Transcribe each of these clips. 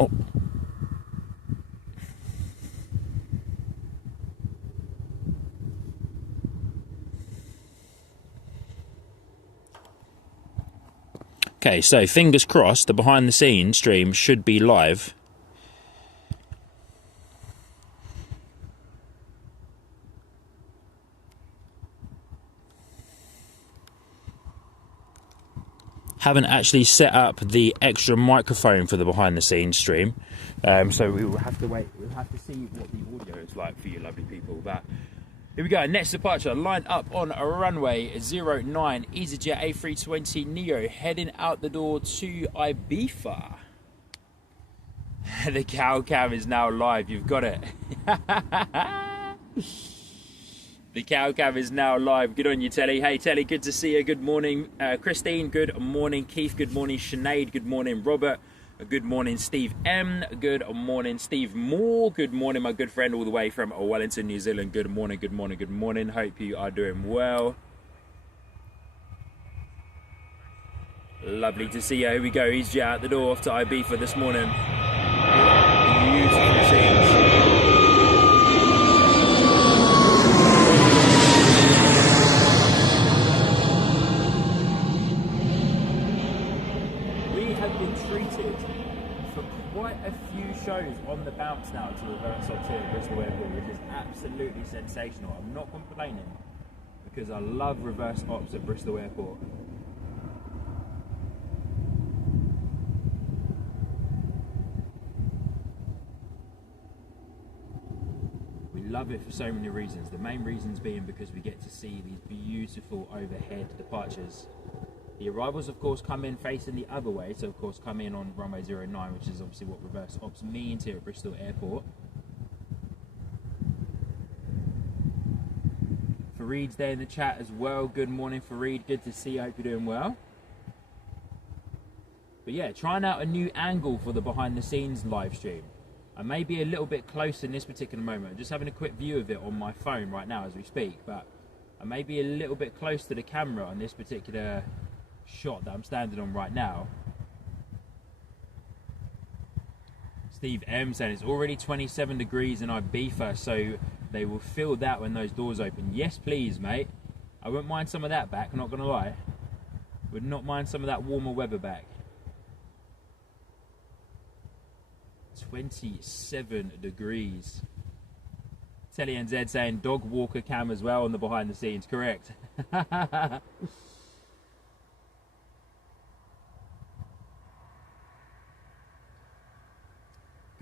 Oh. Okay, so fingers crossed, the behind the scenes stream should be live. Haven't actually set up the extra microphone for the behind the scenes stream, so we will have to wait. We'll have to see what the audio is like for you lovely people. But here we go, next departure lined up on a runway 09 EasyJet A320 Neo, heading out the door to Ibiza. The cow cam is now live, you've got it. The cow cam is now live. Good on you, Telly. Hey, Telly, good to see you. Good morning, Christine. Good morning, Keith. Good morning, Sinead. Good morning, Robert. Good morning, Steve M. Good morning, Steve Moore. Good morning, my good friend all the way from Wellington, New Zealand. Good morning, good morning, good morning. Hope you are doing well. Lovely to see you. Here we go. He's just out the door off to Ibiza this morning. Beautiful scenes. Shows on the bounce now to reverse ops here at Bristol Airport, which is absolutely sensational. I'm not complaining because I love reverse ops at Bristol Airport. We love it for so many reasons. The main reasons being because we get to see these beautiful overhead departures. The arrivals, of course, come in facing the other way, so of course come in on runway 09, which is obviously what reverse ops means here at Bristol Airport. Fareed's there in the chat as well. Good morning, Fareed. Good to see you. I hope you're doing well. But yeah, trying out a new angle for the behind the scenes live stream. I may be a little bit close in this particular moment. I'm just having a quick view of it on my phone right now as we speak, but I may be a little bit close to the camera on this particular shot that I'm standing on right now. Steve M saying it's already 27 degrees in Ibiza, so they will feel that when those doors open. Yes, please, mate. I wouldn't mind some of that back, I'm not going to lie. Would not mind some of that warmer weather back. 27 degrees. Telly and Zed saying dog walker cam as well on the behind the scenes. Correct.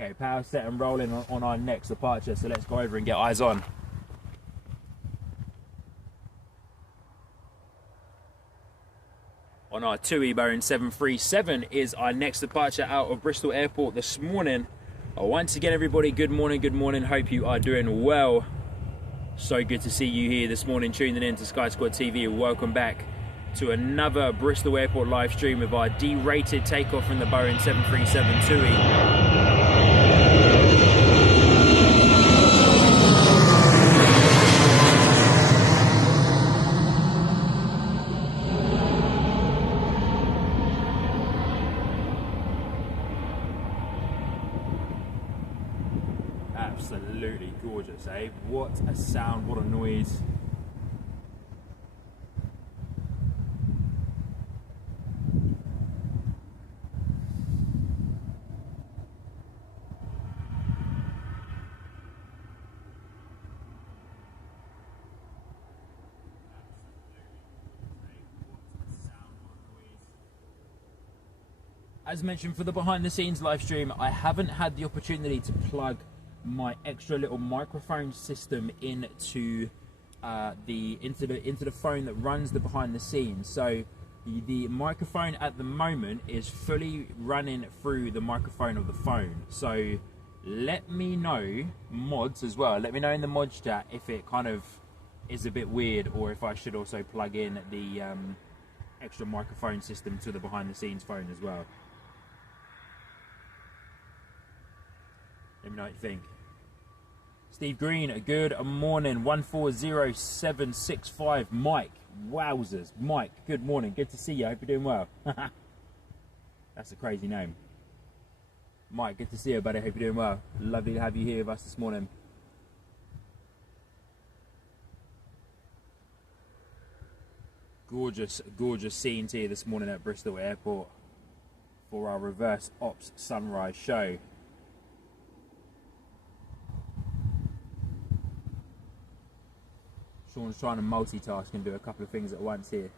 Okay, power set and rolling on our next departure, so let's go over and get eyes on. On our TUI Boeing 737 is our next departure out of Bristol Airport this morning. Once again, everybody, good morning, good morning. Hope you are doing well. So good to see you here this morning, tuning in to Sky Squad TV. Welcome back to another Bristol Airport live stream of our D-rated takeoff from the Boeing 737 TUI. Absolutely gorgeous, eh? What a sound, what a noise. As mentioned, for the behind the scenes live stream, I haven't had the opportunity to plug my extra little microphone system into the phone that runs the behind the scenes. So the microphone at the moment is fully running through the microphone of the phone. So let me know, mods as well, let me know in the mods chat if it kind of is a bit weird, or if I should also plug in the extra microphone system to the behind the scenes phone as well. Let me know what you think. Steve Green, good morning. 140765. Mike, wowzers. Mike, good morning. Good to see you. I hope you're doing well. That's a crazy name. Mike, good to see you, buddy. Hope you're doing well. Lovely to have you here with us this morning. Gorgeous, gorgeous scenes here this morning at Bristol Airport for our reverse ops sunrise show. Sean's trying to multitask and do a couple of things at once here.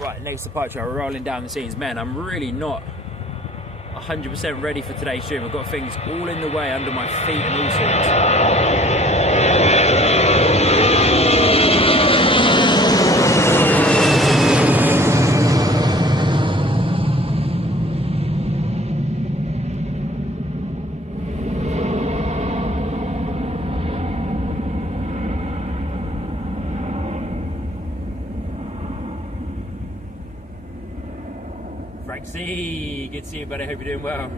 Right, next departure, we're rolling down the scenes. Man, I'm really not 100% ready for today's stream. I've got things all in the way under my feet and all Frankie, good to see you, buddy. Hope you're doing well.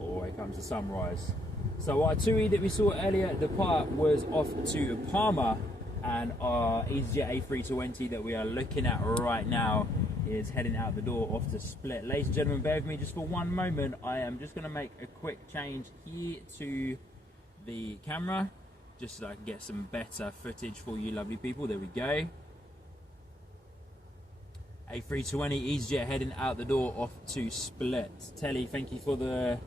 Oh, here comes the sunrise. So our TUI that we saw earlier depart was off to Palma, and our EasyJet A320 that we are looking at right now is heading out the door off to Split. Ladies and gentlemen, bear with me just for one moment. I am just going to make a quick change here to the camera just so I can get some better footage for you lovely people. There we go. A320 EasyJet heading out the door off to Split. Telly, thank you for the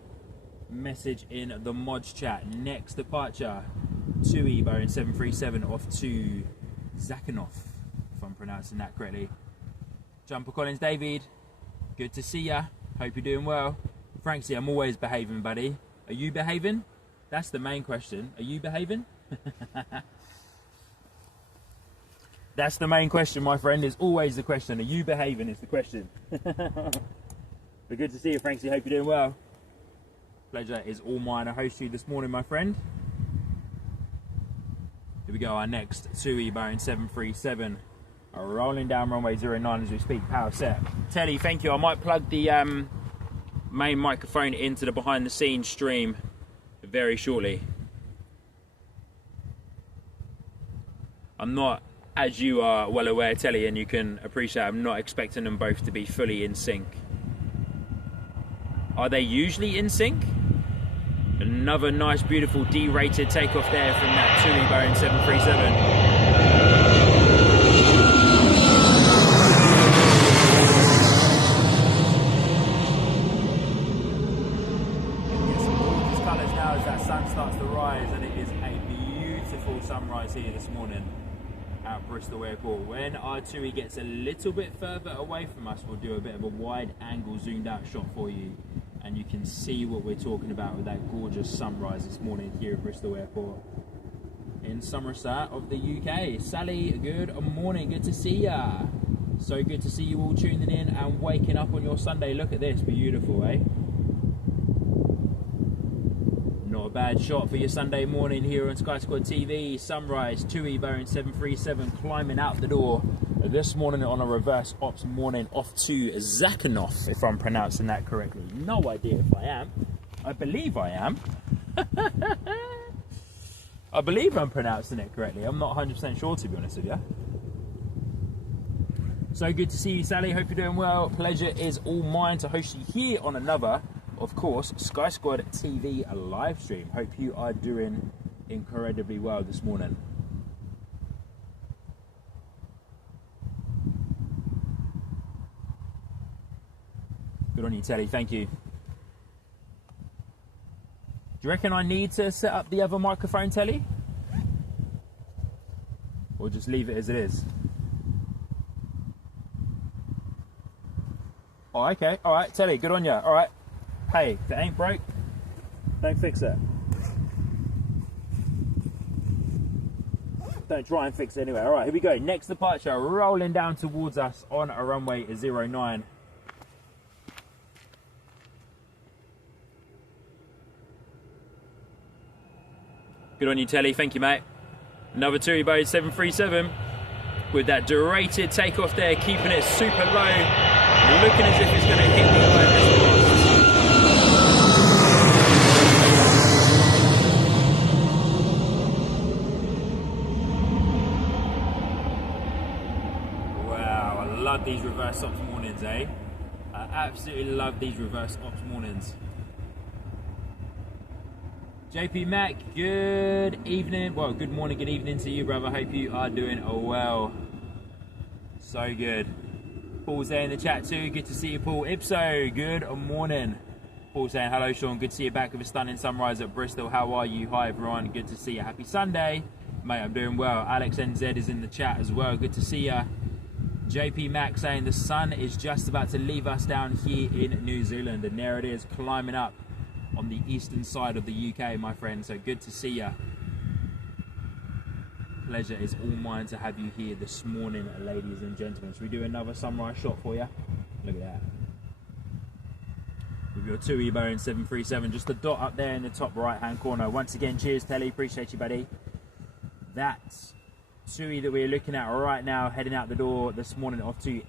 message in the mods chat. Next departure, TUI Boeing 737 off to Zakhanov, if I'm pronouncing that correctly. Jumper Collins David, good to see ya. Hope you're doing well. Frankie, I'm always behaving, buddy. Are you behaving? That's the main question. Are you behaving? That's the main question, my friend. Is always the question. Are you behaving? Is the question. But good to see you, Frankie. Hope you're doing well. Pleasure is all mine to host you this morning, my friend. Here we go. Our next TUI Boeing 737. Rolling down runway 09 as we speak. Power set. Telly, thank you. I might plug the main microphone into the behind the scenes stream very shortly. I'm not, as you are well aware, Telly, and you can appreciate, I'm not expecting them both to be fully in sync. Are they usually in sync? Another nice, beautiful D-rated takeoff there from that TUI Boeing 737. Starts to rise, and it is a beautiful sunrise here this morning at Bristol Airport. When our TUI gets a little bit further away from us, we'll do a bit of a wide angle zoomed out shot for you, and you can see what we're talking about with that gorgeous sunrise this morning here at Bristol Airport in Somerset of the UK. Sally, good morning, good to see ya. So good to see you all tuning in and waking up on your Sunday. Look at this, beautiful, eh? Not a bad shot for your Sunday morning here on Sky Squad TV. Sunrise, TUI Boeing 737 climbing out the door this morning on a reverse ops morning off to Zakhanov, if I'm pronouncing that correctly. No idea if I am. I believe I am. I believe I'm pronouncing it correctly. I'm not 100% sure, to be honest with you. So good to see you, Sally. Hope you're doing well. Pleasure is all mine to host you here on another, of course, Sky Squad TV live stream. Hope you are doing incredibly well this morning. Good on you, Telly. Thank you. Do you reckon I need to set up the other microphone, Telly? Or just leave it as it is? Oh, okay. All right, Telly. Good on you. All right. Hey, if it ain't broke, don't fix it. Don't try and fix it anyway. All right, here we go. Next departure, rolling down towards us on a runway 09. Good on you, Telly. Thank you, mate. Another TUI Boeing 737. with that derated takeoff there, keeping it super low, looking as if it's going to hit the ILS mast. Wow, I love these reverse ops mornings, eh? I absolutely love these reverse ops mornings. JP Mac, good evening. Well, good morning, good evening to you, brother. Hope you are doing well. So good. Paul's there in the chat too. Good to see you, Paul. Ipso, good morning. Paul saying, hello, Sean. Good to see you back with a stunning sunrise at Bristol. How are you? Hi, everyone. Good to see you. Happy Sunday. Mate, I'm doing well. Alex NZ is in the chat as well. Good to see you. JP Mac saying the sun is just about to leave us down here in New Zealand. And there it is, climbing up on the eastern side of the UK, my friend. So good to see you. Pleasure is all mine to have you here this morning, ladies and gentlemen. Should we do another sunrise shot for you? Look at that. With your TUI Boeing 737, just a dot up there in the top right hand corner. Once again, cheers, Telly. Appreciate you, buddy. That's TUI that we're looking at right now, heading out the door this morning off to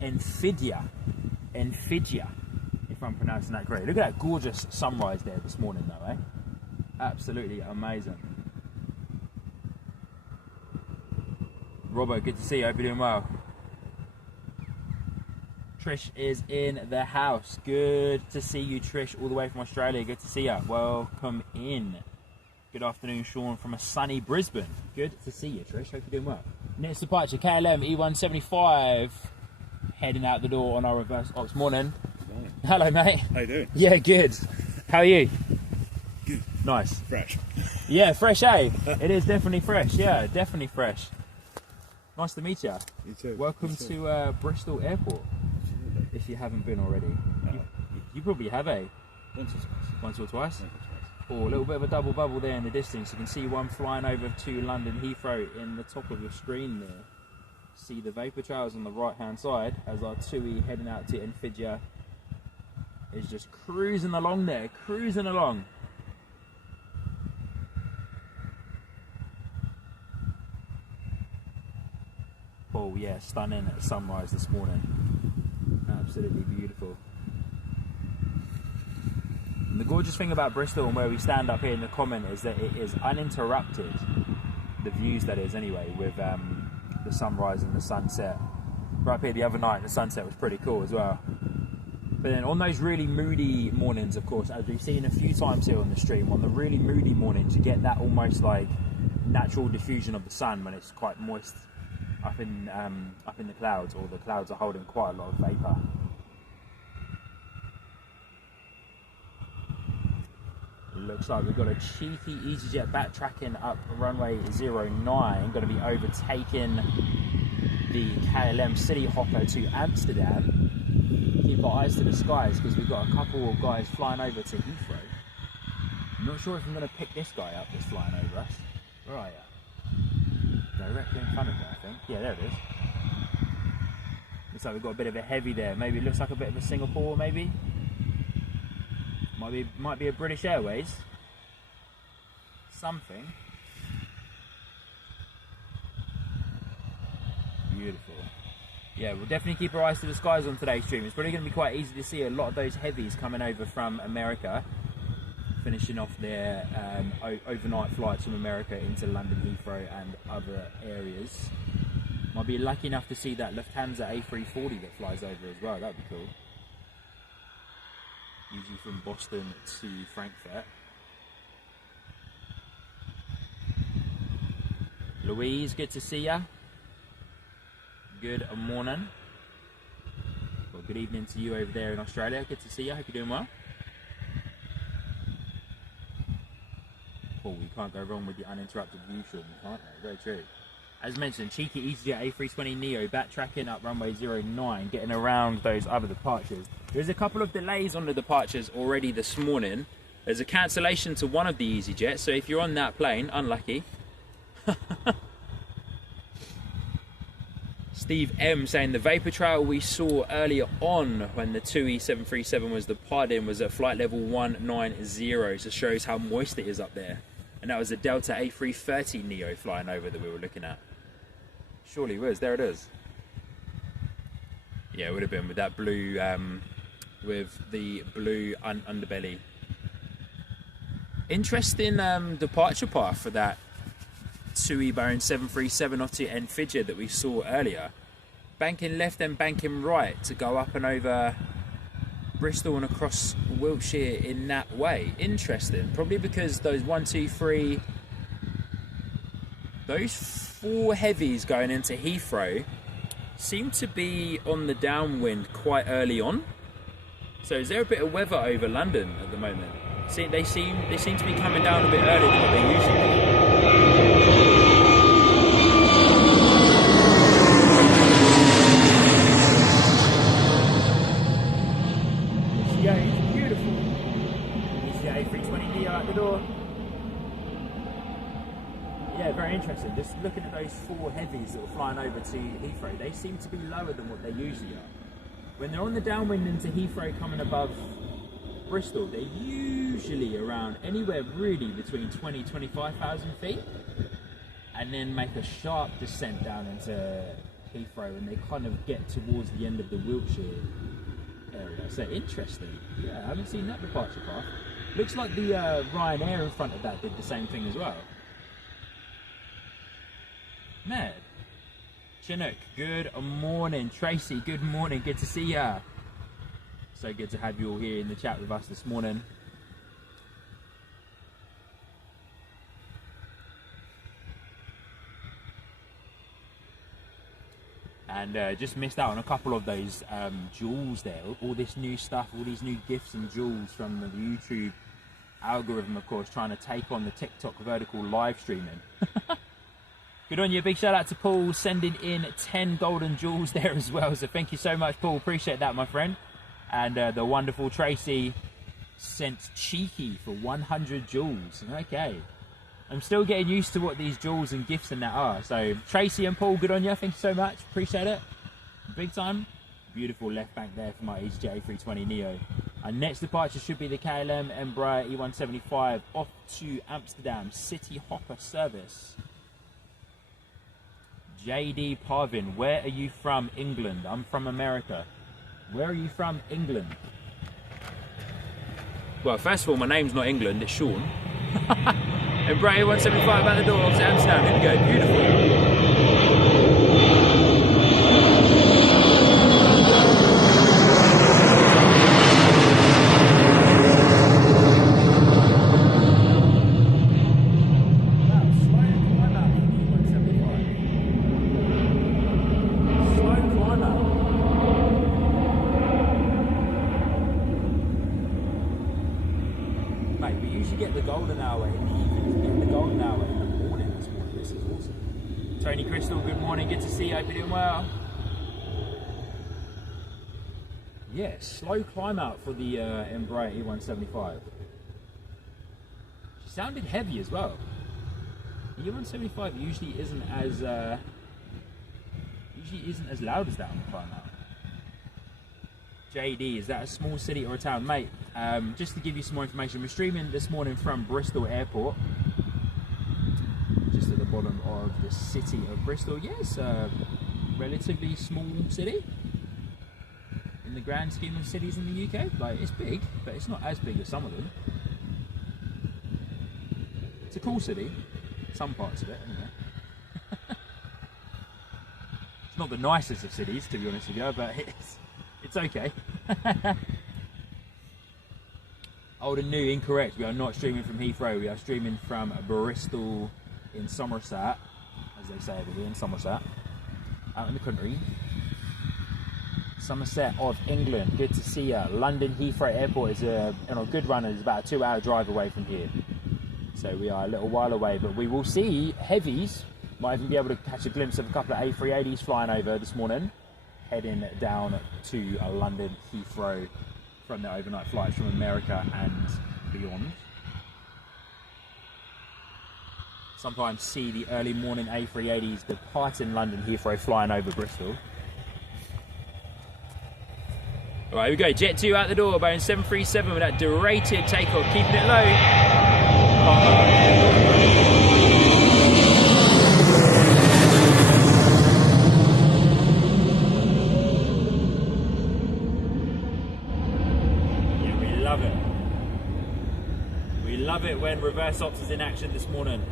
Enfidia, if I'm pronouncing that correctly. Look at that gorgeous sunrise there this morning though, eh? Absolutely amazing. Robbo, good to see you. Hope you're doing well. Trish is in the house. Good to see you, Trish, all the way from Australia. Good to see you. Welcome in. Good afternoon, Sean, from a sunny Brisbane. Good to see you, Trish. Hope you're doing well. Next departure, KLM E175. Heading out the door on our reverse ops morning. Hello, mate. How you doing? Yeah, good. How are you? Good. Nice. Fresh. Yeah, fresh, eh? It is definitely fresh. Yeah, definitely fresh. Nice to meet you. You too. Welcome to Bristol Airport. Absolutely. If you haven't been already. No. You probably have, eh? Once or twice. Once or twice? Once or twice. Oh, a little bit of a double bubble there in the distance. You can see one flying over to London Heathrow in the top of your screen there. See the vapor trails on the right hand side as our TUI heading out to Enfidia is just cruising along there, cruising along. Oh yeah, stunning at sunrise this morning. Absolutely beautiful. And the gorgeous thing about Bristol and where we stand up here in the comment is that it is uninterrupted. The views, that is, anyway, with the sunrise and the sunset. Right up here the other night, the sunset was pretty cool as well. But then on those really moody mornings, of course, as we've seen a few times here on the stream, on the really moody mornings, you get that almost like natural diffusion of the sun when it's quite moist up in the clouds, or the clouds are holding quite a lot of vapor. Looks like we've got a cheeky EasyJet backtracking up runway 09, going to be overtaking the KLM City Hopper to Amsterdam. Keep our eyes to the skies because we've got a couple of guys flying over to Heathrow. I'm not sure if I'm going to pick this guy up that's flying over us. Where are you? Directly in front of me, I think. Yeah, there it is. Looks like we've got a bit of a heavy there. Maybe it looks like a bit of a Singapore, maybe. Might be a British Airways. Something. Beautiful. Yeah, we'll definitely keep our eyes to the skies on today's stream. It's probably going to be quite easy to see a lot of those heavies coming over from America, finishing off their overnight flights from America into London Heathrow and other areas. Might be lucky enough to see that Lufthansa A340 that flies over as well. That'd be cool. Usually from Boston to Frankfurt. Louise, good to see ya. Good morning. Well, good evening to you over there in Australia. Good to see you. Hope you're doing well. Oh, we can't go wrong with the uninterrupted view, Sean, can't we? Very true. As mentioned, cheeky EasyJet A320neo backtracking up runway 09, getting around those other departures. There's a couple of delays on the departures already this morning. There's a cancellation to one of the EasyJets, so if you're on that plane, unlucky. Steve M saying the vapor trail we saw earlier on when the TUI 737 was departing was at flight level 190, so shows how moist it is up there. And that was a Delta A330neo flying over that we were looking at. Surely was. There it is. Yeah, it would have been with that blue, with the blue underbelly. Interesting departure path for that TUI Boeing 737 off to Fidget that we saw earlier. Banking left and banking right to go up and over Bristol and across Wiltshire in that way. Interesting. Probably because those 1, 2, 3, those 4 heavies going into Heathrow seem to be on the downwind quite early on. So is there a bit of weather over London at the moment? See, they seem to be coming down a bit earlier than what they usually do. Yeah, it's beautiful. You see the A320neo out the door. Yeah, very interesting. Just looking at those 4 heavies that were flying over to Heathrow, they seem to be lower than what they usually are. When they're on the downwind into Heathrow coming above Bristol, they're usually around anywhere really between 25,000 feet, and then make a sharp descent down into Heathrow and they kind of get towards the end of the Wiltshire area. So interesting. Yeah, I haven't seen that departure path. Looks like the Ryanair in front of that did the same thing as well. Mad. Chinook, good morning. Tracy, good morning. Good to see ya. So good to have you all here in the chat with us this morning. And just missed out on a couple of those jewels there. All this new stuff, all these new gifts and jewels from the YouTube algorithm, of course, trying to take on the TikTok vertical live streaming. Good on you. Big shout out to Paul sending in 10 golden jewels there as well. So thank you so much, Paul. Appreciate that, my friend. And the wonderful Tracy sent cheeky for 100 jewels. Okay. I'm still getting used to what these jewels and gifts and that are. So Tracy and Paul, good on you. Thank you so much. Appreciate it. Big time. Beautiful left bank there for my EasyJet A320neo. Our next departure should be the KLM Embraer E175 off to Amsterdam City Hopper service. JD Parvin, where are you from? England. I'm from America. Where are you from? England. Well, first of all, my name's not England, it's Sean. Embraer 175 out the door to Amsterdam. Here we go. Beautiful. Yeah, slow climb out for the Embraer E175. She sounded heavy as well. The E175 usually isn't as loud as that on the climb out. JD, is that a small city or a town, mate? Just to give you some more information, we're streaming this morning from Bristol Airport, just at the bottom of the city of Bristol. Yes, relatively small city. In the grand scheme of cities in the UK, like, it's big, but it's not as big as some of them. It's a cool city, some parts of it, anyway. It's not the nicest of cities, to be honest with you, but it's okay. Old and new, incorrect. We are not streaming from Heathrow. We are streaming from Bristol in Somerset, as they say over here in Somerset, out in the country. Somerset of England, good to see you. London Heathrow Airport is on a good run, it's about a 2-hour drive away from here. So we are a little while away, but we will see heavies. Might even be able to catch a glimpse of a couple of A380s flying over this morning, heading down to London Heathrow from their overnight flights from America and beyond. Sometimes see the early morning A380s departing London Heathrow flying over Bristol. Alright, here we go. Jet 2 out the door, Boeing 737 with that derated takeoff, keeping it low. it when reverse ops is in action this morning.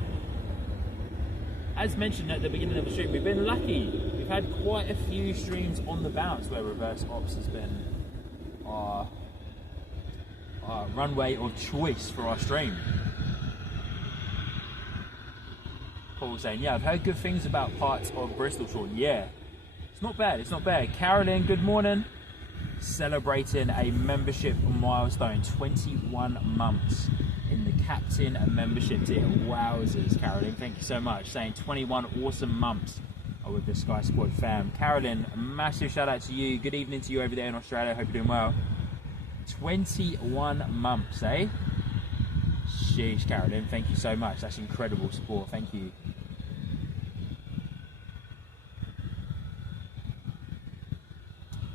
As mentioned at the beginning of the stream, we've been lucky. We've had quite a few streams on the bounce where reverse ops has been our runway of choice for our stream. Paul saying, yeah, I've heard good things about parts of Bristol, Sean. Yeah, it's not bad, it's not bad. Carolyn, good morning. Celebrating a membership milestone, 21 months in the captain and membership tier. Wowzers, Carolyn, thank you so much. Saying 21 awesome months with the Sky Squad fam. Carolyn, a massive shout out to you. Good evening to you over there in Australia. Hope you're doing well. 21 months, eh? Sheesh, Carolyn, thank you so much. That's incredible support. Thank you.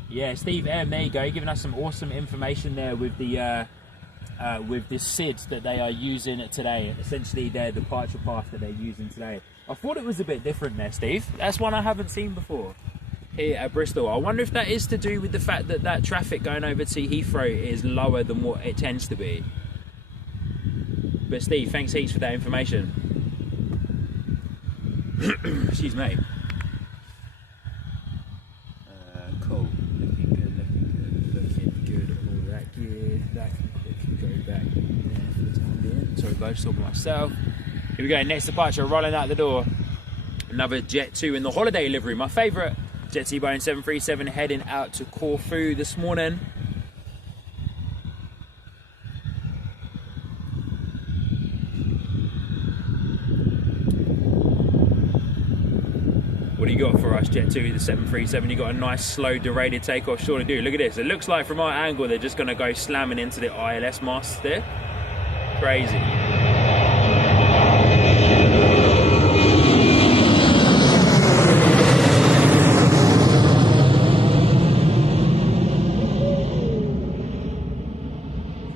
Yeah, Steve M, there you go, giving us some awesome information there with the SID that they are using today. Essentially, their departure path that they're using today. I thought it was a bit different there, Steve. That's one I haven't seen before here at Bristol. I wonder if that is to do with the fact that that traffic going over to Heathrow is lower than what it tends to be. But Steve, thanks heaps for that information. Excuse me. Cool. Looking good on all that gear. That can go back there for the time being. Sorry guys, talking to myself. Here we go, next departure, rolling out the door. Another Jet 2 in the holiday livery. My favourite Jet 2 Boeing 737 heading out to Corfu this morning. What do you got for us, Jet 2, the 737? You got a nice, slow, derated takeoff, surely do. Look at this. It looks like from our angle, they're just going to go slamming into the ILS masts there. Crazy.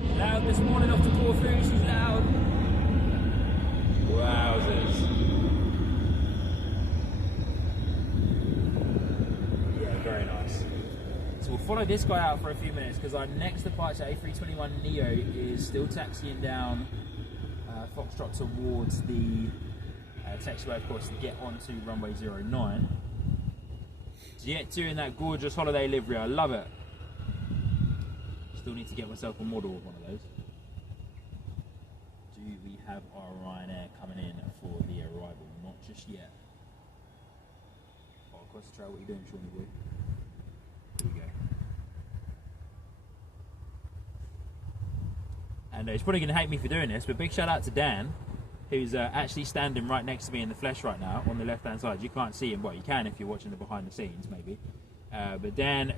She's loud this morning off to Corfu. She's loud. Wowzers. Very nice. So we'll follow this guy out for a few minutes because our next departure, A321neo, is still taxiing down Foxtrot towards the taxiway, of course, to get onto runway 09. Jet 2 in that gorgeous holiday livery. I love it. Still need to get myself a model of one of those. Do we have our Ryanair coming in for the arrival? Not just yet. Oh, concentrate what you're doing, Shawnee boy. Here we go. And he's probably going to hate me for doing this, but big shout out to Dan, who's actually standing right next to me in the flesh right now on the left hand side. You can't see him, well, you can if you're watching the behind the scenes, maybe. But Dan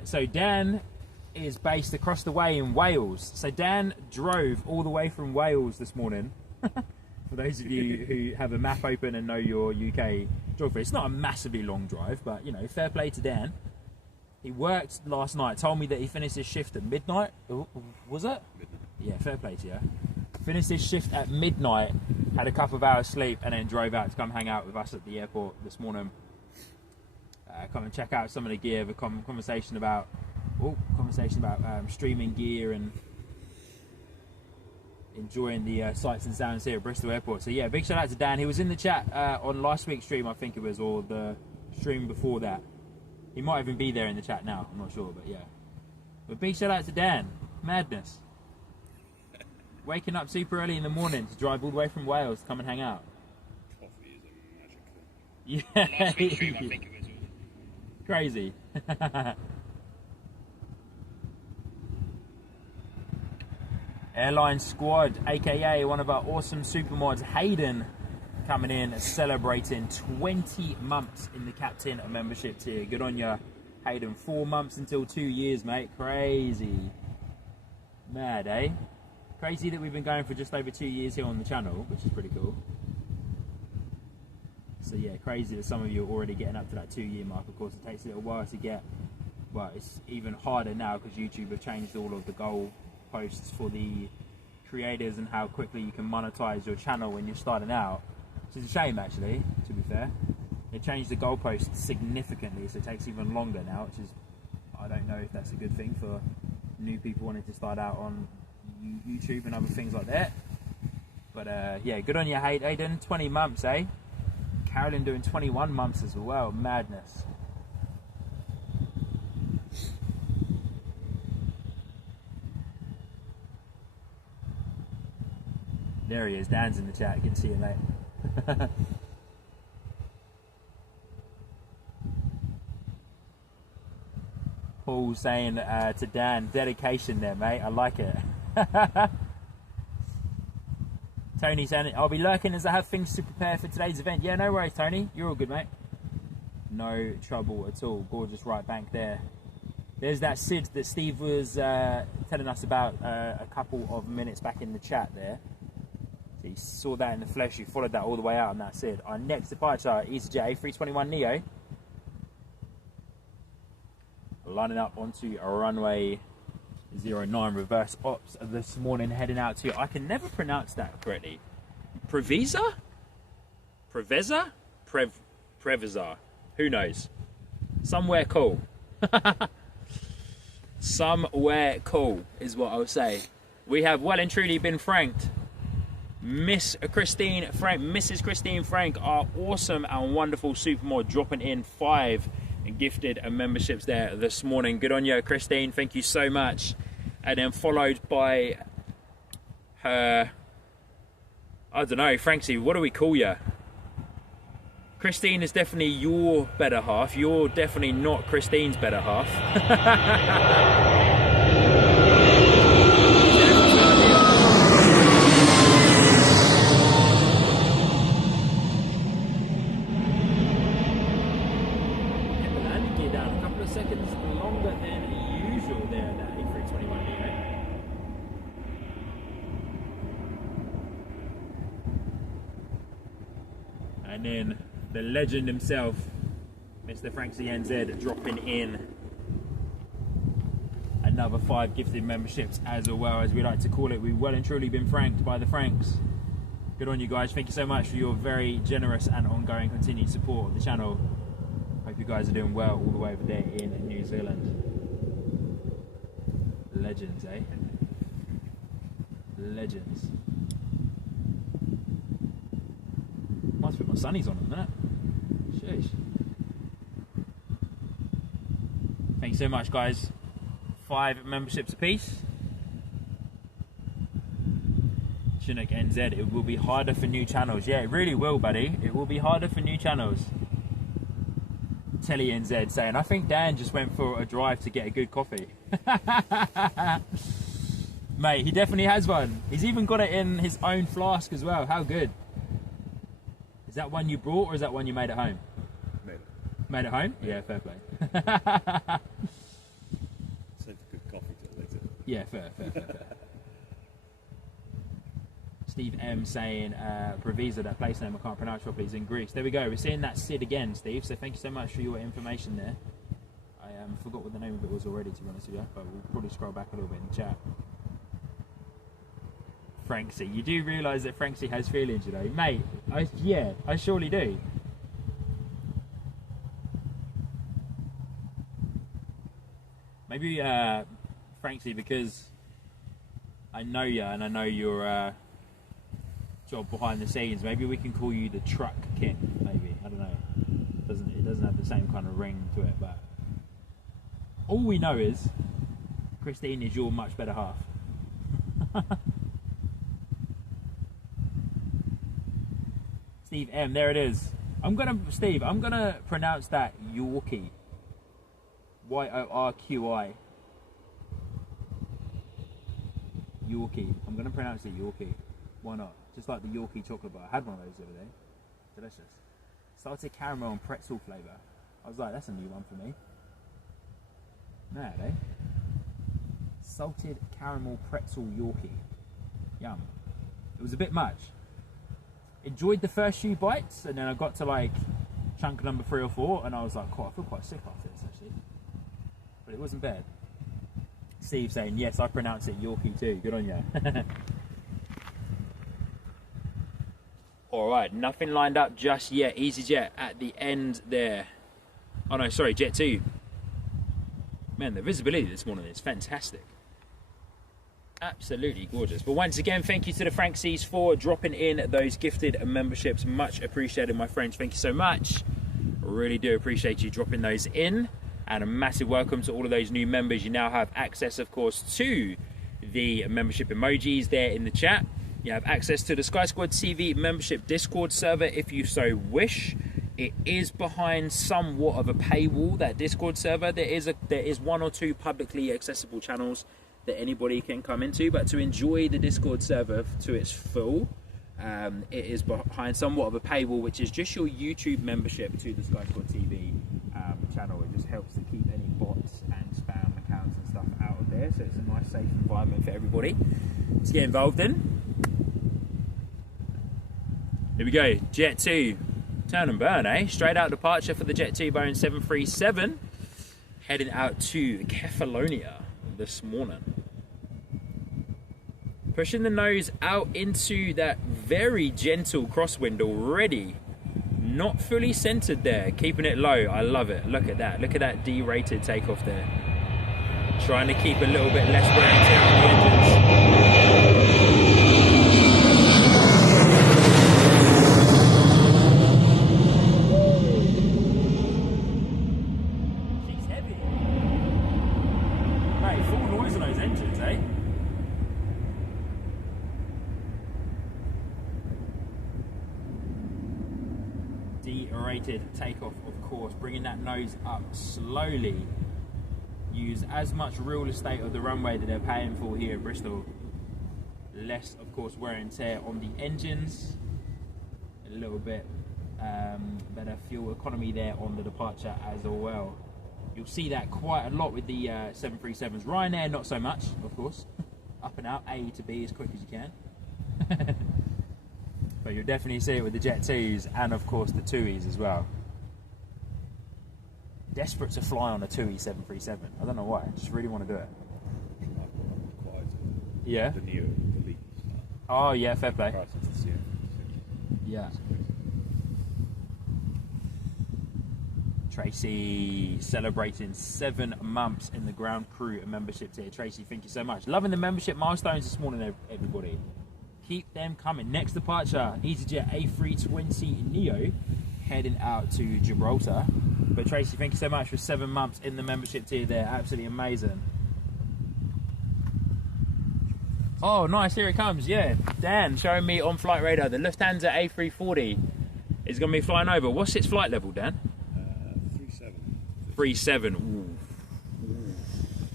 is based across the way in Wales. So Dan drove all the way from Wales this morning. For those of you who have a map open and know your UK geography, it's not a massively long drive, but you know, fair play to Dan. He worked last night, told me that he finished his shift at midnight. Was it? Midnight. Yeah, fair play to you. Finished his shift at midnight, had a couple of hours sleep, and then drove out to come hang out with us at the airport this morning. Come and check out some of the gear, have a conversation about streaming gear and enjoying the sights and sounds here at Bristol Airport. So yeah, big shout out to Dan. He was in the chat on last week's stream, I think it was, or the stream before that. He might even be there in the chat now, I'm not sure, but yeah. But big shout out to Dan. Madness. Waking up super early in the morning to drive all the way from Wales to come and hang out. Coffee is a magical. Yeah. Last week's stream, I think it was. Crazy. Airline Squad, aka one of our awesome supermods, Hayden, coming in celebrating 20 months in the captain membership tier. Good on ya, Hayden. 4 months until 2 years, mate. Crazy. Mad, eh? Crazy that we've been going for just over 2 years here on the channel, which is pretty cool. So yeah, crazy that some of you are already getting up to that 2 year mark. Of course, it takes a little while to get, well, it's even harder now because YouTube have changed all of the goal posts for the creators and how quickly you can monetize your channel when you're starting out. Which is a shame, actually, to be fair. They changed the goalposts significantly, so it takes even longer now, which is, I don't know if that's a good thing for new people wanting to start out on YouTube and other things like that. But yeah, good on you, Hayden. 20 months, eh? Carolyn doing 21 months as well. Madness. There he is. Dan's in the chat. You can see him, mate. Paul saying to Dan, dedication there, mate. I like it. Tony saying, I'll be lurking as I have things to prepare for today's event. Yeah, no worries, Tony. You're all good, mate. No trouble at all. Gorgeous right bank there. There's that Sid that Steve was telling us about a couple of minutes back in the chat there. So you saw that in the flesh. You followed that all the way out, and that's it. Our next departure, EasyJet A321 Neo. Lining up onto a runway 09 reverse ops this morning, heading out to, I can never pronounce that correctly. Previsa? Previsa? Who knows? Somewhere cool. Somewhere cool is what I'll say. We have well and truly been franked. Mrs. Christine Frank, our awesome and wonderful supermodel, dropping in 5 gifted memberships there this morning. Good on you, Christine. Thank you so much. And then followed by her, I don't know, Frankie, what do we call you? Christine is definitely your better half. You're definitely not Christine's better half. And then the legend himself, Mr. Frank CNZ, dropping in another 5 gifted memberships as well, as we like to call it. We've well and truly been franked by the Franks. Good on you guys. Thank you so much for your very generous and ongoing continued support of the channel. Hope you guys are doing well all the way over there in New Zealand. Legends, eh? Legends. Must put my sunnies on them, innit? Sheesh. Thanks so much, guys. 5 memberships apiece. Chinook NZ, it will be harder for new channels. Yeah, it really will, buddy. It will be harder for new channels. Telly NZ saying, I think Dan just went for a drive to get a good coffee. Mate, he definitely has one. He's even got it in his own flask as well. How good. Is that one you brought, or is that one you made at home? Made it. Made at home? Yeah, fair play. Save a good coffee till later. Yeah, fair. Steve M saying, Previsa, that place name I can't pronounce properly, is in Greece. There we go. We're seeing that Sid again, Steve. So thank you so much for your information there. I forgot what the name of it was already, to be honest with you, but we'll probably scroll back a little bit in the chat. Franksy, you do realise that Franksy has feelings, you know, mate. I surely do. Maybe Franksy, because I know you and I know your job behind the scenes. Maybe we can call you the truck king. Maybe, I don't know. It doesn't have the same kind of ring to it, but all we know is Christine is your much better half. Steve M, there it is. Steve, I'm gonna pronounce that Yorkie. Yorqi. Yorkie. I'm gonna pronounce it Yorkie. Why not? Just like the Yorkie chocolate bar. I had one of those the other day. Delicious. Salted caramel and pretzel flavour. I was like, that's a new one for me. Mad, eh? Salted caramel pretzel Yorkie. Yum. It was a bit much. Enjoyed the first few bites, and then I got to like chunk number 3 or 4, and I was like, I feel quite sick after this actually. But it wasn't bad. Steve saying, yes, I pronounce it Yorkie too. Good on you. Alright, nothing lined up just yet. EasyJet at the end there. Oh no, sorry, Jet 2. Man, the visibility this morning is fantastic. Absolutely gorgeous. But once again, thank you to the Franksies for dropping in those gifted memberships. Much appreciated, my friends. Thank you so much. Really do appreciate you dropping those in. And a massive welcome to all of those new members. You now have access, of course, to the membership emojis there in the chat. You have access to the Sky Squad TV membership Discord server if you so wish. It is behind somewhat of a paywall, that Discord server. There is one or two publicly accessible channels that anybody can come into, but to enjoy the Discord server to its full, it is behind somewhat of a paywall, which is just your YouTube membership to the Sky Squad TV channel. It just helps to keep any bots and spam accounts and stuff out of there, so it's a nice safe environment for everybody to get involved in. Here we go, Jet 2, turn and burn, eh? Straight out departure for the Jet 2 Boeing 737, heading out to Kefalonia this morning. Pushing the nose out into that very gentle crosswind already. Not fully centered there, keeping it low. I love it. Look at that. Look at that D-rated takeoff there. Trying to keep a little bit less wear and tear on the engines. She's heavy. Mate, full noise on those engines, eh? D-rated takeoff, of course, bringing that nose up slowly. Use as much real estate of the runway that they're paying for here at Bristol. Less, of course, wear and tear on the engines. A little bit better fuel economy there on the departure as well. You'll see that quite a lot with the 737s. Ryanair, not so much, of course. Up and out, A to B as quick as you can. But you'll definitely see it with the Jet 2s and, of course, the 2Es as well. Desperate to fly on a 2E 737. I don't know why. I just really want to do it. Yeah? The new elite. Oh, yeah, fair play. Yeah. Tracy celebrating 7 months in the ground crew membership tier. Tracy, thank you so much. Loving the membership milestones this morning, everybody. Keep them coming. Next departure, EasyJet A320 Neo, heading out to Gibraltar. But Tracy, thank you so much for 7 months in the membership tier there. Absolutely amazing. Oh, nice. Here it comes. Yeah. Dan showing me on flight radar the Lufthansa A340 is going to be flying over. What's its flight level, Dan? 37. Ooh.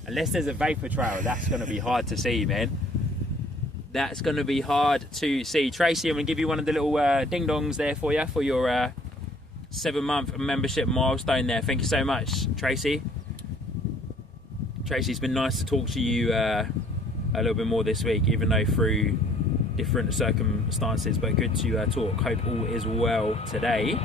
Unless there's a vapor trail, that's going to be hard to see, man. That's going to be hard to see. Tracy, I'm going to give you one of the little ding-dongs there for you for your 7-month membership milestone there. Thank you so much, Tracy. Tracy, it's been nice to talk to you a little bit more this week, even though through different circumstances, but good to talk. Hope all is well today.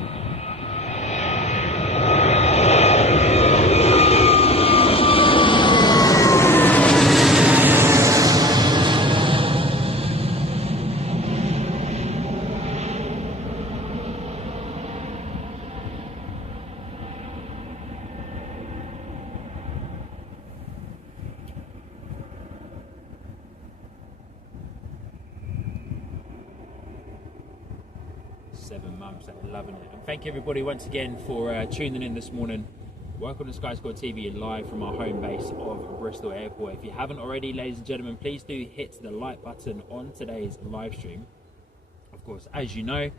Loving it. And thank you everybody once again for tuning in this morning. Welcome to Sky Squad TV live from our home base of Bristol Airport. If you haven't already, ladies and gentlemen, please do hit the like button on today's live stream. Of course, as you know,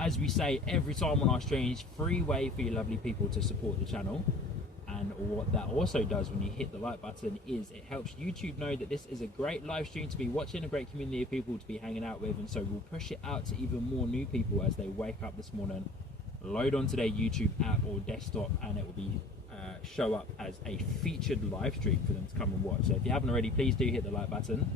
as we say every time on our streams, free way for you lovely people to support the channel. And what that also does when you hit the like button is it helps YouTube know that this is a great live stream to be watching, a great community of people to be hanging out with, and so we'll push it out to even more new people as they wake up this morning, load onto their YouTube app or desktop, and it will be show up as a featured live stream for them to come and watch. So if you haven't already, please do hit the like button.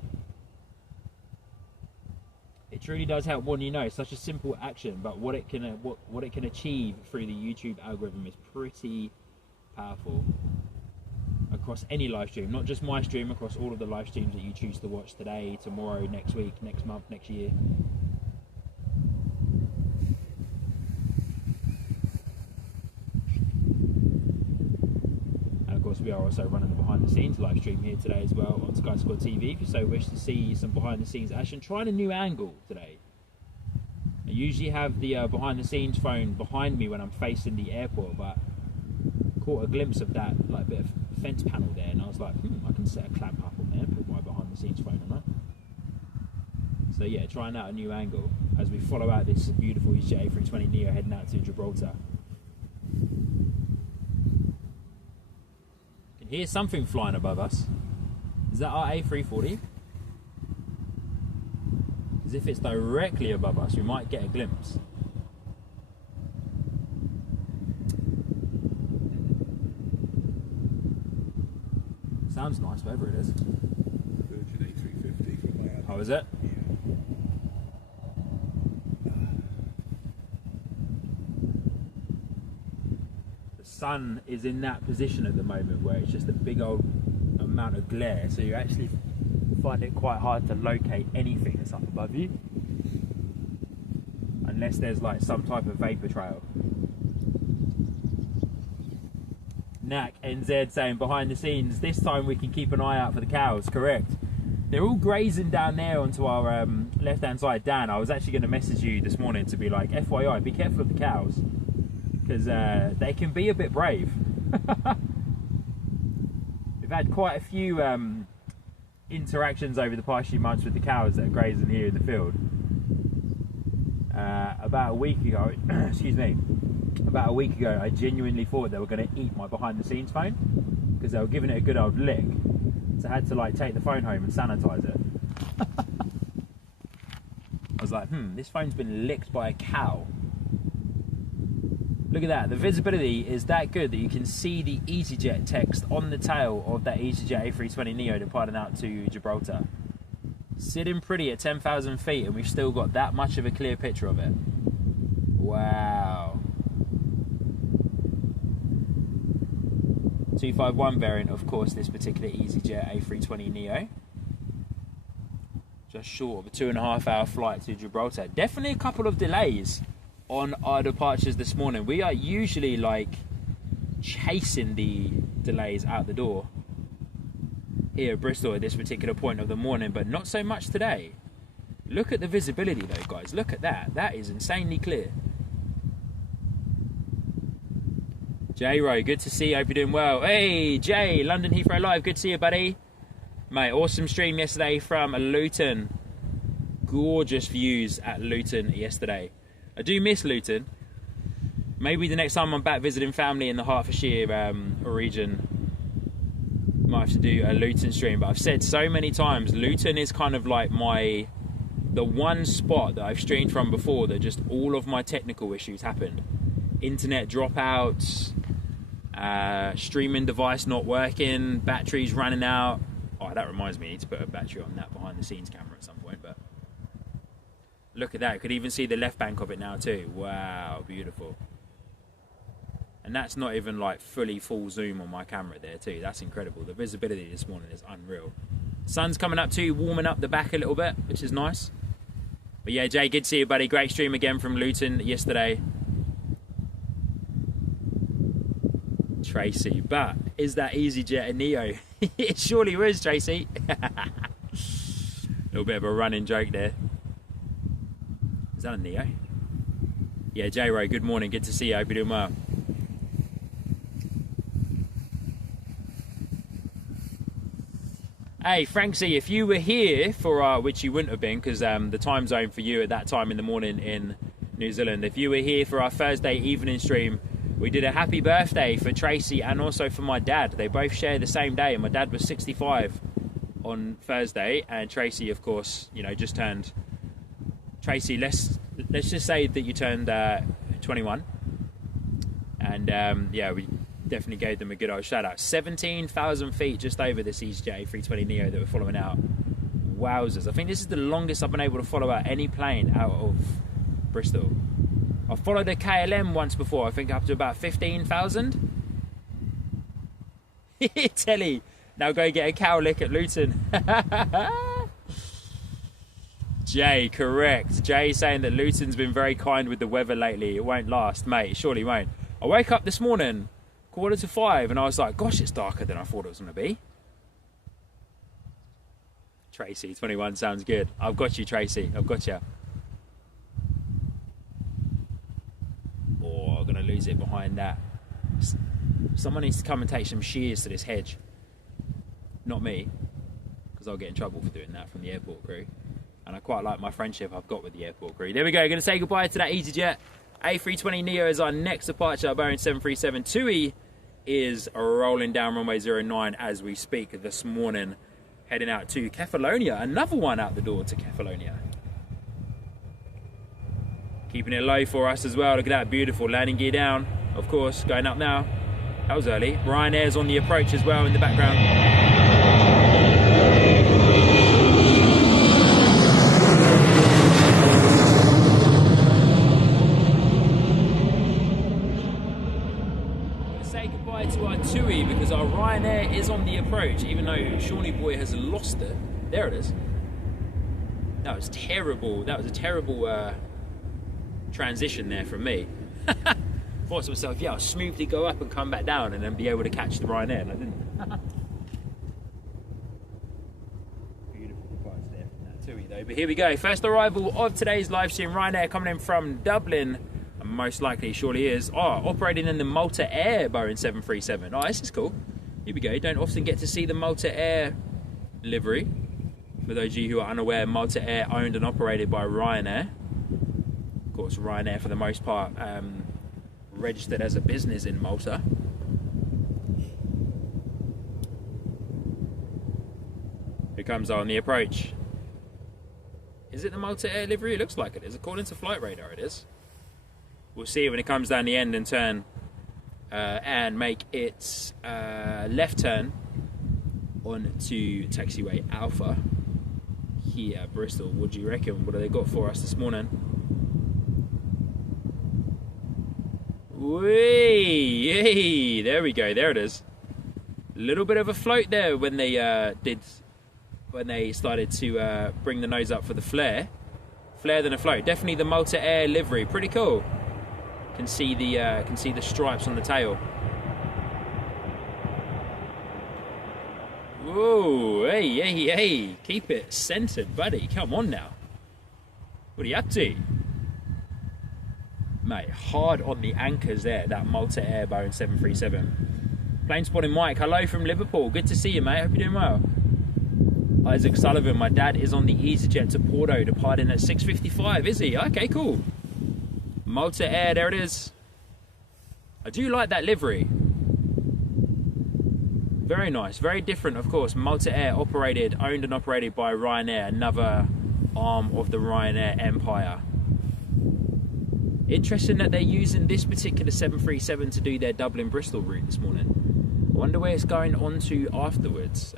It truly does help more than you know. It's such a simple action, but what it can achieve through the YouTube algorithm is pretty powerful across any live stream, not just my stream, across all of the live streams that you choose to watch today, tomorrow, next week, next month, next year. And of course, we are also running the behind the scenes live stream here today as well on Sky Squad TV. If you so wish to see some behind the scenes action, trying a new angle today. I usually have the behind the scenes phone behind me when I'm facing the airport, but caught a glimpse of that like bit of fence panel there, and I was like, I can set a clamp up on there, put my behind the scenes phone on that. So yeah, trying out a new angle as we follow out this beautiful EasyJet A320neo heading out to Gibraltar. Can hear something flying above us. Is that our A340? As if it's directly above us, we might get a glimpse. Sounds nice, whatever it is. Virgin A350 from my. Oh, is it? Yeah. The sun is in that position at the moment where it's just a big old amount of glare, so you actually find it quite hard to locate anything that's up above you, unless there's like some type of vapor trail. Knack NZ saying behind the scenes, this time we can keep an eye out for the cows. Correct. They're all grazing down there onto our left hand side. Dan, I was actually going to message you this morning to be like, FYI, be careful of the cows, because they can be a bit brave. We've had quite a few interactions over the past few months with the cows that are grazing here in the field. About a week ago, excuse me, about a week ago, I genuinely thought they were going to eat my behind the scenes phone because they were giving it a good old lick. So I had to like take the phone home and sanitize it. I was like, this phone's been licked by a cow. Look at that, the visibility is that good that you can see the EasyJet text on the tail of that EasyJet A320neo departing out to Gibraltar. Sitting pretty at 10,000 feet, and we've still got that much of a clear picture of it. Wow. 251 variant, of course, this particular EasyJet A320neo. Just short of a 2.5 hour flight to Gibraltar. Definitely a couple of delays on our departures this morning. We are usually like chasing the delays out the door here at Bristol at this particular point of the morning, but not so much today. Look at the visibility though, guys. Look at that. That is insanely clear. J-Ro, good to see you. Hope you're doing well. Hey, Jay, London Heathrow Live. Good to see you, buddy. Mate, awesome stream yesterday from Luton. Gorgeous views at Luton yesterday. I do miss Luton. Maybe the next time I'm back visiting family in the Hertfordshire region, might have to do a Luton stream. But I've said so many times, Luton is kind of like the one spot that I've streamed from before that just all of my technical issues happened. Internet dropouts, streaming device not working, batteries running out. Oh, that reminds me, I need to put a battery on that behind the scenes camera at some point. But look at that, you could even see the left bank of it now too. Wow, beautiful. And that's not even like full zoom on my camera there too. That's incredible. The visibility this morning is unreal. Sun's coming up too, warming up the back a little bit, which is nice. But yeah, Jay, good to see you, buddy. Great stream again from Luton yesterday. Tracy, but is that EasyJet a Neo? It surely was, Tracy. Little bit of a running joke there. Is that a Neo? Yeah, J-Ro, good morning. Good to see you. Hope you're doing well. Hey, Franksy, if you were here for, which you wouldn't have been because the time zone for you at that time in the morning in New Zealand, if you were here for our Thursday evening stream, we did a happy birthday for Tracy and also for my dad. They both share the same day, and my dad was 65 on Thursday, and Tracy, of course, you know, just turned. Tracy, let's just say that you turned 21, and yeah, we definitely gave them a good old shout out. 17,000 feet just over this EasyJet A320neo that we're following out. Wowzers! I think this is the longest I've been able to follow out any plane out of Bristol. I've followed a KLM once before, I think up to about 15,000. Telly, now go get a cow lick at Luton. Jay, correct. Jay saying that Luton's been very kind with the weather lately. It won't last, mate. It surely won't. I woke up this morning, 4:45, and I was like, gosh, it's darker than I thought it was going to be. Tracy, 21 sounds good. I've got you, Tracy. I've got you. Oh, I'm going to lose it behind that. Someone needs to come and take some shears to this hedge. Not me, because I'll get in trouble for doing that from the airport crew. And I quite like my friendship I've got with the airport crew. There we go. Going to say goodbye to that EasyJet. A320neo is our next departure. Boeing 737 TUI is rolling down runway 09 as we speak this morning. Heading out to Kefalonia. Another one out the door to Kefalonia. Keeping it low for us as well. Look at that, beautiful landing gear down. Of course, going up now. That was early. Ryanair's on the approach as well in the background. Say goodbye to our TUI because our Ryanair is on the approach, even though Shawnee Boy has lost it. There it is. That was terrible. That was a terrible transition there from me. Thought to myself, yeah, I'll smoothly go up and come back down and then be able to catch the Ryanair, and I didn't. Beautiful departure there from that TUI though. But here we go. First arrival of today's live stream. Ryanair coming in from Dublin. And most likely surely is. Operating in the Malta Air Boeing 737. Oh, this is cool. Here we go. You don't often get to see the Malta Air livery. For those of you who are unaware, Malta Air owned and operated by Ryanair. Of course, Ryanair for the most part registered as a business in Malta. Here comes on the approach. Is it the Malta Air livery? It looks like it is. According to Flight Radar, it is. We'll see when it comes down the end and turn and make its left turn onto taxiway Alpha here at Bristol. What do you reckon? What have they got for us this morning? Whee! There we go. There it is. A little bit of a float there when they started to bring the nose up for the flare. Flare than a float. Definitely the Malta Air livery. Pretty cool. Can see the stripes on the tail. Whoa! Hey! Keep it centered, buddy. Come on now. What are you up to? Mate, hard on the anchors there, that Malta Air Boeing 737. Plane spotting Mike, hello from Liverpool. Good to see you, mate. Hope you're doing well. Isaac Sullivan, my dad is on the EasyJet to Porto, departing at 6:55. Is he? Okay, cool. Malta Air, there it is. I do like that livery. Very nice, very different, of course. Malta Air owned and operated by Ryanair, another arm of the Ryanair empire. Interesting that they're using this particular 737 to do their Dublin-Bristol route this morning. I wonder where it's going on to afterwards.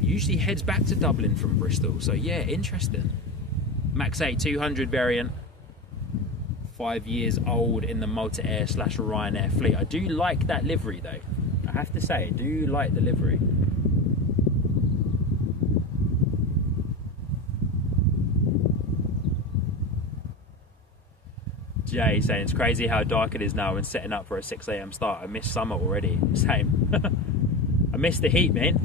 Usually heads back to Dublin from Bristol, so yeah, interesting. Max 8 200 variant, 5 years old in the Malta Air / Ryanair fleet. I do like that livery though. I have to say, I do like the livery. Jay saying it's crazy how dark it is now and setting up for a 6 AM start. I miss summer already. Same. I miss the heat, man.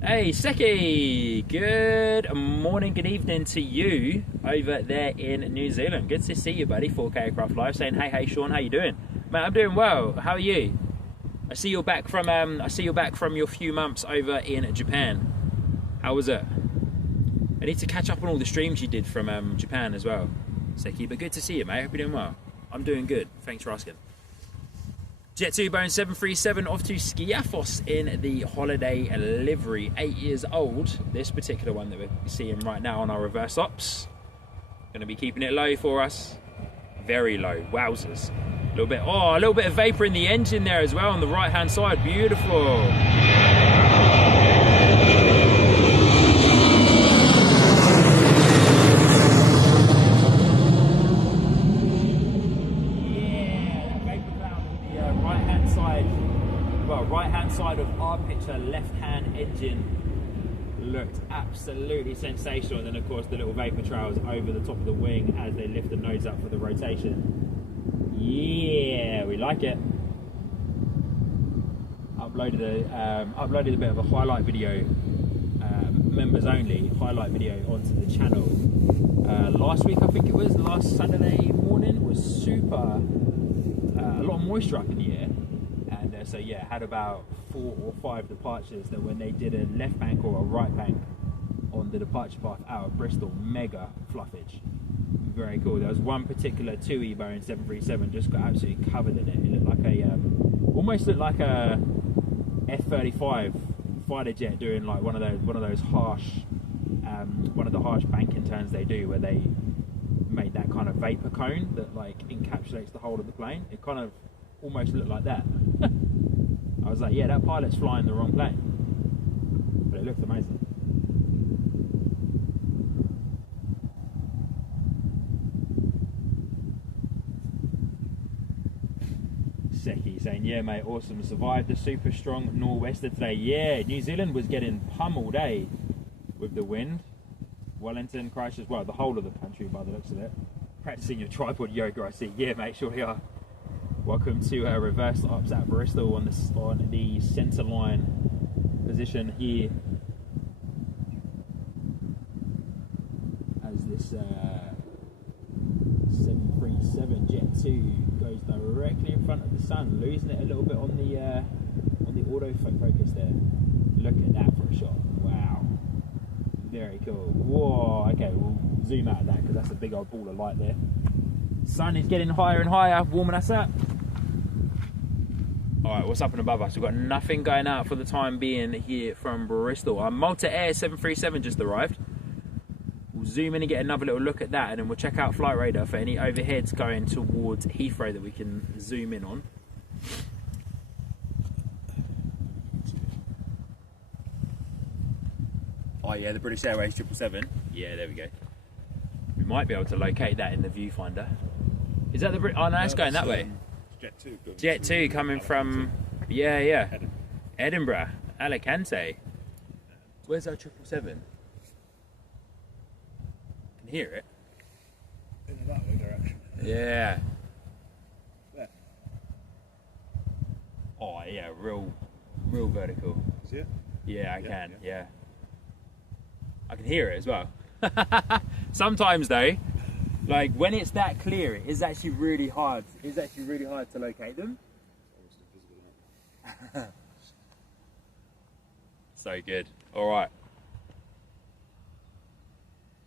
Hey, Seki! Good morning, good evening to you over there in New Zealand. Good to see you, buddy. 4K Aircraft Live saying, hey, Sean, how you doing? Mate, I'm doing well. How are you? I see you're back from your few months over in Japan. How was it? I need to catch up on all the streams you did from Japan as well, Seki. But good to see you, mate. Hope you're doing well. I'm doing good. Thanks for asking. Jet2 Boeing 737 off to Skiathos in the holiday livery. 8 years old. This particular one that we're seeing right now on our reverse ops. Going to be keeping it low for us. Very low. Wowzers. A little bit of vapor in the engine there as well on the right hand side. Beautiful. Right hand side of our picture, left hand engine looked absolutely sensational. And then, of course, the little vapor trails over the top of the wing as they lift the nose up for the rotation. Yeah, we like it. Uploaded a bit of a highlight video, members only highlight video onto the channel last week. I think it was last Saturday morning. Was super, a lot of moisture up in the air, and so yeah, had about 4 or 5 departures that when they did a left bank or a right bank on the departure path out of Bristol, mega fluffage. Very cool. There was one particular 2E Boeing 737 just got absolutely covered in it. It looked like a almost looked like a F-35 fighter jet doing like one of those harsh one of the harsh banking turns they do, where they made that kind of vapor cone that like encapsulates the whole of the plane. It kind of almost looked like that. I was like, yeah, that pilot's flying the wrong plane, but it looked amazing. Seki saying, yeah mate, awesome, survived the super strong nor'wester today. Yeah, New Zealand was getting pummeled, eh, with the wind. Wellington, Christchurch, well, the whole of the country by the looks of it. Practicing your tripod yoga, I see. Yeah mate, sure we are. Welcome to reverse ops at Bristol on the centre line position here, as this 737 Jet 2 goes directly in front of the sun, losing it a little bit on the auto focus there. Look at that for a shot. Wow, very cool. Whoa, okay, we'll zoom out of that because that's a big old ball of light there. Sun is getting higher and higher, warming us up. Alright, what's up and above us? We've got nothing going out for the time being here from Bristol. Our Malta Air 737 just arrived. We'll zoom in and get another little look at that, and then we'll check out Flight Radar for any overheads going towards Heathrow that we can zoom in on. Oh yeah, the British Airways 777. Yeah, there we go. We might be able to locate that in the viewfinder. Is that the Brit? Oh no, it's going that way. Jet 2. Jet 2 coming from, yeah, Edinburgh, Alicante. Where's our 777? Can hear it. In that way direction. Yeah. There. Oh yeah, real vertical. See it? Yeah, I can. Yeah. I can hear it as well. Sometimes though, like when it's that clear, it is actually really hard. It's actually really hard to locate them. So good. All right.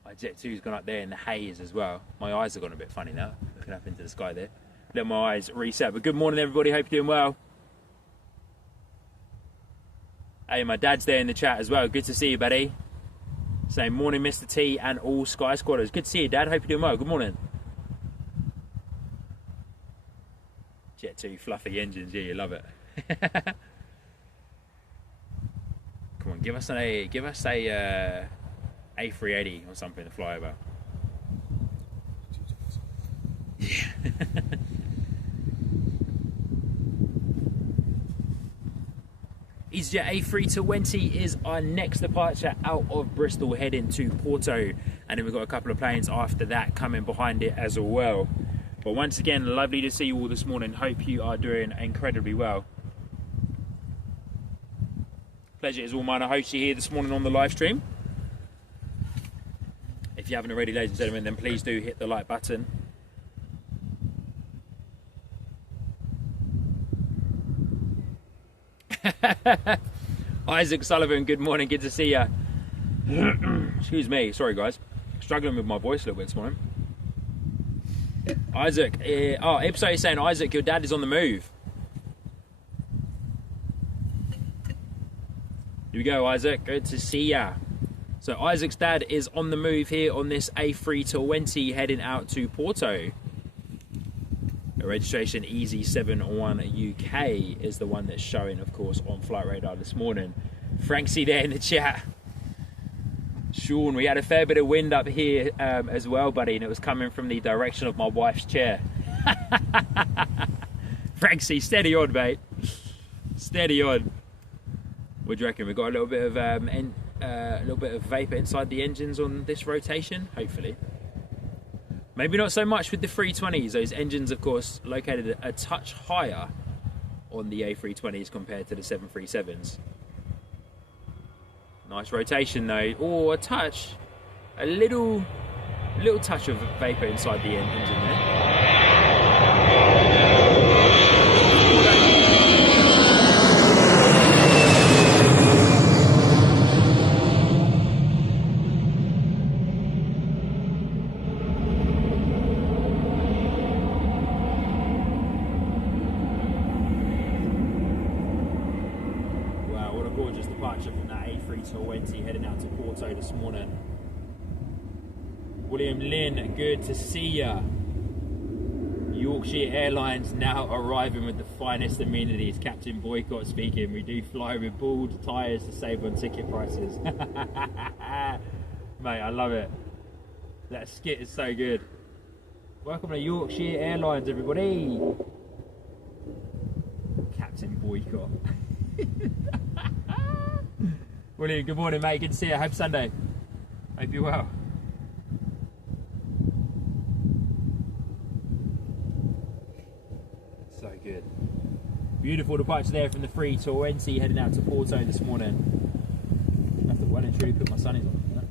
My Jet 2's gone up there in the haze as well. My eyes have gone a bit funny now, looking up into the sky there. Let my eyes reset. But good morning, everybody. Hope you're doing well. Hey, my dad's there in the chat as well. Good to see you, buddy. Saying morning, Mr. T and all Sky Squatters. Good to see you, Dad. Hope you're doing well. Good morning. Jet 2 fluffy engines. Yeah, you love it. Come on, give us a A380 or something to fly over. Yeah. EasyJet A320 is our next departure out of Bristol, heading to Porto, and then we've got a couple of planes after that coming behind it as well. But once again, lovely to see you all this morning. Hope you are doing incredibly well. Pleasure is all mine. I host you here this morning on the live stream. If you haven't already, ladies and gentlemen, then please do hit the like button. Isaac Sullivan, good morning, good to see you. Excuse me, sorry guys, struggling with my voice a little bit this morning. Isaac, Ipso is saying, Isaac, your dad is on the move. Here we go, Isaac, good to see ya. So Isaac's dad is on the move here on this A320 heading out to Porto. The registration EZ71 UK is the one that's showing, of course, on Flight Radar this morning. Franksy there in the chat. Sean, we had a fair bit of wind up here as well, buddy, and it was coming from the direction of my wife's chair. Franksy, steady on, mate. Steady on. What do you reckon? We've got a little bit of a little bit of vapour inside the engines on this rotation, hopefully. Maybe not so much with the 320s. Those engines, of course, located a touch higher on the A320s compared to the 737s. Nice rotation though. Or a little touch of vapour inside the engine there. From that A320 heading out to Porto this morning. William Lynn, good to see ya. Yorkshire Airlines now arriving with the finest amenities. Captain Boycott speaking. We do fly with bald tyres to save on ticket prices. Mate, I love it. That skit is so good. Welcome to Yorkshire Airlines, everybody. Captain Boycott. William, good morning, mate. Good to see you. Happy Sunday. Hope you're well. So good. Beautiful departure there from the 320 heading out to Porto this morning. I have to well and truly put my sunnies on. You know?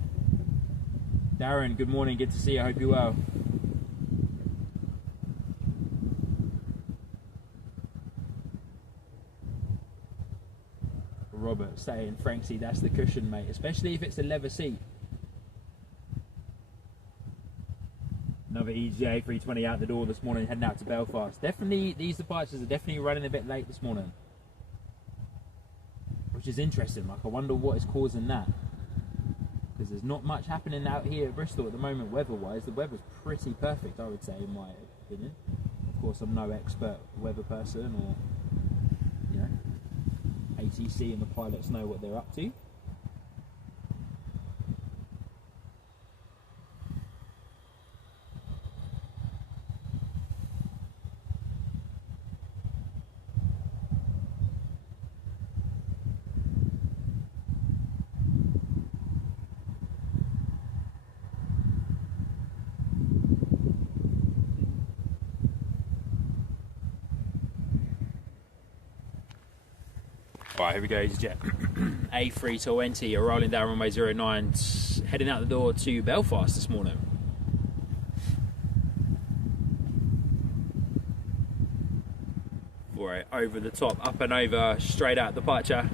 Darren, good morning. Good to see you. Hope you're well. Robert saying, Franksy, that's the cushion, mate, especially if it's a leather seat. Another easy A320 out the door this morning, heading out to Belfast. Definitely, these departures are definitely running a bit late this morning, which is interesting. Like, I wonder what is causing that, because there's not much happening out here at Bristol at the moment weather-wise. The weather's pretty perfect, I would say, in my opinion. Of course, I'm no expert weather person, or, you know, ATC and the pilots know what they're up to. Right, here we go, jet A320 are rolling down runway 09, heading out the door to Belfast this morning. For a over the top, up and over, straight out departure.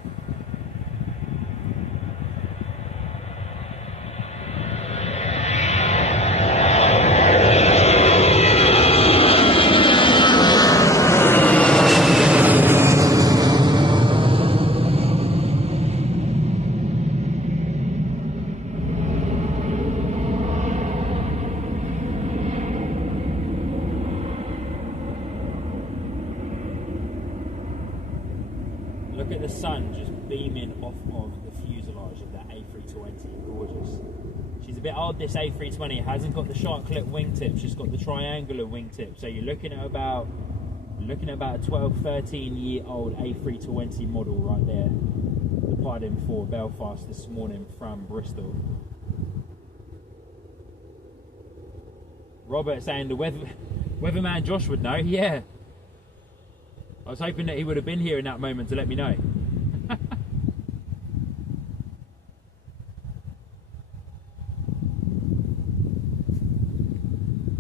Look at the sun just beaming off of the fuselage of that A320. Gorgeous. She's a bit odd, this A320. It hasn't got the shark clip wingtip, she's got the triangular wingtip. So you're looking at about a 12, 13 year old A320 model right there. Departing for Belfast this morning from Bristol. Robert saying the weatherman Josh would know. Yeah. I was hoping that he would have been here in that moment to let me know.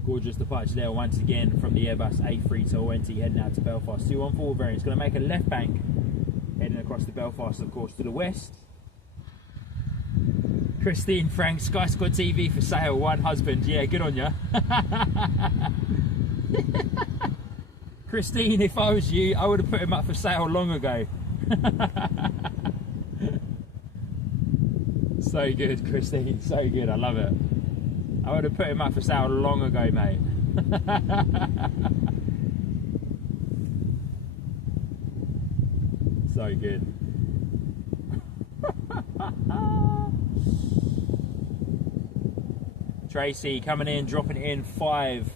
Gorgeous departure there once again from the Airbus A320 heading out to Belfast. 214 variant. It's going to make a left bank heading across to Belfast, of course, to the west. Christine Frank, Sky Squad TV for sale, one husband. Yeah, good on ya. Christine, if I was you, I would have put him up for sale long ago. So good, Christine, so good, I love it. I would have put him up for sale long ago, mate. So good. Tracy coming in, dropping in 5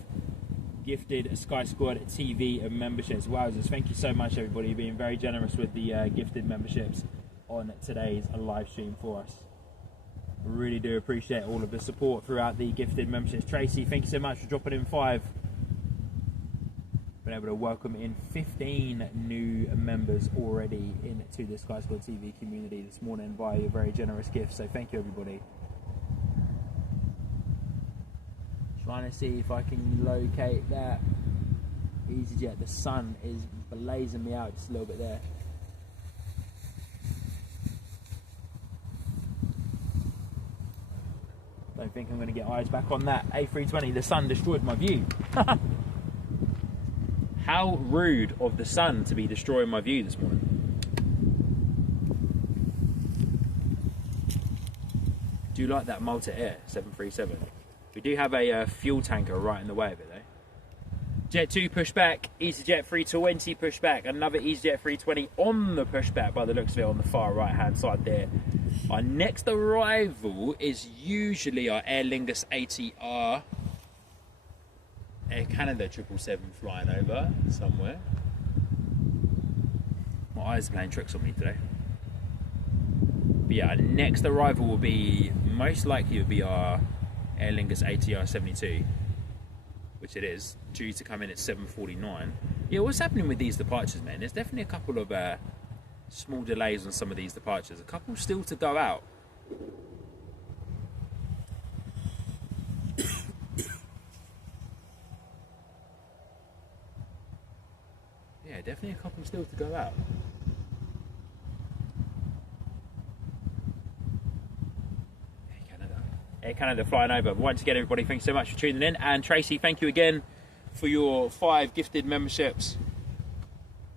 gifted Sky Squad TV and memberships. Wowzers, thank you so much, everybody, being very generous with the gifted memberships on today's live stream for us. Really do appreciate all of the support throughout the gifted memberships. Tracy, thank you so much for dropping in 5. Been able to welcome in 15 new members already into the Sky Squad TV community this morning via your very generous gift. So thank you, everybody. Trying to see if I can locate that EasyJet. The sun is blazing me out just a little bit there. Don't think I'm going to get eyes back on that A320. The sun destroyed my view. How rude of the sun to be destroying my view this morning. Do you like that Malta Air 737? We do have a fuel tanker right in the way of it though. Jet 2 pushback, EasyJet 320 pushback, another EasyJet 320 on the pushback by the looks of it on the far right hand side there. Our next arrival is usually our Aer Lingus ATR Air Canada 777 flying over somewhere. My eyes are playing tricks on me today. But yeah, our next arrival will be, most likely will be our Aer Lingus ATR 72, which it is, due to come in at 7:49. Yeah, what's happening with these departures, man? There's definitely a couple of small delays on some of these departures. A couple still to go out. Yeah, definitely a couple still to go out. Air Canada flying over. Once again, everybody, thanks so much for tuning in. And Tracy, thank you again for your 5 gifted memberships.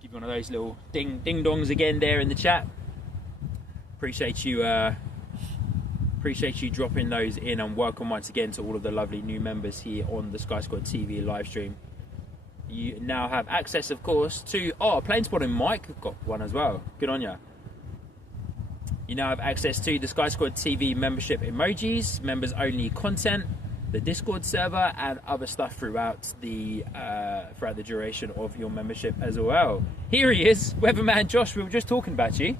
Give you one of those little ding dongs again there in the chat. Appreciate you dropping those in, and welcome once again to all of the lovely new members here on the Sky Squad TV live stream. You now have access, of course, to Plane Spotting Mike got one as well. Good on ya. You now have access to the Sky Squad TV membership emojis, members only content, the Discord server, and other stuff throughout the duration of your membership as well. Here he is, Weatherman Josh. We were just talking about you,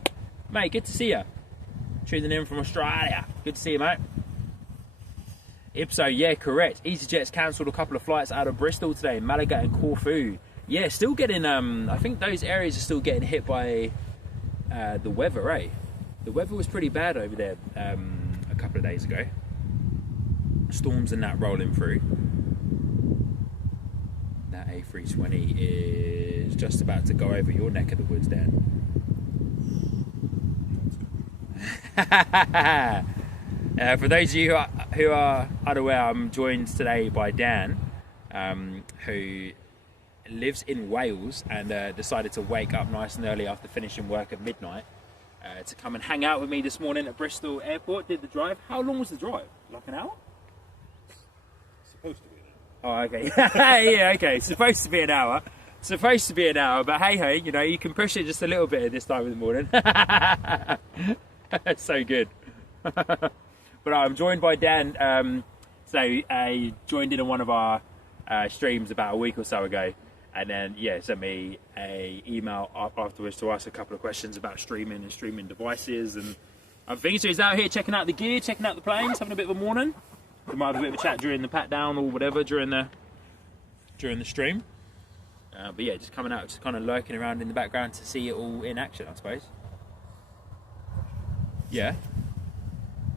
mate. Good to see you. Tuning in from Australia. Good to see you, mate. Ipso, yeah, correct. EasyJet's cancelled a couple of flights out of Bristol today, Malaga and Corfu. Yeah, still getting. I think those areas are still getting hit by the weather, eh? The weather was pretty bad over there a couple of days ago. Storms and that rolling through. That A320 is just about to go over your neck of the woods, Dan. For those of you who are unaware, I'm joined today by Dan, who lives in Wales and decided to wake up nice and early after finishing work at midnight. To come and hang out with me this morning at Bristol Airport. Did the drive. How long was the drive? Like an hour? Supposed to be an hour. Oh, okay. Yeah, okay. Supposed to be an hour. But hey, you know, you can push it just a little bit at this time of the morning. That's so good. But I'm joined by Dan. So I joined in on one of our streams about a week or so ago. And then, yeah, sent me a email afterwards to ask a couple of questions about streaming and streaming devices and things. So he's out here checking out the gear, checking out the planes, having a bit of a morning. We might have a bit of a chat during the pat down or whatever during the stream. But yeah, just coming out, just kind of lurking around in the background to see it all in action, I suppose. Yeah.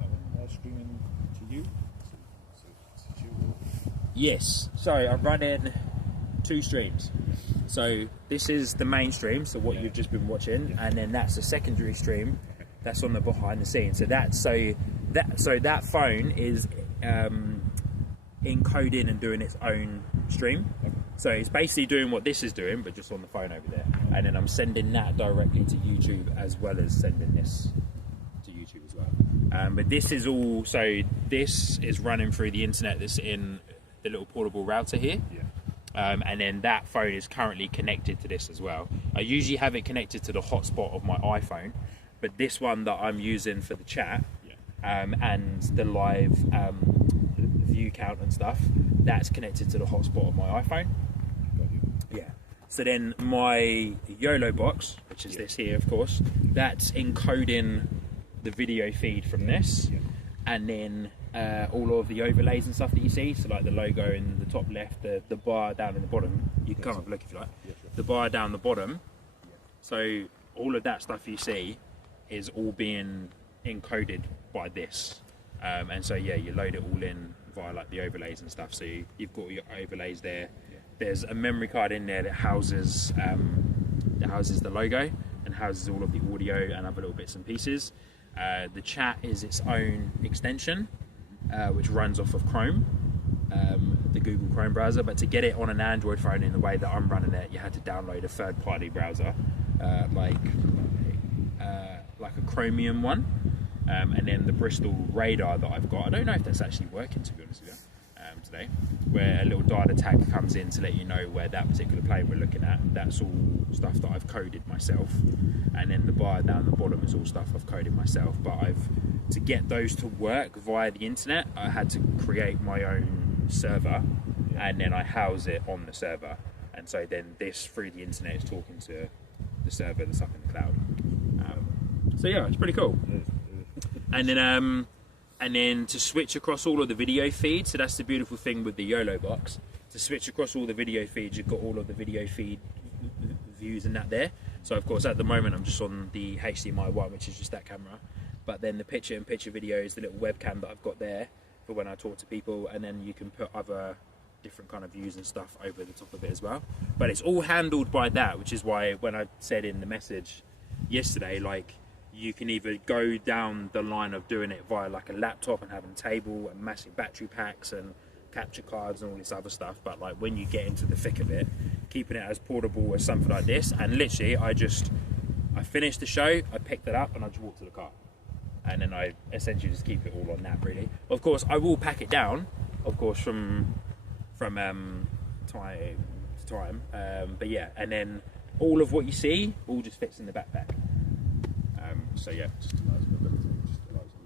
That one streaming to you? To you? Yes. So I'm running 2 streams. So this is the main stream, so what you've just been watching, and then that's the secondary stream that's on the behind the scenes. So that phone is encoding and doing its own stream. So it's basically doing what this is doing, but just on the phone over there. And then I'm sending that directly to YouTube as well as sending this to YouTube as well. But this is all, so this is running through the internet that's in the little portable router here. And then that phone is currently connected to this as well. I usually have it connected to the hotspot of my iPhone, but this one that I'm using for the chat and the live view count and stuff, that's connected to the hotspot of my iPhone. Yeah. So then my YOLO box, which is this here, of course, that's encoding the video feed from this. and then all of the overlays and stuff that you see, so like the logo in the top left, the bar down in the bottom, you can kind of look if you like, the bar down the bottom, so all of that stuff you see is all being encoded by this, and so yeah, you load it all in via like the overlays and stuff, so you've got your overlays there. There's a memory card in there that houses the logo and houses all of the audio and other little bits and pieces. The chat is its own extension, which runs off of Chrome, the Google Chrome browser, but to get it on an Android phone in the way that I'm running it, you had to download a third-party browser, like a Chromium one, and then the Bristol radar that I've got, I don't know if that's actually working, to be honest with you, today, where a little data tag comes in to let you know where that particular plane we're looking at. That's all stuff that I've coded myself, and then the bar down the bottom is all stuff I've coded myself, but to get those to work via the internet, I had to create my own server, and then I house it on the server, and so then this through the internet is talking to the server that's up in the cloud. So yeah, it's pretty cool. And then to switch across all of the video feeds, so that's the beautiful thing with the YOLO box. To switch across all the video feeds, you've got all of the video feed views and that there. So of course at the moment I'm just on the HDMI one, which is just that camera. But then the picture-in-picture video is the little webcam that I've got there for when I talk to people, and then you can put other different kind of views and stuff over the top of it as well. But it's all handled by that, which is why when I said in the message yesterday, like, you can either go down the line of doing it via like a laptop and having a table and massive battery packs and capture cards and all this other stuff, but like when you get into the thick of it, keeping it as portable as something like this. And literally I finished the show, I picked it up and I just walked to the car, and then I essentially just keep it all on that really. Of course I will pack it down, of course, from time to time, but yeah, and then all of what you see all just fits in the backpack. So yeah,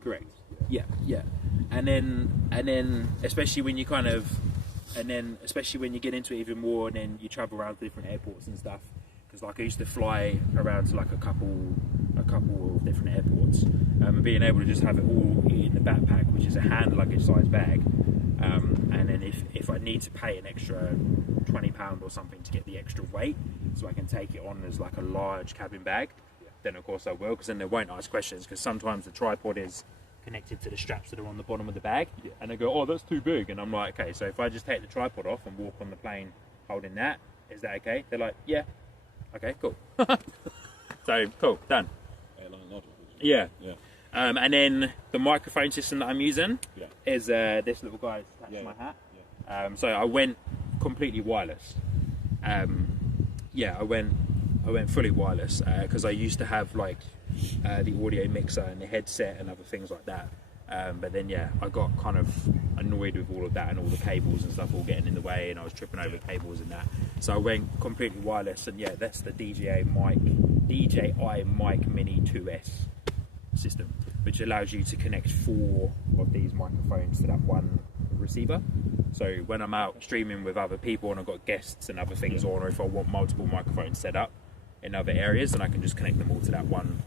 correct. Yeah. And then especially when you especially when you get into it even more, and then you travel around to different airports and stuff. Because like I used to fly around to like a couple of different airports, and being able to just have it all in the backpack, which is a hand luggage size bag. And then if I need to pay an extra £20 or something to get the extra weight, so I can take it on as like a large cabin bag, then of course I will, because then they won't ask questions, because sometimes the tripod is connected to the straps that are on the bottom of the bag, and they go, oh, that's too big, and I'm like, okay, so if I just take the tripod off and walk on the plane holding that, is that okay? They're like, yeah, okay, cool. So cool, done. Yeah. And then the microphone system that I'm using is this little guy attached to my hat. So I went completely wireless. I went fully wireless, because I used to have like the audio mixer and the headset and other things like that, but then yeah, I got kind of annoyed with all of that and all the cables and stuff all getting in the way, and I was tripping over cables and that, so I went completely wireless. And yeah, that's the DJI Mic Mini 2S system, which allows you to connect 4 of these microphones to that one receiver. So when I'm out streaming with other people and I've got guests and other things on, or if I want multiple microphones set up in other areas, then I can just connect them all to that one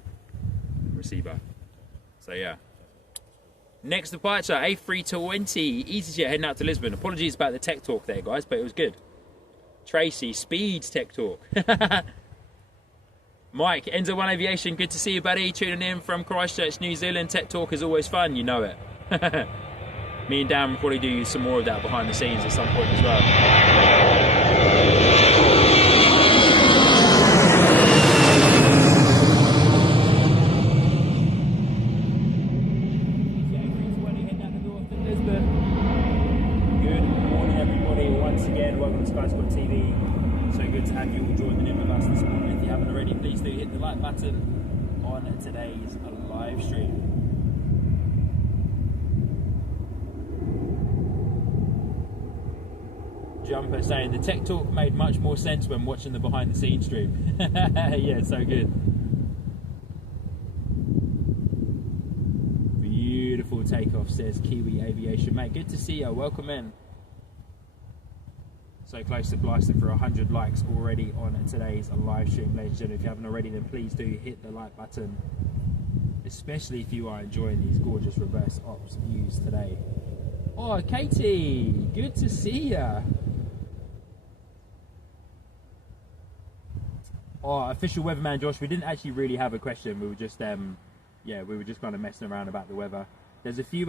receiver. So yeah. Next departure, A320 EasyJet heading out to Lisbon. Apologies about the tech talk there, guys, but it was good. Tracy, Speeds tech talk. Mike, Enzo One Aviation, good to see you, buddy. Tuning in from Christchurch, New Zealand. Tech talk is always fun, you know it. Me and Dan will probably do some more of that behind the scenes at some point as well. Button on today's live stream. Jumper saying the tech talk made much more sense when watching the behind the scenes stream. Yeah, so good. Beautiful takeoff, says Kiwi Aviation. Mate, good to see you. Welcome in. So close to blasting for 100 likes already on today's live stream, ladies and gentlemen. If you haven't already, then please do hit the like button especially if you are enjoying these gorgeous reverse ops views today. Oh, Katie, good to see ya. Oh, official weatherman Josh, we didn't actually really have a question. We were just, yeah, we were just kind of messing around about the weather. There's a few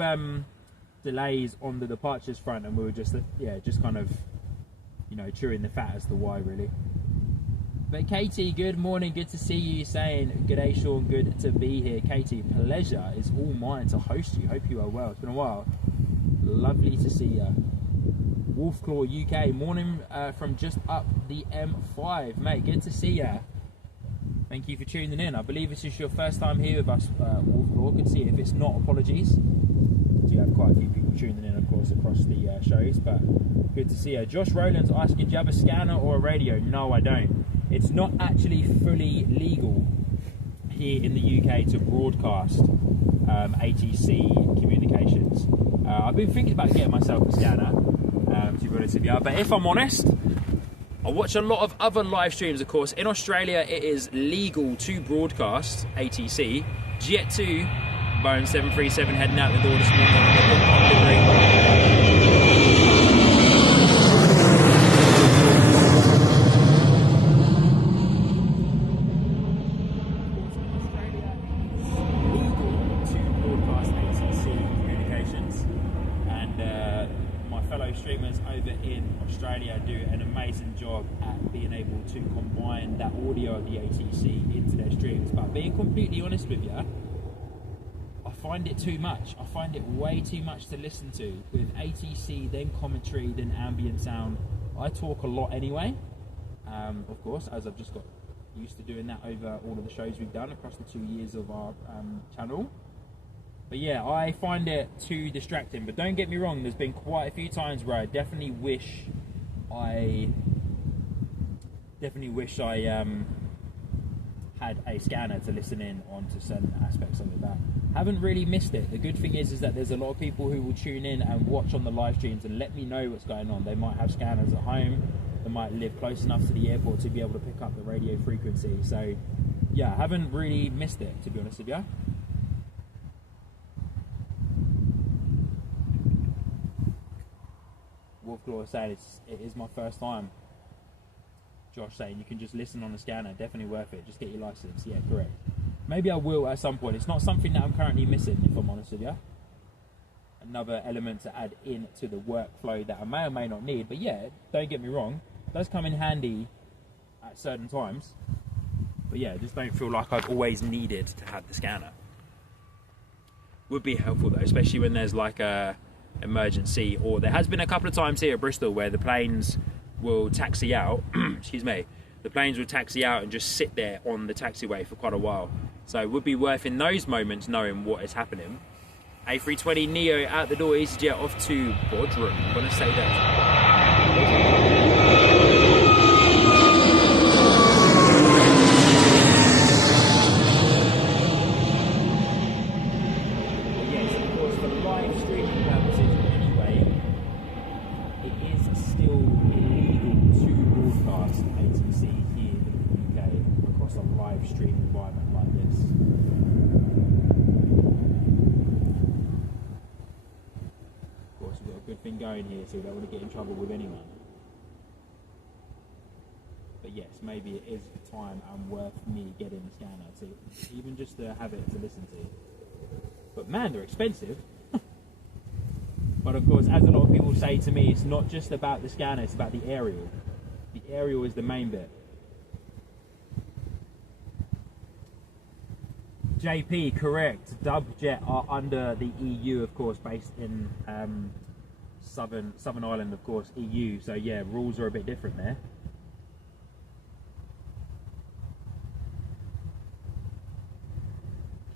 delays on the departures front, and we were just, yeah, just kind of, you know, chewing the fat as to why, really. But Katie, good morning, good to see you. Saying, g'day Sean, good to be here. Katie, pleasure is all mine to host you. Hope you are well. It's been a while. Lovely to see you. Wolfclaw UK, morning from just up the M5. Mate, good to see you. Thank you for tuning in. I believe this is your first time here with us, Wolfclaw. Good to see you. If it's not, apologies. You have quite a few people tuning in, of course, across the shows, but good to see you. Josh Rowland's asking, do you have a scanner or a radio? No, I don't. It's not actually fully legal here in the UK to broadcast ATC communications. I've been thinking about getting myself a scanner, to be honest with you, but if I'm honest, I watch a lot of other live streams, of course. In Australia, it is legal to broadcast ATC. Jet 2, Boeing 737 heading out the door this morning. Streamers over in Australia do an amazing job at being able to combine that audio of the ATC into their streams, but being completely honest with you, I find it too much. I find it way too much to listen to with ATC, then commentary, then ambient sound. I talk a lot anyway, of course, as I've just got used to doing that over all of the shows we've done across the 2 years of our channel. But yeah, I find it too distracting. But don't get me wrong, there's been quite a few times where I definitely wish I had a scanner to listen in on to certain aspects of it. But haven't really missed it. The good thing is that there's a lot of people who will tune in and watch on the live streams and let me know what's going on. They might have scanners at home. They might live close enough to the airport to be able to pick up the radio frequency. So yeah, I haven't really missed it, to be honest with you. Wolfclaw saying it is my first time. Josh saying you can just listen on the scanner, definitely worth it, just get your license. Yeah, correct. Maybe I will at some point. It's not something that I'm currently missing, if I'm honest with you. Another element to add into the workflow that I may or may not need, but yeah, don't get me wrong, it does come in handy at certain times. But yeah, just don't feel like I've always needed to have the scanner. Would be helpful though, especially when there's like a emergency, or there has been a couple of times here at Bristol where the planes will taxi out excuse me, the planes will taxi out and just sit there on the taxiway for quite a while, so it would be worth in those moments knowing what is happening. A320 Neo out the door, EasyJet off to Bodrum. I'm gonna say that. Stream environment like this. Of course, we've got a good thing going here, so we don't want to get in trouble with anyone. But yes, maybe it is time and worth me getting the scanner to even just to have it to listen to. But man, they're expensive. But of course, as a lot of people say to me, it's not just about the scanner, it's about the aerial. The aerial is the main bit. JP, correct. Dubjet are under the EU, of course, based in Southern Ireland, of course, EU. So yeah, rules are a bit different there.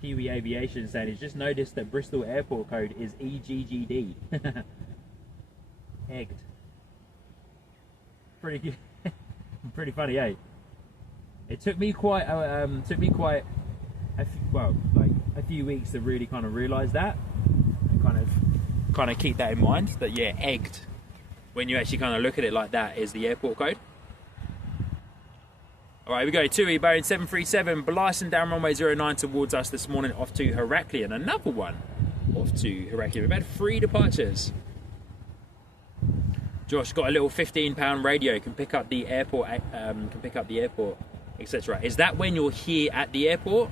Kiwi Aviation saying, he's just noticed that Bristol Airport code is EGGD. Egged. Pretty funny, eh? It took me quite a few weeks to really kind of realise that, and kind of keep that in mind. That yeah, egged, when you actually kind of look at it like that, is the airport code. All right, we go. TUI, Boeing 737, blasting down runway 09 towards us this morning, off to Heraklion. Another one off to Heraklion. We've had 3 departures. Josh got a little £15 radio, can pick up the airport, etc. Is that when you're here at the airport?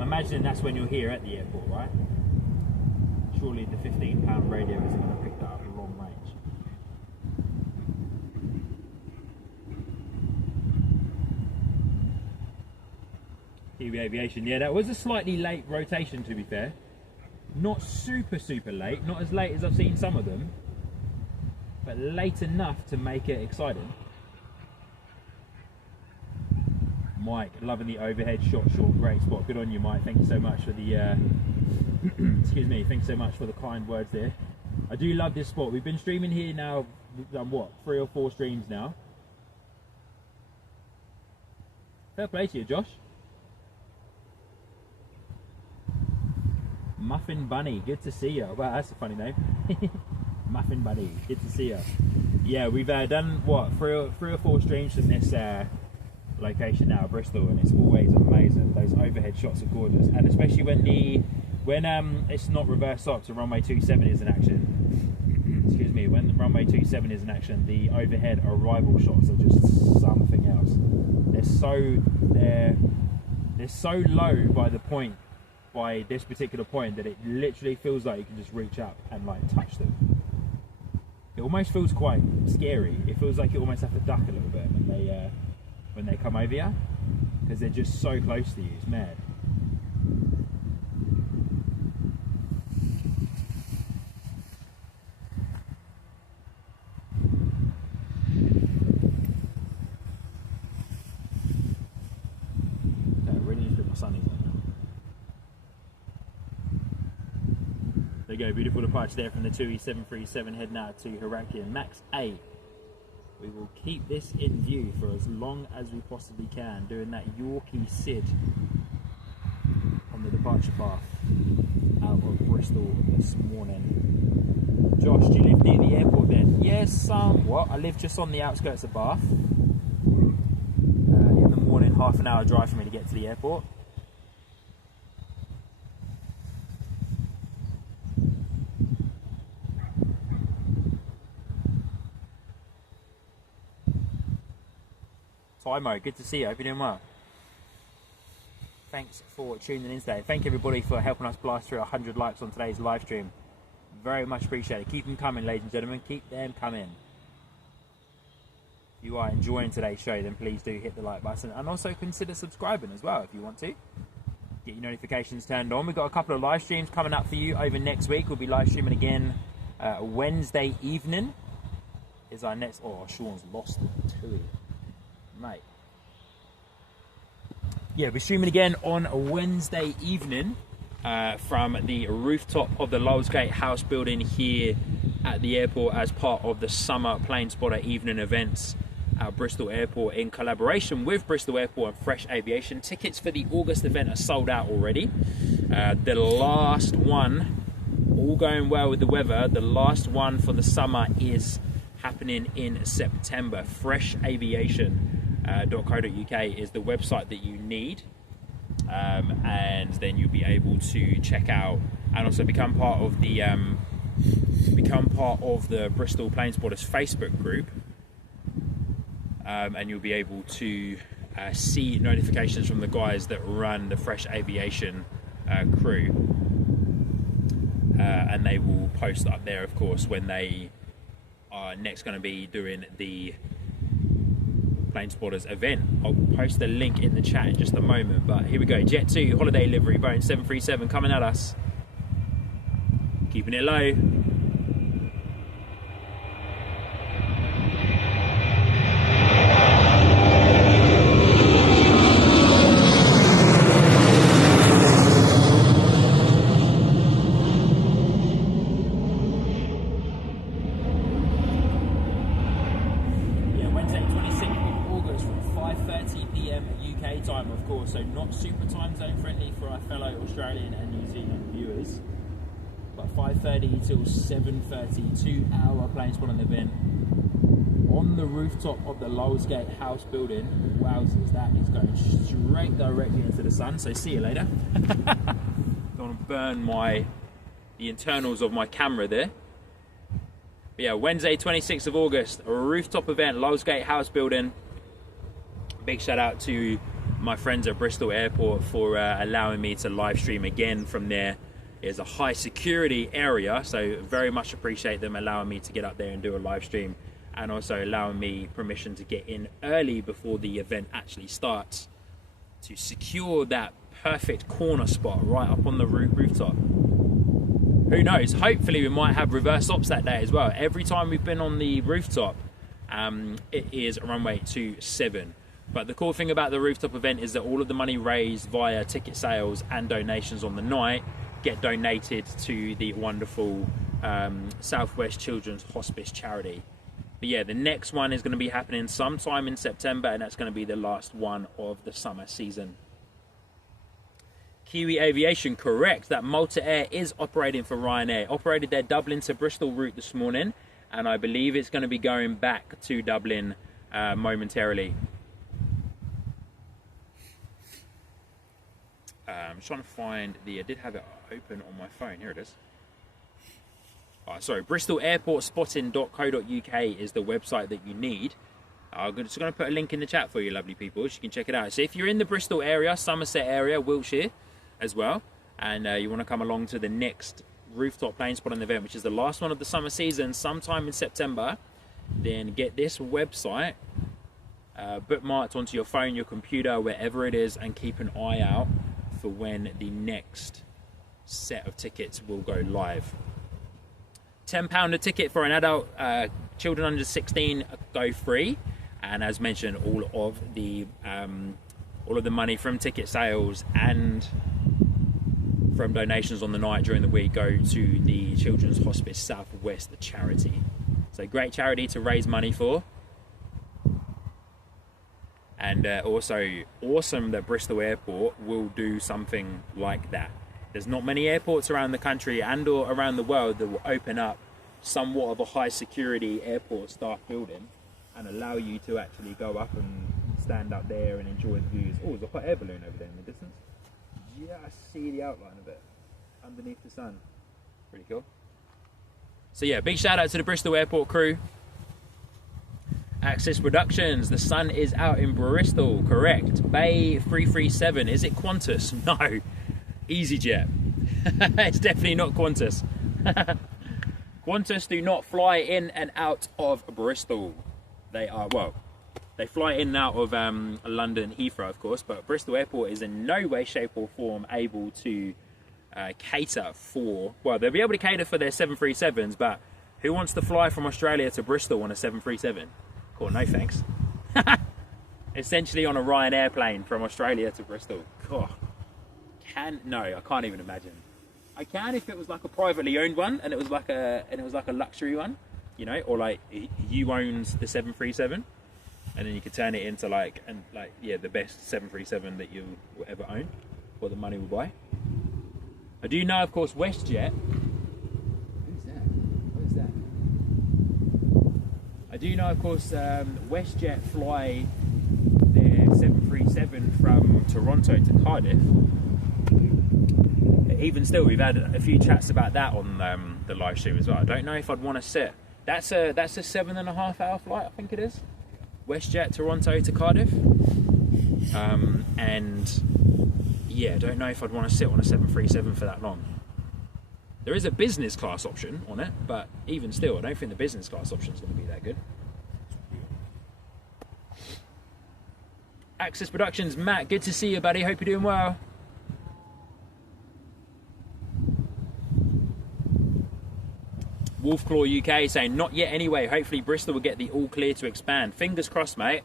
Imagine that's when you're here at the airport, right? Surely the £15 radio isn't going to pick that up at long range. Kiwi Aviation, yeah, that was a slightly late rotation, to be fair. Not super late, not as late as I've seen some of them, but late enough to make it exciting. Mike, loving the overhead shot, short, great spot. Good on you, Mike. Thank you so much for the excuse me. Thanks so much for the kind words there. I do love this spot. We've been streaming here now. We've done what, 3 or 4 streams now. Fair play to you, Josh. Muffin Bunny, good to see you. Wow, that's a funny name. Muffin Bunny, good to see you. Yeah, we've done what, 3 or 4 streams from this location now, Bristol, and it's always amazing. Those overhead shots are gorgeous, and especially when it's not reverse ops and runway 27 is in action. Excuse me, when the runway 27 is in action, the overhead arrival shots are just something else. They're so low by this particular point that it literally feels like you can just reach up and like touch them. It almost feels quite scary. It feels like you almost have to duck a little bit when they come over you, because they're just so close to you. It's mad. Okay, I really need to put my sunnies on now. There you go, beautiful departure there from the TUI 737 heading out to Heraklion, Max 8. We will keep this in view for as long as we possibly can, doing that Yorkie Sid on the departure path out of Bristol this morning. Josh, do you live near the airport then? Yes, somewhat. I live just on the outskirts of Bath. In the morning, half an hour drive for me to get to the airport. Tymo, good to see you. Hope you're doing well. Thanks for tuning in today. Thank you everybody for helping us blast through 100 likes on today's live stream. Very much appreciated. Keep them coming, ladies and gentlemen. Keep them coming. If you are enjoying today's show, then please do hit the like button, and also consider subscribing as well if you want to. Get your notifications turned on. We've got a couple of live streams coming up for you over next week. We'll be live streaming again Wednesday evening. Is our next... Oh, Sean's lost it too. Mate. Yeah, we're streaming again on a Wednesday evening from the rooftop of the Lowellsgate House building here at the airport as part of the summer plane spotter evening events at Bristol Airport in collaboration with Bristol Airport and Fresh Aviation. Tickets for the August event are sold out already. The last one, all going well with the weather, the last one for the summer is happening in September. Fresh Aviation. .co.uk is the website that you need, and then you'll be able to check out and also become part of the Bristol Plane Spotters Facebook group, and you'll be able to see notifications from the guys that run the Fresh Aviation crew, and they will post up there, of course, when they are next going to be doing the Plane Spotters event. I'll post the link in the chat in just a moment, but here we go. Jet 2 holiday livery Boeing 737 coming at us, keeping it low. zone friendly for our fellow Australian and New Zealand viewers. But 5:30 till 7:30, 2-hour plane spot on the event on the rooftop of the Lowsgate House building. Wowzers, that is going straight directly into the sun. So see you later. Don't want to burn the internals of my camera there. But yeah, Wednesday 26th of August, a rooftop event, Lowsgate House building. Big shout out to my friends at Bristol Airport for allowing me to live stream again from there. It's a high security area, so very much appreciate them allowing me to get up there and do a live stream, and also allowing me permission to get in early before the event actually starts to secure that perfect corner spot right up on the rooftop. Who knows, hopefully we might have reverse ops that day as well. Every time we've been on the rooftop, it is runway 27. But the cool thing about the rooftop event is that all of the money raised via ticket sales and donations on the night get donated to the wonderful Southwest Children's Hospice charity. But yeah, the next one is going to be happening sometime in September, and that's going to be the last one of the summer season. Kiwi Aviation, correct, that Malta Air is operating for Ryanair. Operated their Dublin to Bristol route this morning, and I believe it's going to be going back to Dublin momentarily. I'm trying to find I did have it open on my phone. Here it is. Sorry, Bristol Airport Spotting.co.uk is the website that you need. I'm just going to put a link in the chat for you, lovely people, so you can check it out. So if you're in the Bristol area, Somerset area, Wiltshire as well, and you want to come along to the next rooftop plane spotting event, which is the last one of the summer season, sometime in September, then get this website bookmarked onto your phone, your computer, wherever it is, and keep an eye out for when the next set of tickets will go live. £10 a ticket for an adult, children under 16 go free, and as mentioned, all of the money from ticket sales and from donations on the night during the week go to the Children's Hospice Southwest charity. So great charity to raise money for. And also awesome that Bristol Airport will do something like that. There's not many airports around the country and or around the world that will open up somewhat of a high security airport staff building and allow you to actually go up and stand up there and enjoy the views. Oh, there's a hot air balloon over there in the distance. Yeah, I see the outline of it underneath the sun. Pretty cool. So yeah, big shout out to the Bristol Airport crew. Axis Productions, the sun is out in Bristol, correct. Bay 337, is it Qantas? No, EasyJet. It's definitely not Qantas. Qantas do not fly in and out of Bristol. They fly in and out of London Heathrow, of course, but Bristol Airport is in no way, shape or form able to cater for, well, they'll be able to cater for their 737s, but who wants to fly from Australia to Bristol on a 737? Cool, no thanks. Essentially on a Ryanair plane from Australia to Bristol. God. No, I can't even imagine. I can if it was like a privately owned one and it was like a luxury one, you know, or like you owned the 737 and then you could turn it into the best 737 that you will ever own, what the money will buy. I do know, of course, WestJet. Who's that? What is that? I do know, of course, WestJet fly their 737 from Toronto to Cardiff. Even still, we've had a few chats about that on the live stream as well. I don't know if I'd want to sit. That's a 7.5 hour flight, I think it is. WestJet Toronto to Cardiff. And yeah, I don't know if I'd want to sit on a 737 for that long. There is a business class option on it, but even still, I don't think the business class option is going to be that good. Axis Productions, Matt, good to see you, buddy. Hope you're doing well. Wolfclaw UK saying, not yet anyway. Hopefully Bristol will get the all clear to expand. Fingers crossed, mate.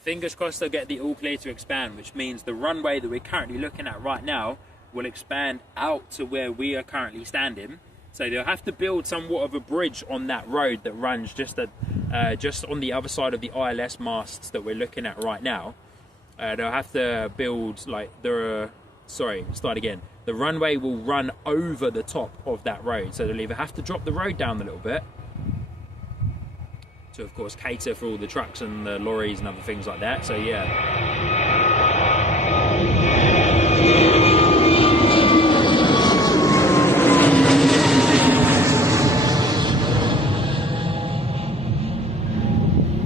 Fingers crossed they'll get the all clear to expand, which means the runway that we're currently looking at right now will expand out to where we are currently standing. So they'll have to build somewhat of a bridge on that road that runs just on the other side of the ILS masts that we're looking at right now. They'll have to build, like, there are sorry, start again. The runway will run over the top of that road, so they'll either have to drop the road down a little bit to, of course, cater for all the trucks and the lorries and other things like that. So yeah.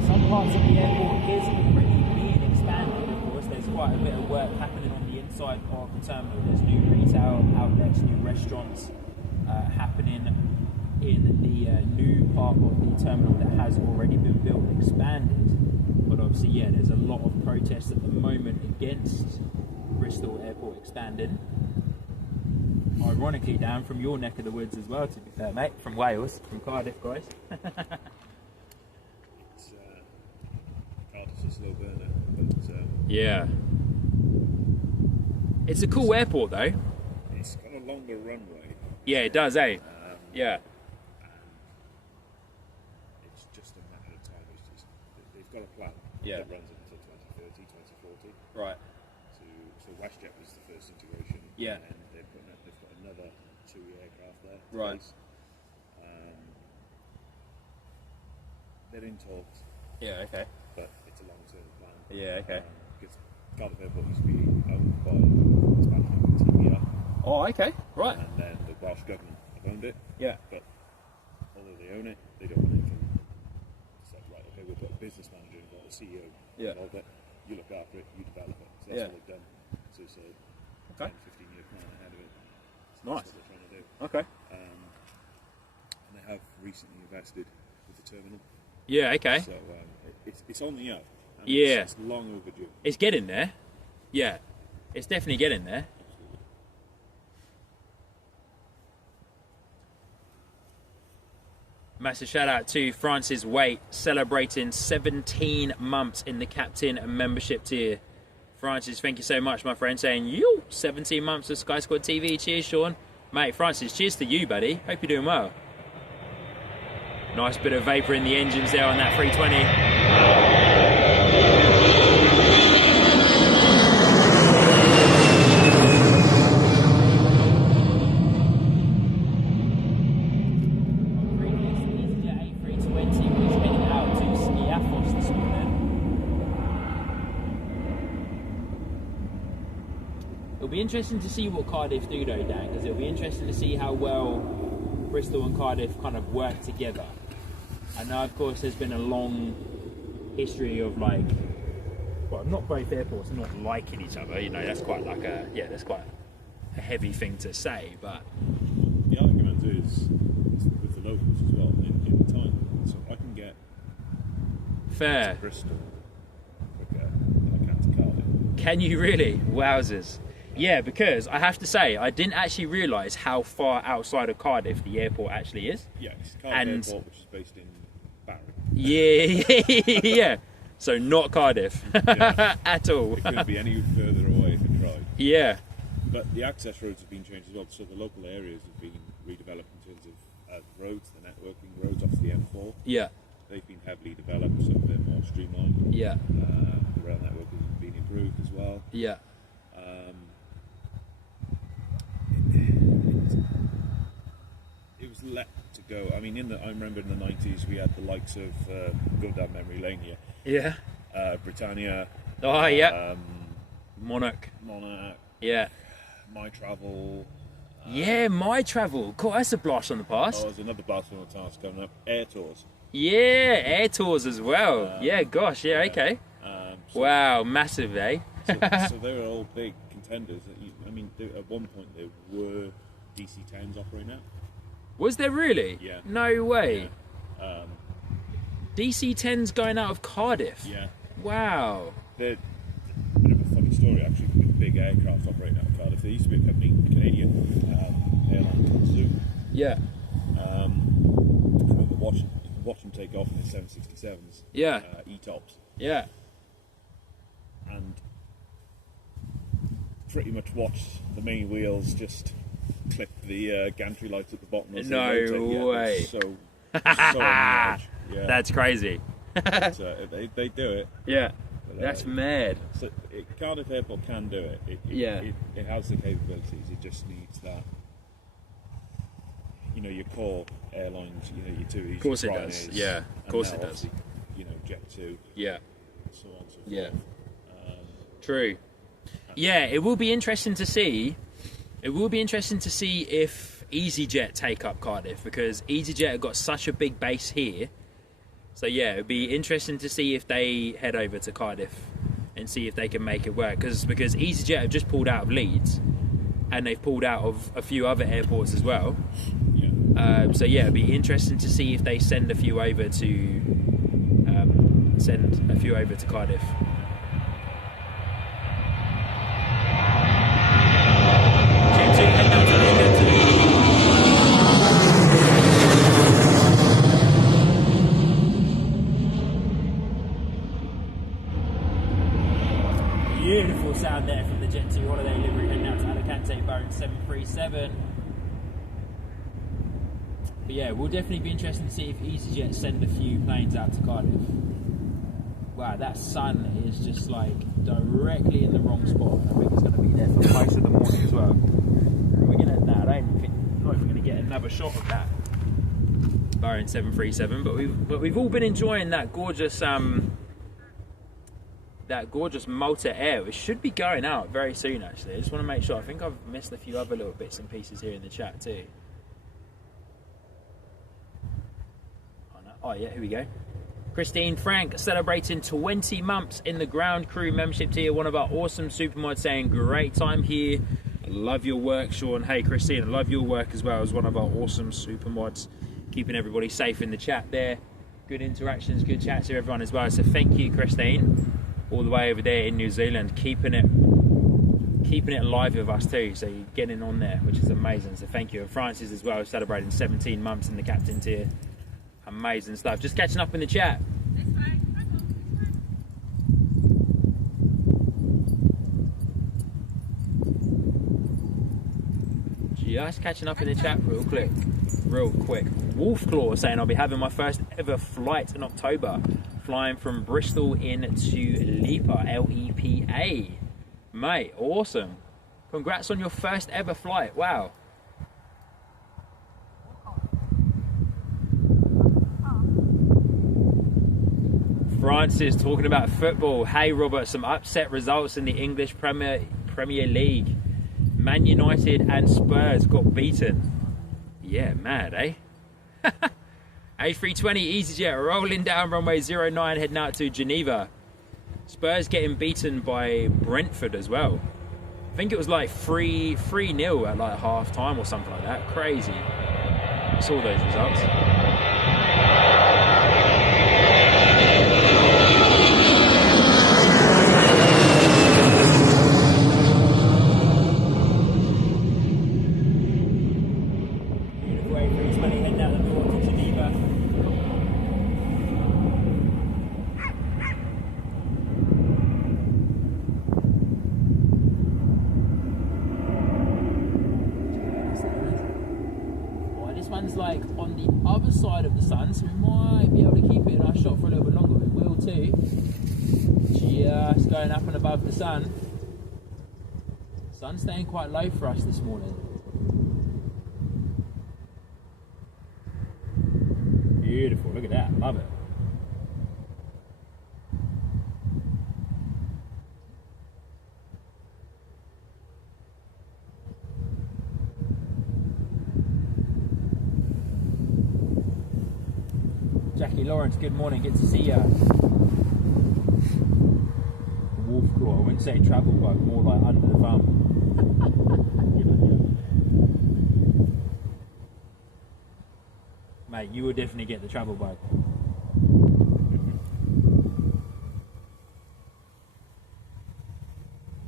Some parts of the airport is already being expanded, of course. There's quite a bit of work happening on the inside of the terminal. There's new retail outlets, new restaurants happening in the new part of the terminal that has already been built and expanded. But obviously, yeah, there's a lot of protests at the moment against Bristol Airport expanding. Ironically, Dan, from your neck of the woods as well, to be fair, mate, from Wales, from Cardiff, guys. Cardiff's a slow burner, but yeah. It's a cool airport, though. it's got a longer runway. Yeah, it does, eh? Yeah. It's just a matter of time. It's just, they've got a plan Yeah. that runs until 2030, 2040. Right. So WestJet was the first integration. Yeah. And they've got another 2 aircraft there. Right. Place. They're in talks, Yeah, okay. but it's a long-term plan. Yeah, okay. Because Cardiff Airport used to be owned by the Spanish government, TBR, Oh, okay. Right. and then the Welsh government have owned it. Yeah. But although they own it, they don't want anything. It's like, right, okay, we'll put a business manager involved, a CEO Yeah. involved it, you look after it, you develop it. So that's Yeah. what they've done. So it's a Okay. 10, 15-year plan ahead of it. So Nice. That's what they're trying to do. Okay. And they have recently invested with the terminal. Yeah, okay. So it's on the up. And Yeah. It's long overdue. It's getting there. Yeah. It's definitely getting there. Massive shout out to Francis Waite, celebrating 17 months in the captain membership tier. Francis, thank you so much, my friend, saying, you 17 months of Sky Squad TV. Cheers, Sean. Mate, Francis, cheers to you, buddy. Hope you're doing well. Nice bit of vapour in the engines there on that 320. It'll be interesting to see what Cardiff do though, Dan, because it'll be interesting to see how well Bristol and Cardiff kind of work together. I know, of course, there's been a long history of like, well, not both airports not liking each other. You know, that's quite like that's quite a heavy thing to say. But The argument is with the locals as well in time. So I can get fair. to Bristol quicker than I can to Cardiff. Can you really? Wowzers. Yeah, because I have to say, I didn't actually realise how far outside of Cardiff the airport actually is. Yeah, it's Cardiff Airport, which is based in Barry. Yeah, yeah. So not Cardiff Yeah. at all. It couldn't be any further away if it tried. Yeah, But the access roads have been changed as well. So the local areas have been redeveloped in terms of roads, the networking roads off the M4. yeah, They've been heavily developed, so they're more streamlined. yeah, The rail network has been improved as well. yeah, It was let to go. I mean, I remember in the 90s we had the likes of go down memory lane here. yeah. Britannia. Oh, yeah. Monarch. Yeah. My Travel. Yeah, My Travel. Cool, that's a blast on the past. Oh, there's another Barcelona task coming up. Air Tours. Yeah, Air Tours as well. Yeah, gosh, yeah, okay. So, Wow, massive, eh? so they were all big contenders. I mean, at one point there were DC-10s operating out. Was there really? Yeah. No way. Yeah. DC-10's going out of Cardiff. Yeah. Wow. They're a bit of a funny story actually with big aircraft operating out of Cardiff. There used to be a company, Canadian airline called Zoo. Yeah. I remember watching them take off in the 767s. Yeah. E-tops. Yeah. And pretty much watched the main wheels just clip the gantry lights at the bottom of the No rotor. way. So on the edge. Yeah. That's crazy. But, they do it. Yeah. But That's mad. So Cardiff Airport can do it. It has the capabilities. It just needs that. You know, your core airlines. You know, your two easy. Of course it does. Yeah, of course it does. You know, Jet2. Yeah. So on and so forth. Yeah. True. Yeah, it will be interesting to see. It will be interesting to see if EasyJet take up Cardiff, because EasyJet have got such a big base here. So yeah, it'd be interesting to see if they head over to Cardiff and see if they can make it work. Because EasyJet have just pulled out of Leeds, and they've pulled out of a few other airports as well. Yeah. So yeah, it'd be interesting to see if they send a few over to Cardiff. Beautiful sound there from the Jet2 holiday livery heading out to Alicante, Boeing 737. But yeah, we'll definitely be interested to see if EasyJet send a few planes out to Cardiff. Wow, that sun is just like directly in the wrong spot. I think it's going to be there for most of the morning as well. We're going to, not even going to get another shot of that Boeing 737, but we've all been enjoying that gorgeous Malta air. It should be going out very soon, actually. I just want to make sure. I think I've missed a few other little bits and pieces here in the chat too. Oh yeah, here we go. Christine Frank celebrating 20 months in the ground crew membership tier. One of our awesome supermods saying, great time here. I love your work, Sean. Hey, Christine, I love your work as well as one of our awesome supermods. Keeping everybody safe in the chat there. Good interactions, good chats to everyone as well. So thank you, Christine, all the way over there in New Zealand, keeping it live with us too. So you're getting on there, which is amazing. So thank you. And Francis as well, celebrating 17 months in the captain tier. Amazing stuff. Just catching up in the chat. Just catching up in the chat real quick. Wolfclaw saying, I'll be having my first ever flight in October, flying from Bristol into Lepa, L-E-P-A. Mate, awesome. Congrats on your first ever flight. Wow. Francis talking about football. Hey Robert, some upset results in the English Premier League. Man United and Spurs got beaten. Yeah, mad, eh? A320 EasyJet rolling down runway 09 heading out to Geneva. Spurs getting beaten by Brentford as well. I think it was like 3-0 at like half time or something like that. Crazy. I saw those results. Like on the other side of the sun, so we might be able to keep it in our shot for a little bit longer. We will too. Just going up and above the sun. Sun's staying quite low for us this morning. Beautiful, look at that, love it. Jackie Lawrence, good morning, good to see you. Wolfclaw, I wouldn't say travel bug, more like under the thumb. Mate, you will definitely get the travel bug.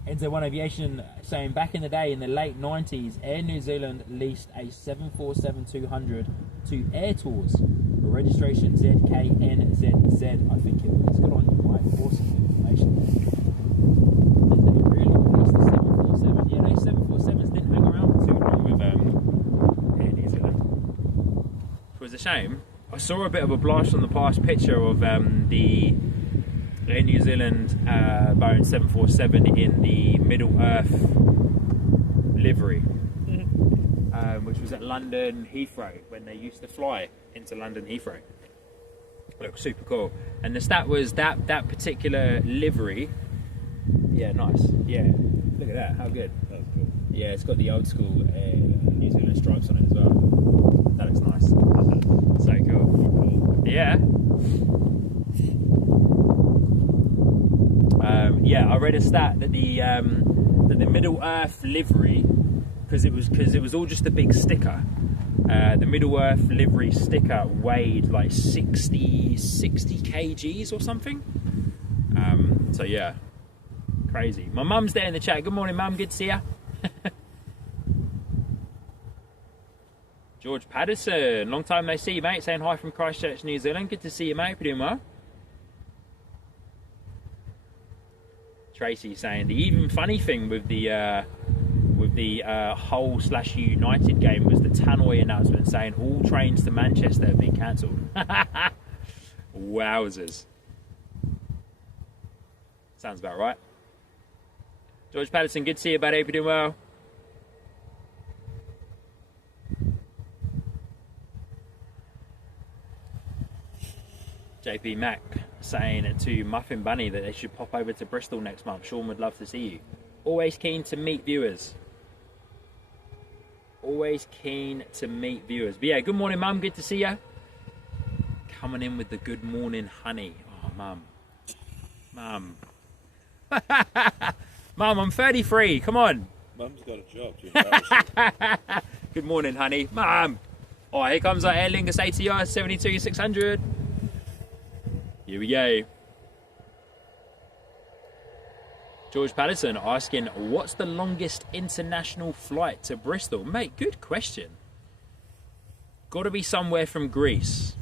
Enzo1 Aviation saying, back in the day, in the late 90s, Air New Zealand leased a 747-200 to Air Tours. Registration ZKNZZ, I think it was. Good on you, Mike. Awesome information. Did they really release the 747? Yeah, those 747s didn't hang around for too long with Air New Zealand. It was a shame. I saw a bit of a blast on the past picture of the Air New Zealand Boeing 747 in the Middle Earth livery, which was at London Heathrow when they used to fly into London Heathrow. Looks super cool. And the stat was that particular livery. Yeah, nice. Yeah, look at that. How good. That's cool. Yeah, it's got the old school New Zealand stripes on it as well. That looks nice. So cool. Yeah. Yeah, I read a stat that the Middle Earth livery, because it was all just a big sticker. The Middle Earth livery sticker weighed like 60 kgs or something. So yeah, crazy. My mum's there in the chat. Good morning, mum. Good to see ya. George Patterson, long time no see, mate. Saying hi from Christchurch, New Zealand. Good to see you, mate. Hope you're doing well. Tracy saying the even funny thing with the Hull/United game was the Tannoy announcement saying all trains to Manchester have been cancelled. Wowzers. Sounds about right. George Patterson, good to see you, buddy. Hope you're doing well. JP Mac saying to Muffin Bunny that they should pop over to Bristol next month. Sean would love to see you. Always keen to meet viewers. Always keen to meet viewers. But yeah, good morning, Mum. Good to see you. Coming in with the good morning honey. Oh, Mum. Mum. Mum, I'm 33. Come on. Mum's got a job. To embarrass you. Good morning, honey. Mum. Oh, here comes our Aer Lingus ATR 72-600. Here we go. George Patterson asking, what's the longest international flight to Bristol? Mate, good question. Got to be somewhere from Greece.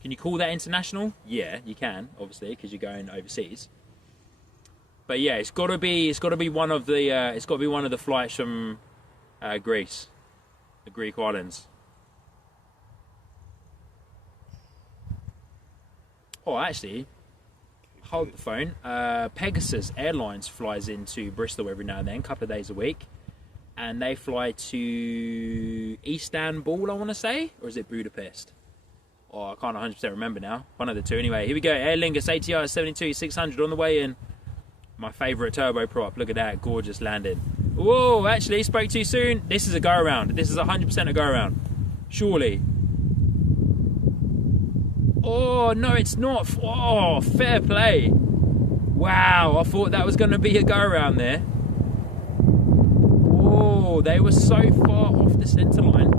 Can you call that international? Yeah, you can, obviously, because you're going overseas. But yeah, it's got to be one of the flights from Greece, the Greek islands. Oh, actually, hold the phone. Pegasus Airlines flies into Bristol every now and then, a couple of days a week. And they fly to Istanbul, I want to say. Or is it Budapest? Oh, I can't 100% remember now. One of the two. Anyway, here we go. Aer Lingus ATR 72-600 on the way in. My favourite turboprop. Look at that. Gorgeous landing. Whoa, actually, spoke too soon. This is a go-around. This is 100% a go-around. Surely. Oh, no, it's not. Oh, fair play. Wow, I thought that was going to be a go-around there. Oh, they were so far off the centre line.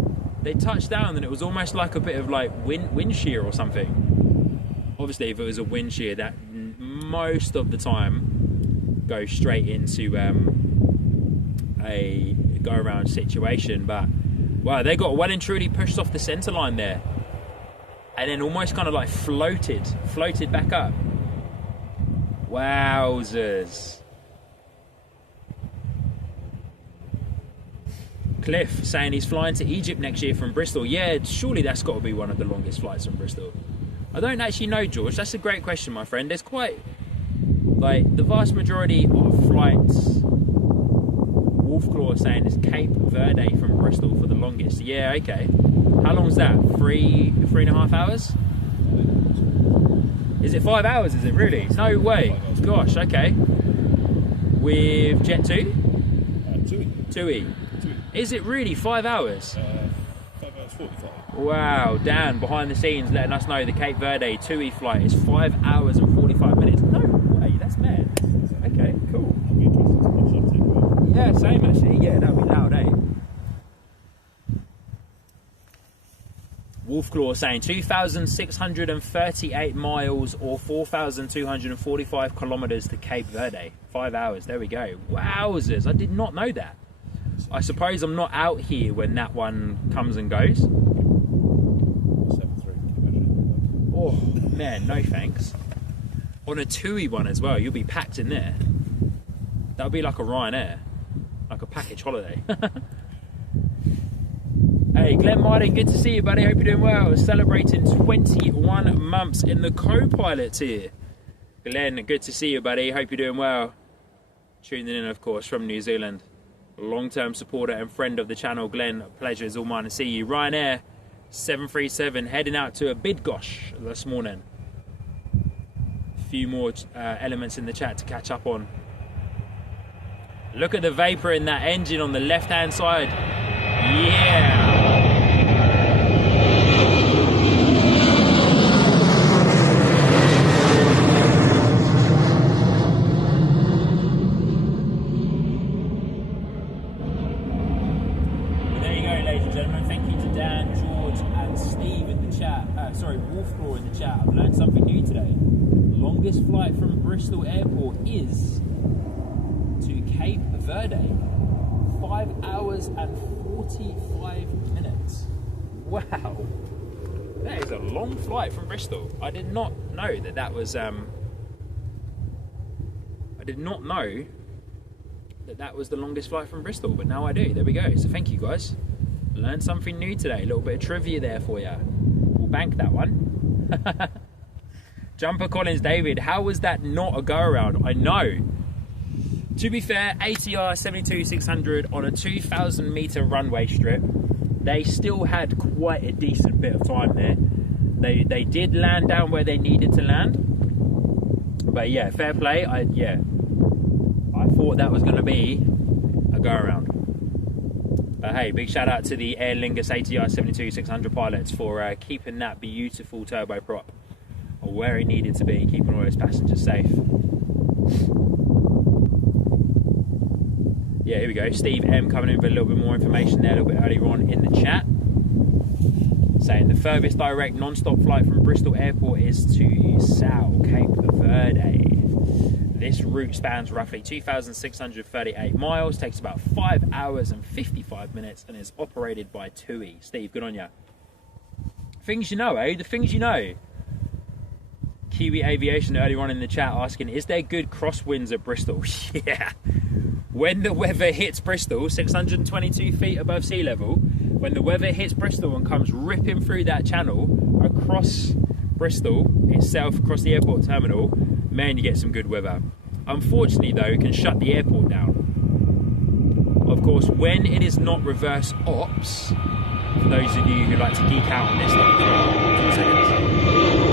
They touched down and it was almost like a bit of like wind shear or something. Obviously, if it was a wind shear, that most of the time goes straight into a go-around situation. But, wow, they got well and truly pushed off the centre line there. And then almost kind of like floated back up. Wowzers. Cliff saying he's flying to Egypt next year from Bristol. Yeah, surely that's got to be one of the longest flights from Bristol. I don't actually know, George. That's a great question, my friend. There's quite, like, the vast majority of flights. Wolfclaw saying it's Cape Verde from Bristol for the longest. Yeah, okay. How long is that? 3.5 hours? Is it 5 hours? Is it really? No way. Gosh, okay. With Jet2? TUI. Is it really 5 hours? 5 hours 45. Wow, Dan, behind the scenes, letting us know the Cape Verde TUI flight is 5 hours and 45 minutes. No way, that's mad. Okay, cool. I'll be interested to watch that too. Yeah, same actually. Yeah, that'll be loud, eh? Wolfclaw saying 2,638 miles or 4,245 kilometres to Cape Verde. 5 hours, there we go. Wowzers, I did not know that. I suppose I'm not out here when that one comes and goes. 7.3. Oh, man, no thanks. On a TUI one as well, you'll be packed in there. That'll be like a Ryanair. Like a package holiday. Hey, Glenn Martin, good to see you, buddy. Hope you're doing well. Celebrating 21 months in the co-pilot tier. Glenn, good to see you, buddy. Hope you're doing well. Tuning in, of course, from New Zealand. Long-term supporter and friend of the channel, Glenn. Pleasure is all mine to see you. Ryanair 737 heading out to a Bydgoszcz this morning. A few more elements in the chat to catch up on. Look at the vapour in that engine on the left-hand side. Yeah! Wolfclaw in the chat. I've learned something new today. Longest flight from Bristol Airport is to Cape Verde. 5 hours and 45 minutes. Wow, that is a long flight from Bristol. I did not know that was. I did not know that was the longest flight from Bristol, but now I do. There we go. So thank you guys. Learned something new today. A little bit of trivia there for you. Bank that one. Jumper Collins David, how was that not a go around? I know. To be fair, ATR 72-600 on a 2,000 meter runway strip, they still had quite a decent bit of time there. They did land down where they needed to land, but yeah, fair play. I thought that was going to be a go around. But hey, big shout out to the Aer Lingus ATR 72-600 pilots for keeping that beautiful turboprop where it needed to be, keeping all those passengers safe. Yeah, here we go. Steve M coming in with a little bit more information there a little bit earlier on in the chat. Saying the furthest direct non-stop flight from Bristol Airport is to Sal, Cape Verde. This route spans roughly 2,638 miles, takes about 5 hours and 55 minutes, and is operated by TUI. Steve, good on ya. Things you know, eh? The things you know. Kiwi Aviation earlier on in the chat asking, is there good crosswinds at Bristol? Yeah. When the weather hits Bristol, 622 feet above sea level, when the weather hits Bristol and comes ripping through that channel across Bristol itself, across the airport terminal, man, you get some good weather. Unfortunately though, it can shut the airport down. Of course, when it is not reverse ops, for those of you who like to geek out on this stuff, 2 seconds.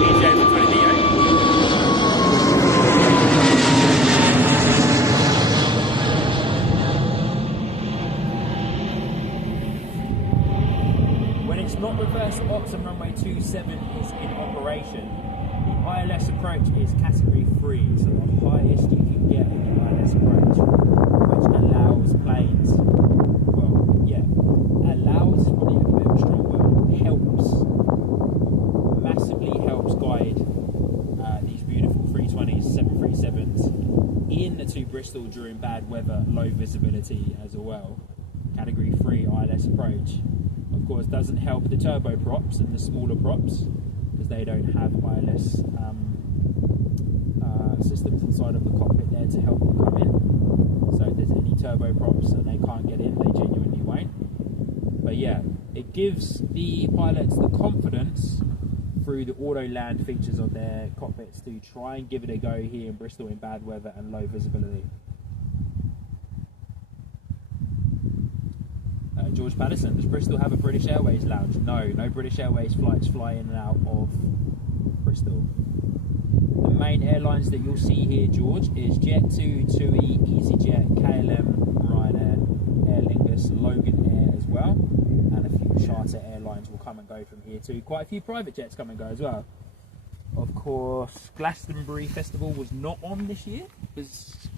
EJ for 20 Neo. When it's not reverse ops and runway 27 is in operation, the ILS approach is category 3, so the highest you can get in the ILS approach, which allows planes, well, yeah, allows is probably a bit of a strong word, helps, massively helps guide these beautiful 320s, 737s into Bristol during bad weather, low visibility as well. Category 3 ILS approach. Of course, doesn't help the turboprops and the smaller props, because they don't have ILS systems inside of the cockpit there to help them come in. So if there's any turboprops and they can't get in, they genuinely won't. But yeah, it gives the pilots the confidence through the auto land features of their cockpits to try and give it a go here in Bristol in bad weather and low visibility. George Patterson, does Bristol have a British Airways lounge? No, no British Airways flights fly in and out of Bristol. The main airlines that you'll see here, George, is Jet2, TUI, EasyJet, KLM, Ryanair, Aer Lingus, Logan Air as well, and a few charter airlines will come and go from here too. Quite a few private jets come and go as well. Of course, Glastonbury Festival was not on this year. Was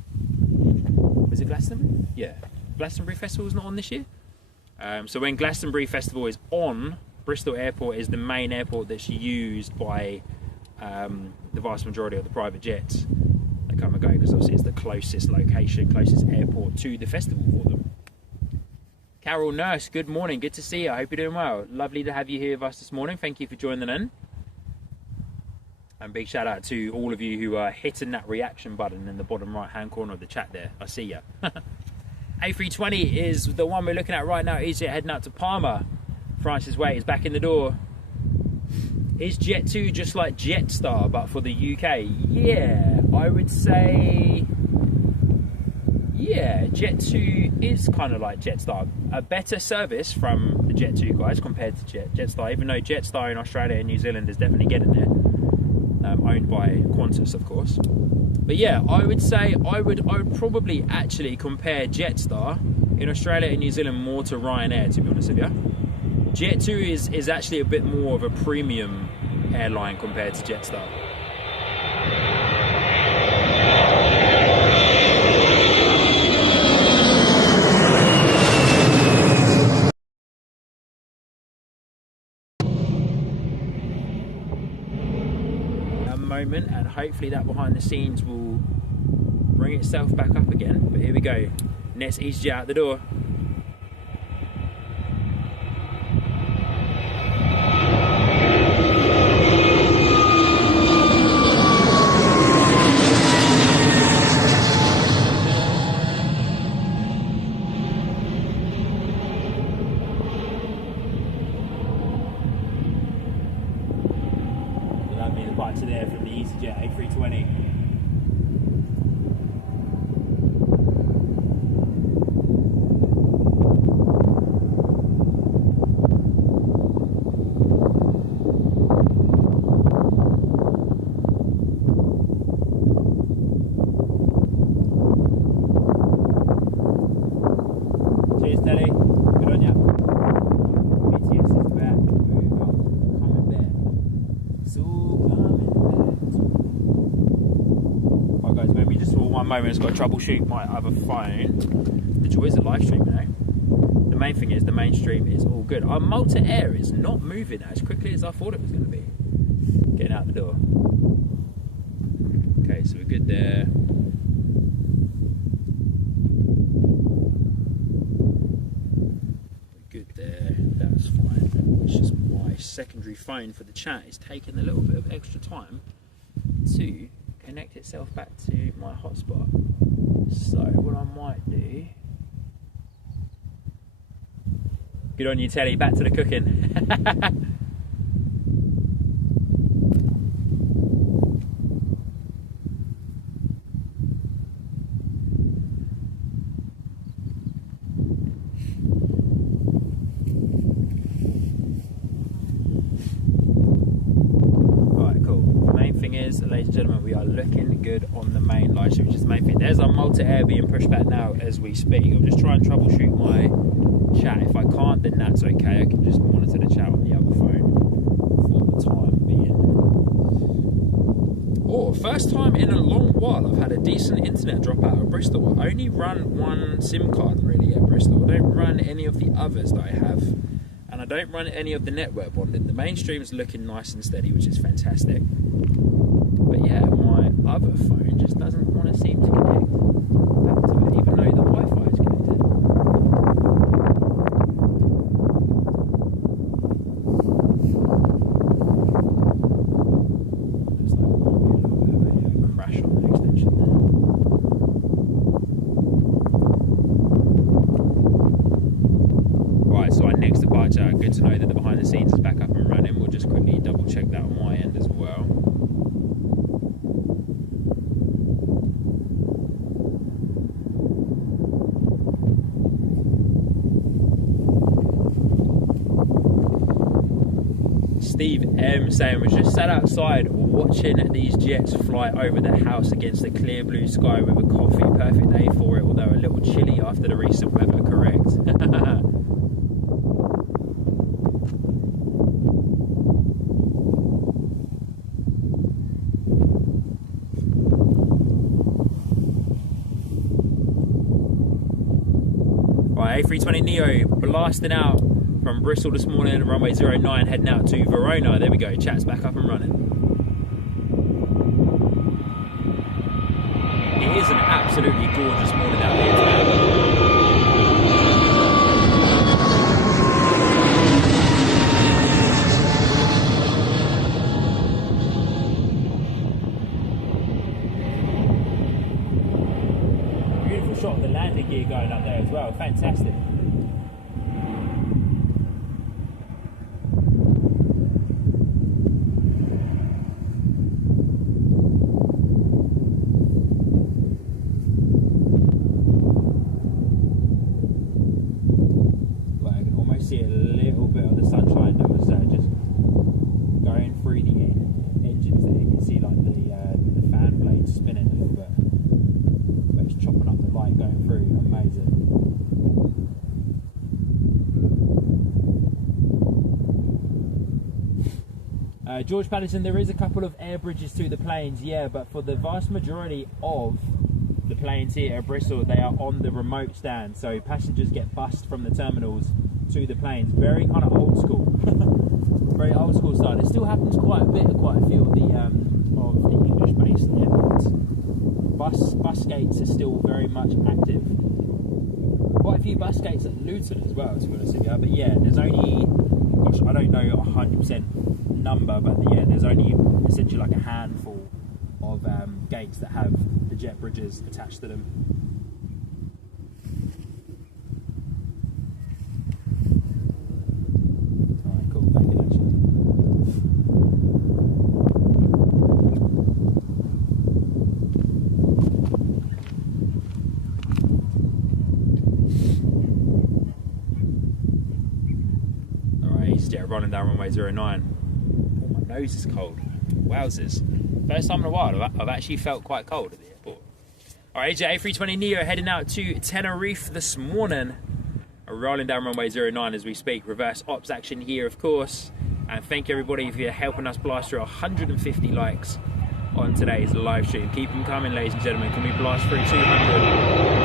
it Glastonbury? Yeah, Glastonbury Festival was not on this year. So when Glastonbury Festival is on, Bristol Airport is the main airport that's used by the vast majority of the private jets that come and go, because obviously it's the closest location, closest airport to the festival for them. Carol Nurse, good morning, good to see you. I hope you're doing well. Lovely to have you here with us this morning. Thank you for joining in. And big shout out to all of you who are hitting that reaction button in the bottom right hand corner of the chat there. I see ya. A320 is the one we're looking at right now. EasyJet heading out to Palma. Francis Wait is back in the door. Is Jet2 just like Jetstar but for the UK? Yeah, I would say, yeah, Jet2 is kind of like Jetstar. A better service from the Jet2 guys compared to Jetstar, even though Jetstar in Australia and New Zealand is definitely getting there. Owned by Qantas, of course. But yeah, I would say I would probably actually compare Jetstar in Australia and New Zealand more to Ryanair, to be honest with you. Jet2 is actually a bit more of a premium airline compared to Jetstar. Moment, and hopefully that behind the scenes will bring itself back up again. But here we go, next EasyJet out the door. There from the EasyJet A320. Cheers, Teddy. Good on ya. BTS is back. We're coming back. So one moment, it's got to troubleshoot my other phone. The joys of live stream, you know. The main thing is the mainstream is all good. Our Malta Air is not moving as quickly as I thought it was going to be. Getting out the door. Okay, so we're good there. We're good there. That's fine. It's just my secondary phone for the chat is taking a little bit of extra time to connect itself back to my hotspot. So what I might do, good on you, Telly, back to the cooking. Ladies and gentlemen, we are looking good on the main live stream, which is the main thing. There's our Malta Air being pushed back now as we speak. I'll just try and troubleshoot my chat. If I can't, then that's okay. I can just monitor the chat on the other phone for the time being. Oh, first time in a long while I've had a decent internet drop out of Bristol. I only run one SIM card really at Bristol. I don't run any of the others that I have, and I don't run any of the network bonding. The mainstream is looking nice and steady, which is fantastic. But yeah, my other phone just doesn't want to seem to connect back to it, even though the Wi-Fi is connected. Looks like there might be a little bit of a crash on the extension there. Right, so our next departure, good to know that the behind the scenes is back up and running. We'll just quickly double check that on my end as well. Steve M saying, was just sat outside watching these jets fly over the house against a clear blue sky with a coffee. Perfect day for it, although a little chilly after the recent weather, correct? Right, A320neo blasting out from Bristol this morning, runway 09 heading out to Verona. There we go, chat's back up and running. It is an absolutely gorgeous morning out here today. Beautiful shot of the landing gear going up there as well, fantastic. George Patterson, there is a couple of air bridges to the planes, yeah, but for the vast majority of the planes here at Bristol, they are on the remote stand, so passengers get bussed from the terminals to the planes. Very kind of old school, very old school style. It still happens quite a bit at quite a few of the English-based airports. Bus gates are still very much active. Quite a few bus gates at Luton as well, to be honest with you. But yeah, there's only, gosh, I don't know a 100% number, but yeah, there's only essentially like a handful of gates that have the jet bridges attached to them. Alright, cool, back in action. Alright, EasyJet running down runway 09. Oh, my nose is cold. Wowzers. First time in a while I've actually felt quite cold at the airport. Alright, AJ A320neo heading out to Tenerife this morning. Rolling down runway 09 as we speak. Reverse ops action here, of course. And thank you everybody for helping us blast through 150 likes on today's live stream. Keep them coming, ladies and gentlemen. Can we blast through 200?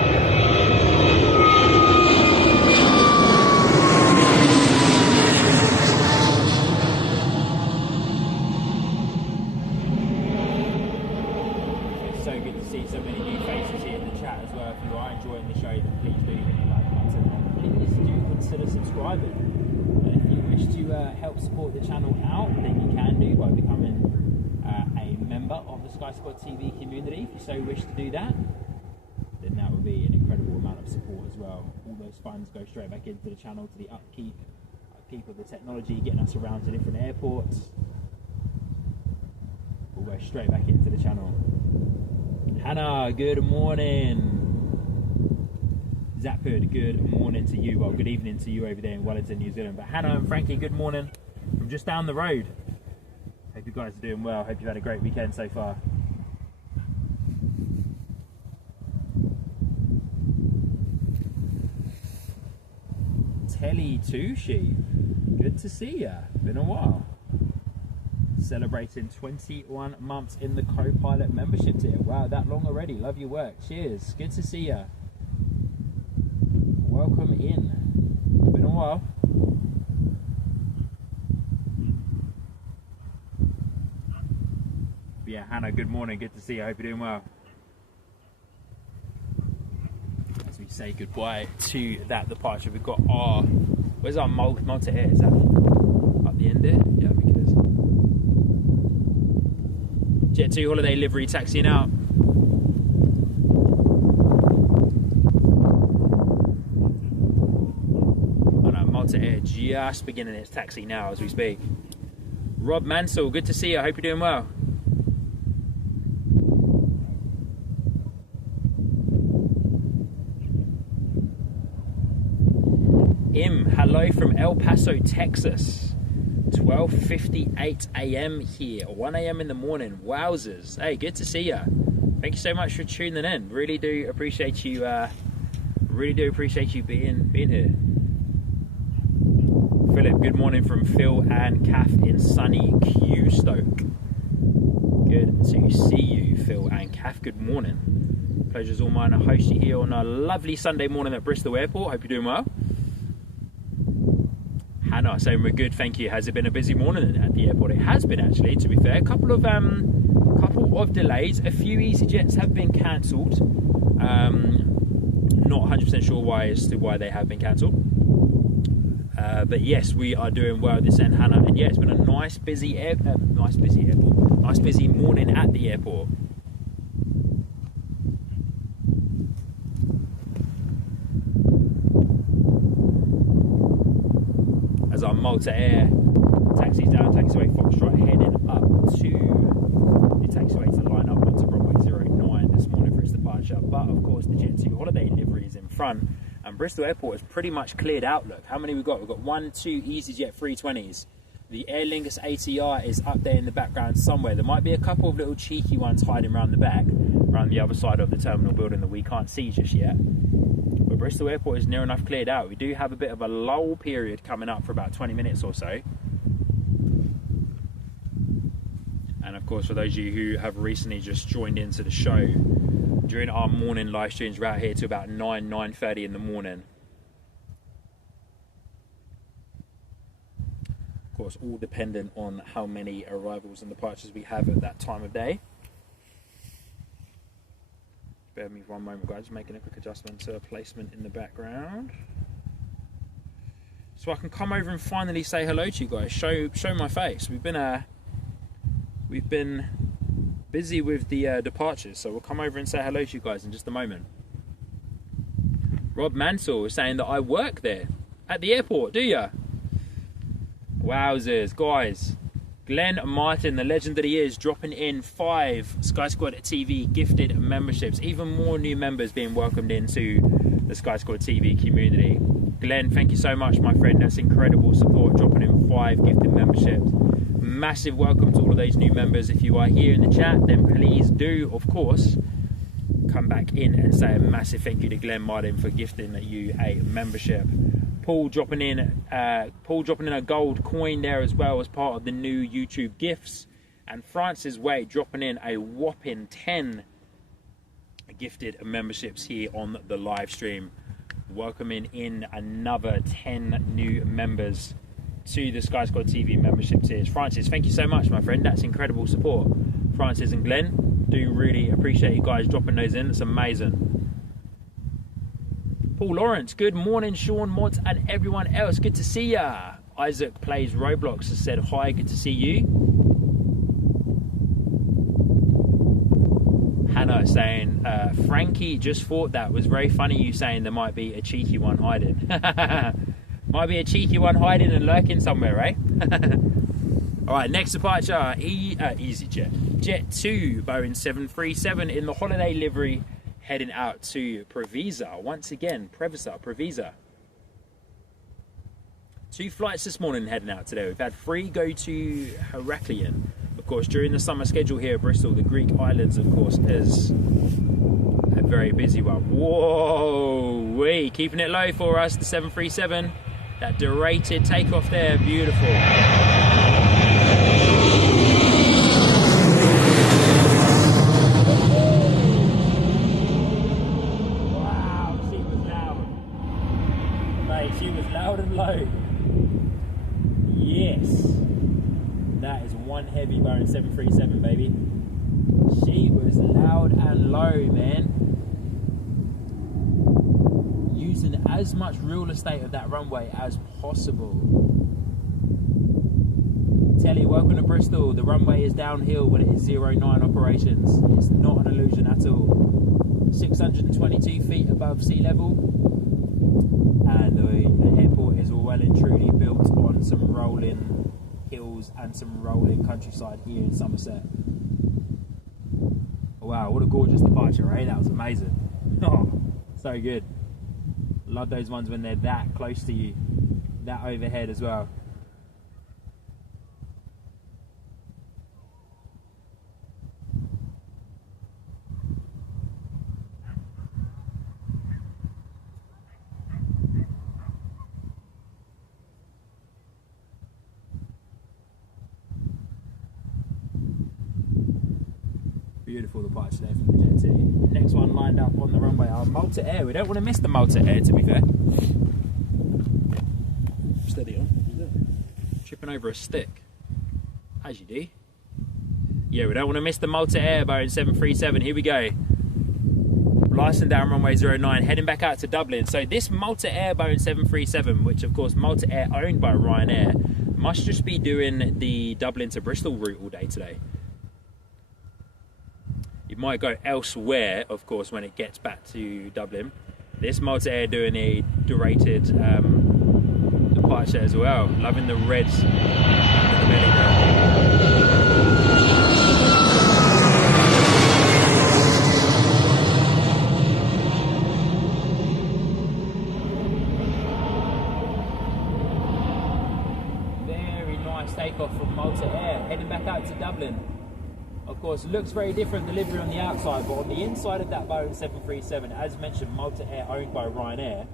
So many new faces here in the chat as well. If you are enjoying the show, then please do hit the like button and please do consider subscribing. And if you wish to help support the channel out, then you can do by becoming a member of the Sky Squad TV community. If you so wish to do that, then that would be an incredible amount of support as well. All those funds go straight back into the channel to the upkeep of the technology, getting us around to different airports. Will go straight back into the channel. Hannah, good morning. Zaphood, good morning to you. Well, good evening to you over there in Wellington, New Zealand. But Hannah and Frankie, good morning from just down the road. Hope you guys are doing well. Hope you've had a great weekend so far. Telly Tushi, good to see ya. Been a while. Celebrating 21 months in the co-pilot membership tier. Wow, that long already. Love your work. Cheers. Good to see ya. Welcome in. Been a while. But yeah, Hannah, good morning. Good to see you. I hope you're doing well. As we say goodbye to that departure, we've got our, where's our Malta Air? Is that up the end there? Yeah, I think it is. Jet 2 holiday livery taxiing out. Oh no, Malta Air just beginning its taxi now as we speak. Rob Mansell, good to see you. I hope you're doing well. Hello from El Paso, Texas. 12:58 a.m. here, 1 a.m. in the morning. Wowzers! Hey, good to see you. Thank you so much for tuning in. Really do appreciate you. Being here. Philip, good morning from Phil and Kath in sunny Stoke. Good to see you, Phil and Kath. Good morning. Pleasure's all mine to host you here on a lovely Sunday morning at Bristol Airport. Hope you're doing well. Hannah saying we're good, thank you. Has it been a busy morning at the airport? It has been, actually, to be fair. A couple of delays. A few EasyJets have been cancelled. Not 100% sure why they have been cancelled. But yes, we are doing well this end, Hannah. And yeah, it's been a nice busy morning at the airport. As our Malta Air taxis down, taxiway Foxtrot heading up to the taxiway to line up onto runway 09 this morning for its departure. But of course, the Jet 2 holiday livery is in front, and Bristol Airport is pretty much cleared out. Look, how many we've got? We've got 1, 2 EasyJet 320s. The Aer Lingus ATR is up there in the background somewhere. There might be a couple of little cheeky ones hiding around the back, around the other side of the terminal building that we can't see just yet. But Bristol Airport is near enough cleared out. We do have a bit of a lull period coming up for about 20 minutes or so. course, for those of you who have recently just joined into the show, during our morning live streams, we're out here to about 9:30 in the morning. Of course, all dependent on how many arrivals and departures we have at that time of day. Bear with me one moment, guys. Making a quick adjustment to a placement in the background, so I can come over and finally say hello to you guys. Show my face. We've been busy with the departures, so we'll come over and say hello to you guys in just a moment. Rob Mansell is saying that I work there at the airport. Do ya? Wowzers, guys. Glenn Martin, the legend that he is, dropping in 5 Sky Squad TV gifted memberships. Even more new members being welcomed into the Sky Squad TV community. Glenn, thank you so much, my friend. That's incredible support, dropping in 5 gifted memberships. Massive welcome to all of those new members. If you are here in the chat, then please do, of course, come back in and say a massive thank you to Glenn Martin for gifting you a membership. Paul dropping in a gold coin there as well as part of the new YouTube gifts, and Francis Wade dropping in a whopping 10 gifted memberships here on the live stream, welcoming in another 10 new members to the Sky Squad TV membership tiers. Francis, thank you so much, my friend. That's incredible support. Francis and Glenn, do really appreciate you guys dropping those in. It's amazing. Paul Lawrence, good morning, Sean, Mods, and everyone else. Good to see ya. Isaac Plays Roblox has said hi, good to see you. Hannah saying, Frankie just thought that was very funny, you saying there might be a cheeky one hiding. Might be a cheeky one hiding and lurking somewhere, eh? Alright, next departure, EasyJet. Jet 2, Boeing 737 in the holiday livery, heading out to Previsa. Once again, Previsa. 2 flights this morning heading out today. We've had 3 go to Heraklion. Of course, during the summer schedule here at Bristol, the Greek islands, of course, is a very busy one. Whoa, keeping it low for us, the 737. That derated takeoff there, beautiful. Wow, she was loud. Mate, she was loud and low. Yes. That is one heavy Boeing 737, baby. She was loud and low, man. Using as much real estate of that runway as possible. Telly, welcome to Bristol. The runway is downhill when it is 09 operations. It's not an illusion at all. 622 feet above sea level. And the airport is well and truly built on some rolling hills and some rolling countryside here in Somerset. Wow, what a gorgeous departure, right? That was amazing. Oh, so good. Love those ones when they're that close to you, that overhead as well. Beautiful departure there from the Jet 2. Next one lined up on the runway, our Malta Air. We don't want to miss the Malta Air, to be fair. Steady on. Tripping over a stick. As you do. Yeah, we don't want to miss the Malta Air Boeing 737. Here we go. Blasting down runway 09, heading back out to Dublin. So this Malta Air Boeing 737, which of course Malta Air owned by Ryanair, must just be doing the Dublin to Bristol route all day today. It might go elsewhere, of course, when it gets back to Dublin. This Malta Air doing a derated departure as well. Loving the reds under the belly there. Very nice takeoff from Malta Air, heading back out to Dublin. Of course, looks very different delivery on the outside, but on the inside of that Boeing 737, as mentioned, Malta Air owned by Ryanair,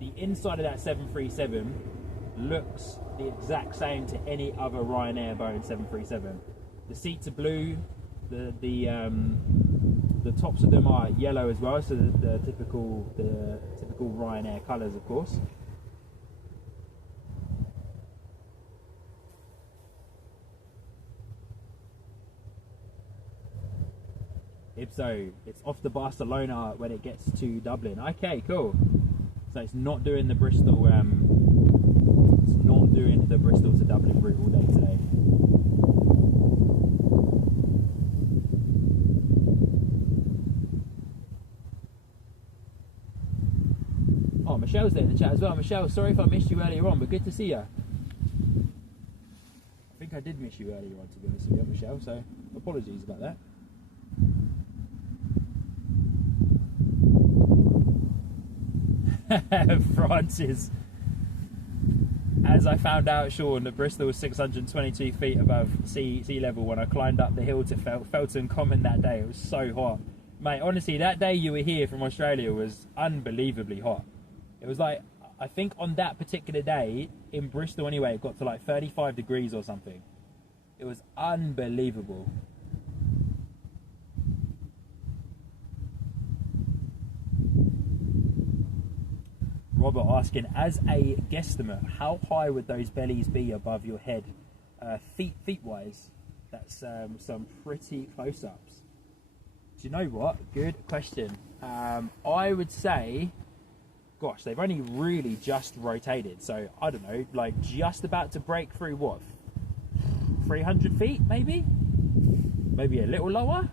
the inside of that 737 looks the exact same to any other Ryanair Boeing 737. The seats are blue. The tops of them are yellow as well, so the typical Ryanair colours, of course. Ipso, it's off to Barcelona when it gets to Dublin. Okay, cool. So it's not doing the Bristol. It's not doing the Bristol to Dublin route all day today. Oh, Michelle's there in the chat as well. Michelle, sorry if I missed you earlier on, but good to see you. I think I did miss you earlier on, to be honest with you, Michelle. So apologies about that. Francis, as I found out, Sean, that Bristol was 622 feet above sea level when I climbed up the hill to Felton Common that day. It was so hot, mate. Honestly, that day you were here from Australia was unbelievably hot. It was like, I think on that particular day in Bristol anyway, it got to like 35 degrees or something. It was unbelievable. Robert asking, as a guesstimate, how high would those bellies be above your head, feet wise? That's some pretty close-ups. Do you know what? Good question. I would say, gosh, they've only really just rotated, so I don't know, like just about to break through what, 300 feet maybe a little lower.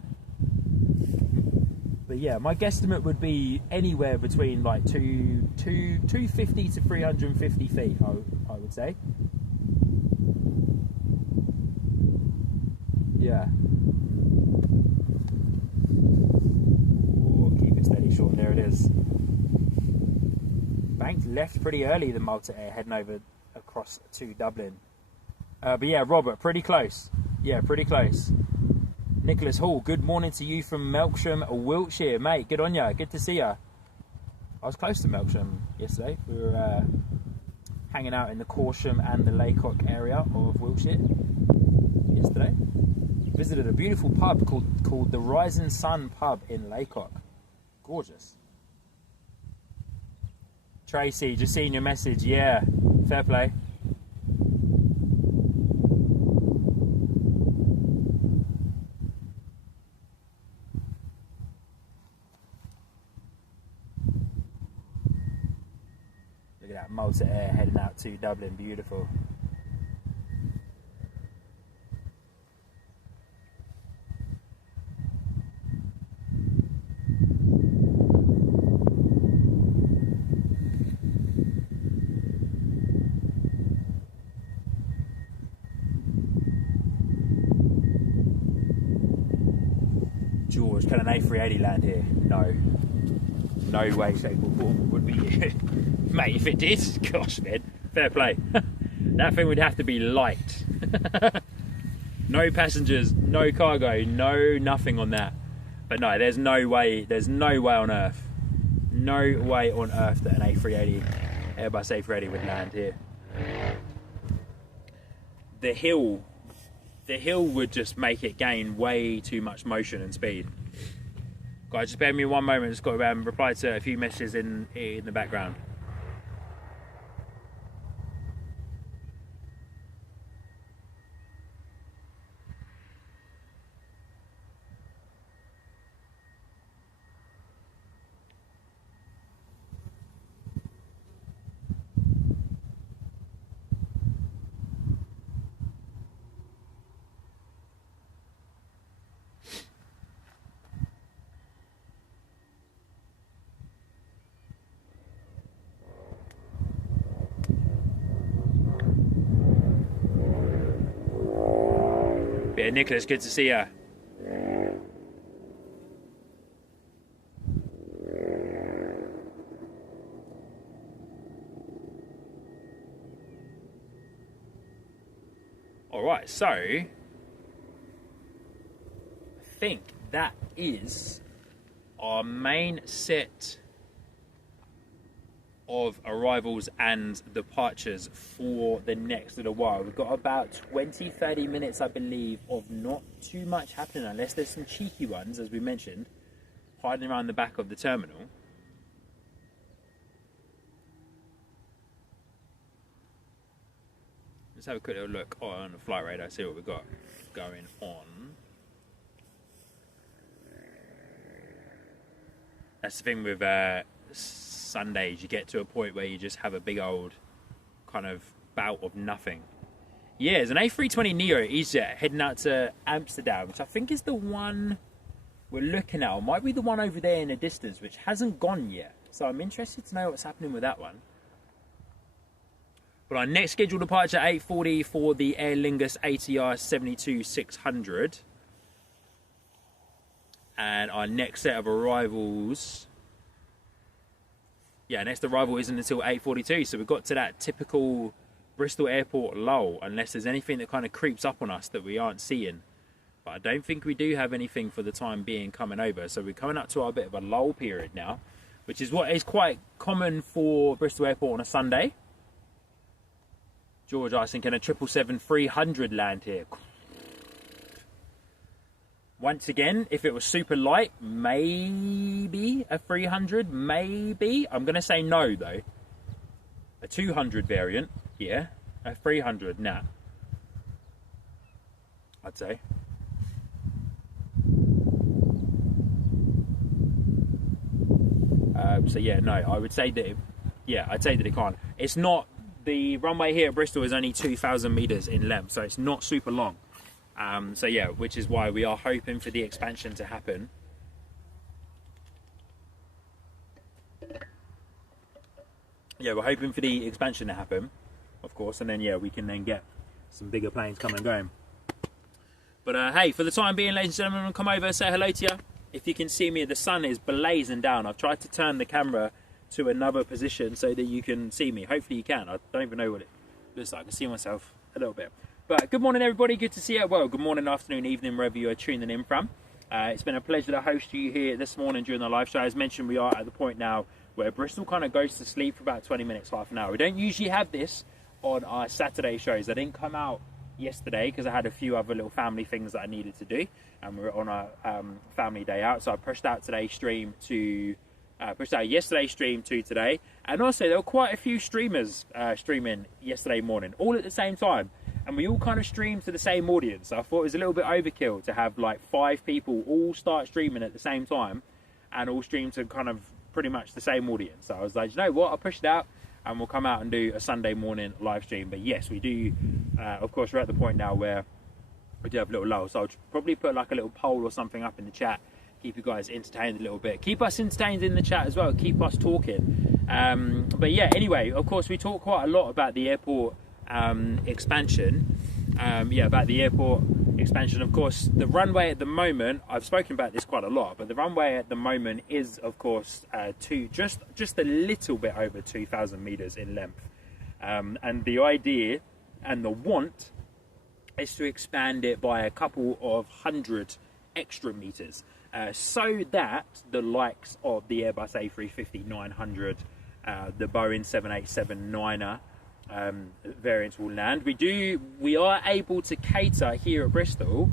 But yeah, my guesstimate would be anywhere between like 250 to 350 feet, I would say. Yeah. Oh, keep it steady, Sean. There it is. Banked left pretty early, the Malta Air, heading over across to Dublin. But yeah, Robert, pretty close. Yeah, pretty close. Nicholas Hall, good morning to you from Melksham, Wiltshire, mate. Good on ya. Good to see ya. I was close to Melksham yesterday. We were hanging out in the Corsham and the Laycock area of Wiltshire yesterday. Visited a beautiful pub called the Rising Sun Pub in Laycock. Gorgeous. Tracy, just seeing your message. Yeah, fair play. Malta Air heading out to Dublin, beautiful. George, can an A380 land here? No. No way, shape or form would be here. Mate, if it did, gosh, man, fair play. That thing would have to be light. No passengers, no cargo, no nothing on that. But no, there's no way on earth. No way on earth that an A380, Airbus A380 would land here. The hill would just make it gain way too much motion and speed. Guys, just bear with me one moment, just got to reply to a few messages in the background. Yeah, Nicholas, good to see you. All right, so I think that is our main set of arrivals and departures for the next little while. We've got about 20-30 minutes, I believe, of not too much happening, unless there's some cheeky ones, as we mentioned, hiding around the back of the terminal. Let's have a quick little look on the flight radar, see what we've got going on. That's the thing with Sundays, you get to a point where you just have a big old kind of bout of nothing. Yeah, there's an A320neo EasyJet heading out to Amsterdam, which I think is the one we're looking at, or might be the one over there in the distance, which hasn't gone yet. So I'm interested to know what's happening with that one. But our next scheduled departure, 8:40 for the Aer Lingus ATR 72-600. And our next set of arrivals, yeah, next arrival isn't until 8:42. So we've got to that typical Bristol Airport lull, unless there's anything that kind of creeps up on us that we aren't seeing. But I don't think we do have anything for the time being coming over. So we're coming up to our bit of a lull period now, which is what is quite common for Bristol Airport on a Sunday. George asking, can a 777-300 land here? Once again, if it was super light, maybe a 300, maybe. I'm going to say no, though. A 200 variant, yeah. A 300, nah. I'd say. So, yeah, no, I would say that, I'd say that it can't. It's not, the runway here at Bristol is only 2,000 metres in length, so it's not super long. So yeah, which is why we are hoping for the expansion to happen. Yeah, we're hoping for the expansion to happen, of course, and then yeah, we can then get some bigger planes coming and going. But hey, for the time being, ladies and gentlemen, I'll come over, say hello to you. If you can see me, the sun is blazing down. I've tried to turn the camera to another position so that you can see me. Hopefully you can. I don't even know what it looks like. I can see myself a little bit. But good morning, everybody. Good to see you. Well, good morning, afternoon, evening, wherever you are tuning in from. It's been a pleasure to host you here this morning during the live show. As mentioned, we are at the point now where Bristol kind of goes to sleep for about 20 minutes, half an hour. We don't usually have this on our Saturday shows. I didn't come out yesterday because I had a few other little family things that I needed to do, and we were on a family day out. So I pushed out today's stream to pushed out yesterday's stream to today, and also there were quite a few streamers streaming yesterday morning, all at the same time. And we all kind of streamed to the same audience. So I thought it was a little bit overkill to have like 5 people all start streaming at the same time and all stream to kind of pretty much the same audience. So I was like, you know what, I'll push it out and we'll come out and do a Sunday morning live stream. But yes, we do, of course, we're at the point now where we do have a little lull. So I'll probably put like a little poll or something up in the chat, keep you guys entertained a little bit. Keep us entertained in the chat as well, keep us talking. But yeah, anyway, of course, we talk quite a lot about the airport expansion. About the airport expansion. Of course, the runway at the moment, I've spoken about this quite a lot, but the runway at the moment is, of course, just a little bit over 2,000 meters in length. And the idea and the want is to expand it by a couple of 100 extra meters, so that the likes of the Airbus A350-900, the Boeing 787-9er variants will land. We are able to cater here at Bristol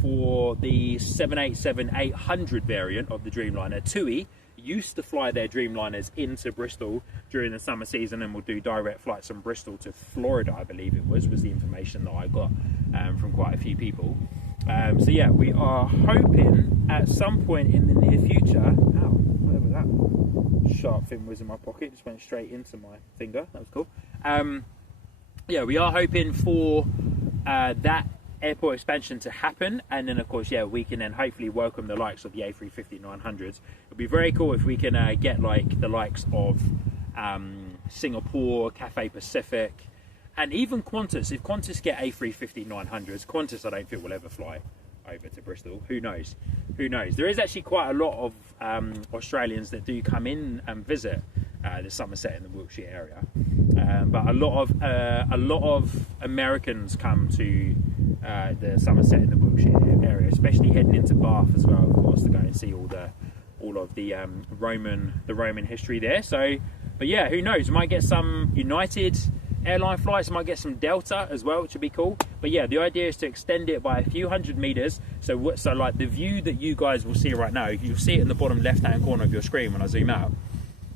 for the 787-800 variant of the Dreamliner. TUI used to fly their Dreamliners into Bristol during the summer season, and will do direct flights from Bristol to Florida, I believe it was the information that I got from quite a few people. So yeah, we are hoping at some point in the near future. Ow, whatever that sharp thing was in my pocket, just went straight into my finger. That was cool. Yeah, we are hoping for that airport expansion to happen, and then of course, yeah, we can then hopefully welcome the likes of the A350-900s. It'll be very cool if we can get like the likes of Singapore, Cathay Pacific, and even Qantas. If Qantas get A350-900s, Qantas I don't think will ever fly over to Bristol. Who knows? Who knows? There is actually quite a lot of Australians that do come in and visit the Somerset and the Wiltshire area, but a lot of Americans come to the Somerset and the Wiltshire area, especially heading into Bath as well, of course, to go and see all all of the Roman history there. So, but yeah, who knows? We might get some United airline flights, might get some Delta as well, which would be cool. But yeah, the idea is to extend it by a few hundred meters. So like the view that you guys will see right now, you'll see it in the bottom left-hand corner of your screen when I zoom out.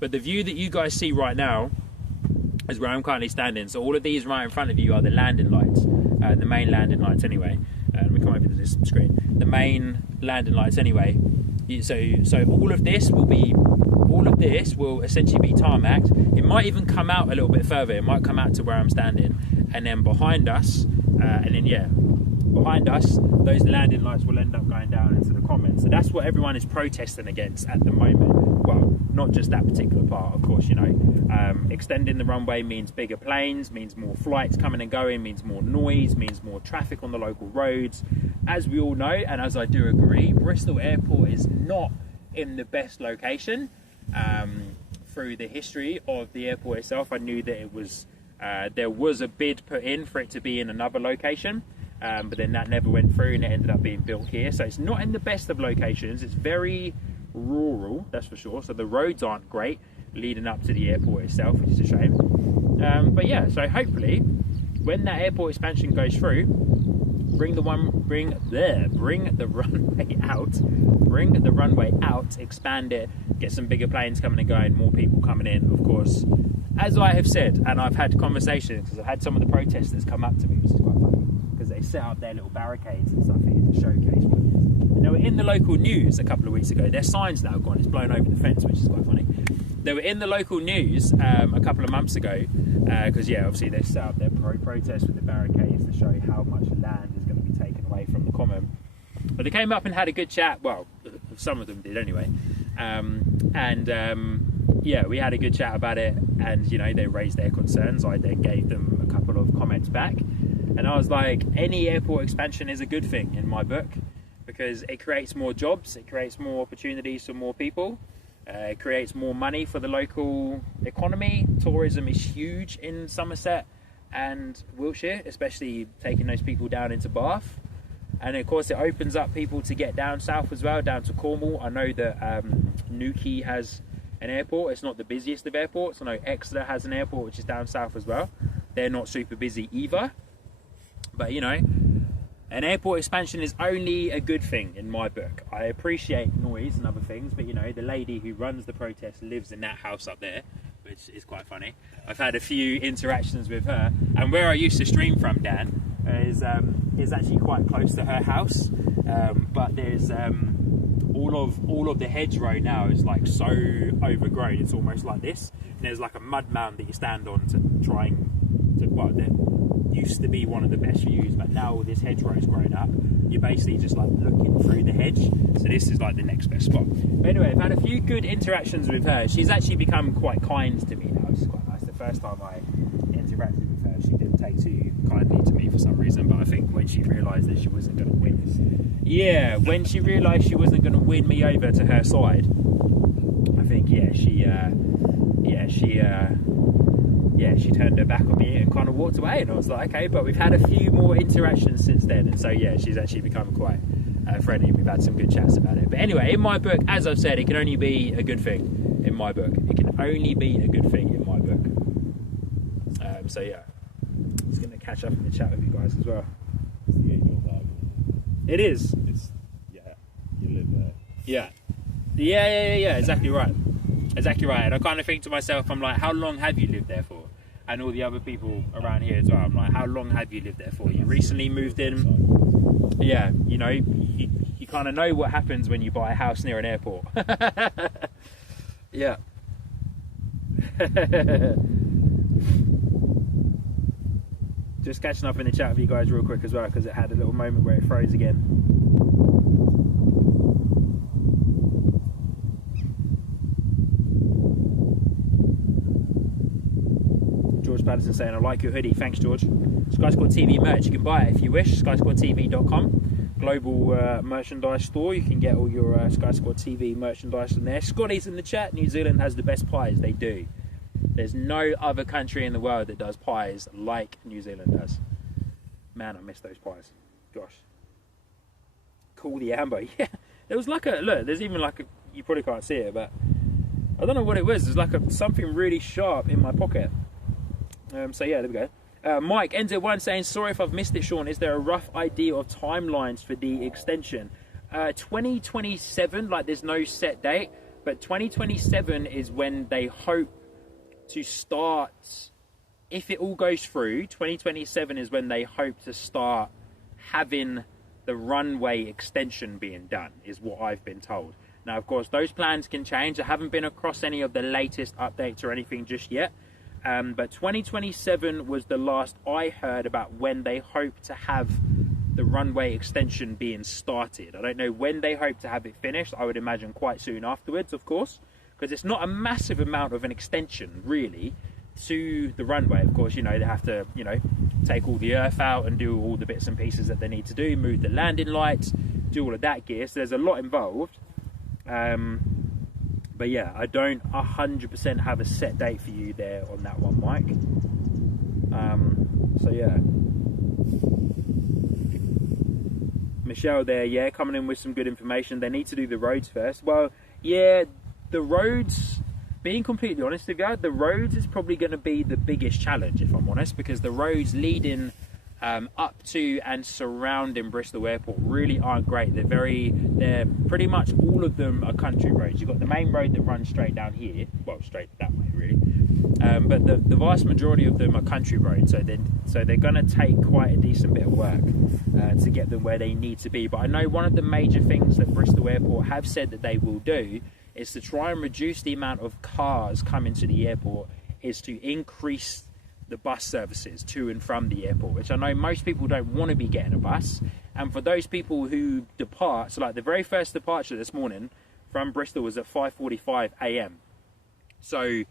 But the view that you guys see right now is where I'm currently standing. So all of these right in front of you are the landing lights, the main landing lights anyway. Let me come over to this screen. The main landing lights anyway. So all of this will essentially be tarmacked. It might even come out a little bit further. It might come out to where I'm standing, and then behind us, behind us, those landing lights will end up going down into the commons. So that's what everyone is protesting against at the moment. Well, not just that particular part, of course, you know. Extending the runway means bigger planes, means more flights coming and going, means more noise, means more traffic on the local roads. As we all know, and as I do agree, Bristol Airport is not in the best location. Through the history of the airport itself, I knew that it was there was a bid put in for it to be in another location, but then that never went through and it ended up being built here. So it's not in the best of locations. It's very rural, that's for sure. So the roads aren't great leading up to the airport itself, which is a shame. But yeah, so hopefully when that airport expansion goes through, bring the runway out, expand it, get some bigger planes coming and going, more people coming in, of course. As I have said, and I've had conversations, because I've had some of the protesters come up to me, which is quite funny, because they set up their little barricades and stuff here to showcase what it is. And they were in the local news a couple of weeks ago. Their sign's now gone, it's blown over the fence, which is quite funny. They were in the local news a couple of months ago, because yeah, obviously they set up their protest with the barricades to show how much land is going to be taken away from the common. But they came up and had a good chat. Well, some of them did anyway. Yeah, we had a good chat about it, and you know, they raised their concerns. I then gave them a couple of comments back, and I was like, any airport expansion is a good thing in my book, because it creates more jobs, it creates more opportunities for more people, it creates more money for the local economy. Tourism is huge in Somerset and Wiltshire, especially taking those people down into Bath. And of course it opens up people to get down south as well, down to Cornwall. I know that Newquay has an airport. It's not the busiest of airports. I know Exeter has an airport which is down south as well. They're not super busy either. But you know, an airport expansion is only a good thing in my book. I appreciate noise and other things, but you know, the lady who runs the protest lives in that house up there, which is quite funny. I've had a few interactions with her, and where I used to stream from, Dan, is actually quite close to her house. But there's all of the hedgerow now is like so overgrown. It's almost like this. And there's like a mud mound that you stand on to try and well, there used to be one of the best views, but now this hedgerow's grown up. You're basically just like looking through the hedge. So this is like the next best spot. But anyway, I've had a few good interactions with her. She's actually become quite kind to me now, which is quite nice. The first time I interacted with her, she didn't take too kindly to me for some reason, but I think when she realised that she wasn't going to win, yeah, when she realised she wasn't going to win me over to her side, I think she turned her back on me and kind of walked away, and I was like, okay. But we've had a few more interactions since then, and so yeah, she's actually become quite friendly. We've had some good chats about it. But anyway, in my book, as I've said, it can only be a good thing in my book. It can only be a good thing in my book. So yeah, just going to catch up in the chat with you guys as well. It's the age-old argument. It is. It's, yeah, you live there. Yeah, exactly right. Exactly right. And I kind of think to myself, I'm like, how long have you lived there for? And all the other people around here as well, I'm like, how long have you lived there for? You recently moved in. Yeah, you know, you kind of know what happens when you buy a house near an airport. Yeah. Just catching up in the chat with you guys real quick as well, because it had a little moment where it froze again. George Patterson saying, I like your hoodie. Thanks, George. Sky Squad TV merch. You can buy it if you wish. SkySquadTV.com. Global merchandise store. You can get all your Sky Squad TV merchandise in there. Scotty's in the chat. New Zealand has the best pies. They do. There's no other country in the world that does pies like New Zealand does. Man, I miss those pies. Gosh. Cool the amber. Yeah. There was like a, look, there's even like a you probably can't see it, but I don't know what it was. There's like something really sharp in my pocket. So yeah, there we go. Mike, NZ1 saying, sorry if I've missed it, Sean. Is there a rough idea of timelines for the extension? 2027, like there's no set date, but 2027 is when they hope to start. If it all goes through, 2027 is when they hope to start having the runway extension being done, is what I've been told. Now, of course, those plans can change. I haven't been across any of the latest updates or anything just yet. But 2027 was the last I heard about when they hope to have the runway extension being started. I don't know when they hope to have it finished. I would imagine quite soon afterwards, of course, because it's not a massive amount of an extension, really, to the runway. Of course, you know, they have to, you know, take all the earth out and do all the bits and pieces that they need to do, move the landing lights, do all of that gear. So there's a lot involved. But yeah, I don't 100% have a set date for you there on that one, Mike. So yeah. Michelle there, yeah, coming in with some good information. They need to do the roads first. Well, yeah, the roads, being completely honest with you, the roads is probably going to be the biggest challenge, if I'm honest, because the roads leading up to and surrounding Bristol Airport really aren't great. They're pretty much all of them are country roads. You've got the main road that runs straight down here, well, straight that way really, but the vast majority of them are country roads, so they're going to take quite a decent bit of work to get them where they need to be. But I know one of the major things that Bristol Airport have said that they will do is to try and reduce the amount of cars coming to the airport, is to increase the bus services to and from the airport, which I know most people don't want to be getting a bus. And for those people who depart, so like the very first departure this morning from Bristol was at 5:45 a.m. So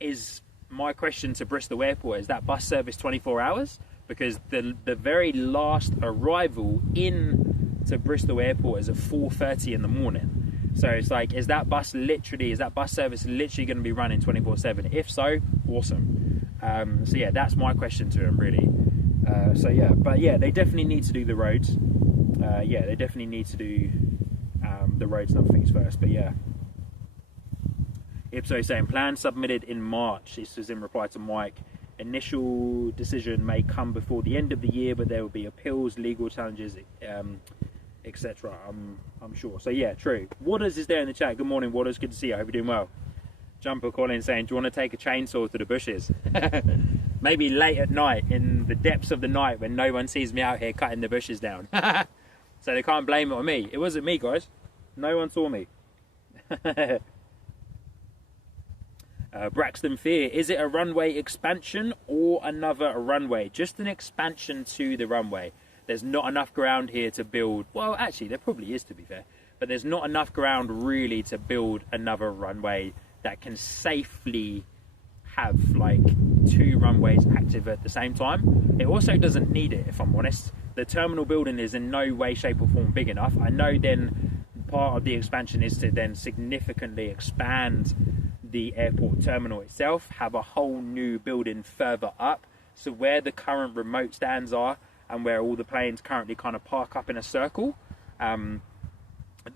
is my question to Bristol Airport, is that bus service 24 hours? Because the very last arrival in to Bristol Airport is at 4:30 in the morning. So it's like, is that bus service literally going to be running 24/7? If so, awesome. So yeah, that's my question to them, really. So yeah, but yeah, they definitely need to do the roads. Yeah, they definitely need to do the roads and other things first. But yeah, Ipso saying plan submitted in March. This is in reply to Mike. Initial decision may come before the end of the year, but there will be appeals, legal challenges, etc. I'm sure. So yeah, true. Waters is there in the chat. Good morning, Waters. Good to see you. I hope you're doing well. Jumper calling saying, do you want to take a chainsaw to the bushes? Maybe late at night, in the depths of the night, when no one sees me out here cutting the bushes down. So they can't blame it on me. It wasn't me, guys. No one saw me. Braxton Fear, is it a runway expansion or another runway? Just an expansion to the runway. There's not enough ground here to build. Well, actually, there probably is, to be fair. But there's not enough ground really to build another runway that can safely have like 2 runways active at the same time. It also doesn't need it, if I'm honest. The terminal building is in no way, shape or form big enough. I know then part of the expansion is to then significantly expand the airport terminal itself, have a whole new building further up. So where the current remote stands are and where all the planes currently kind of park up in a circle,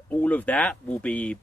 all of that will be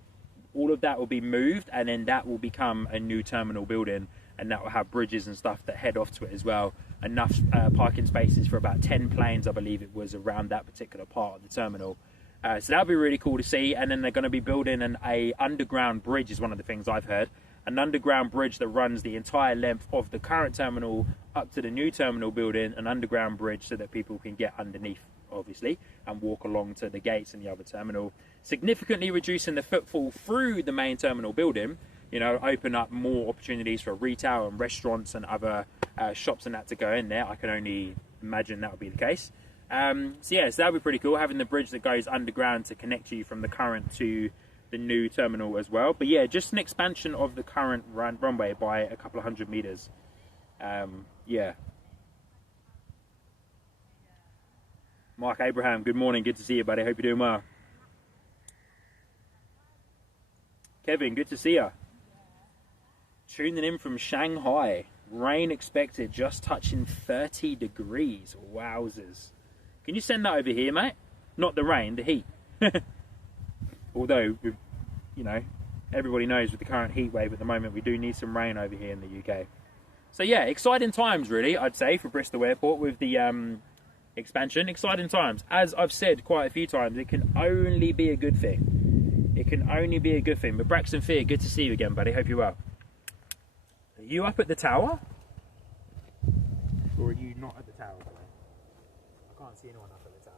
moved, and then that will become a new terminal building, and that will have bridges and stuff that head off to it as well. Enough parking spaces for about 10 planes, I believe it was, around that particular part of the terminal. So that'll be really cool to see. And then they're going to be building an underground bridge, is one of the things I've heard. An underground bridge that runs the entire length of the current terminal up to the new terminal building, an underground bridge so that people can get underneath, obviously, and walk along to the gates in the other terminal, significantly reducing the footfall through the main terminal building, you know, open up more opportunities for retail and restaurants and other shops and that to go in there. I can only imagine that would be the case. So yeah, so that would be pretty cool, having the bridge that goes underground to connect you from the current to the new terminal as well. But yeah, just an expansion of the current runway by a couple of 100 meters. Yeah. Mark Abraham, good morning. Good to see you, buddy. Hope you're doing well. Kevin, good to see you. Tuning in from Shanghai. Rain expected, just touching 30 degrees. Wowzers. Can you send that over here, mate? Not the rain, the heat. Although, you know, everybody knows with the current heat wave at the moment, we do need some rain over here in the UK. So yeah, exciting times really, I'd say, for Bristol Airport with the expansion. Exciting times. As I've said quite a few times, it can only be a good thing. It can only be a good thing. But Braxton Fear, good to see you again, buddy. Hope you're well. Are you up at the tower? Or are you not at the tower today? I can't see anyone up at the tower.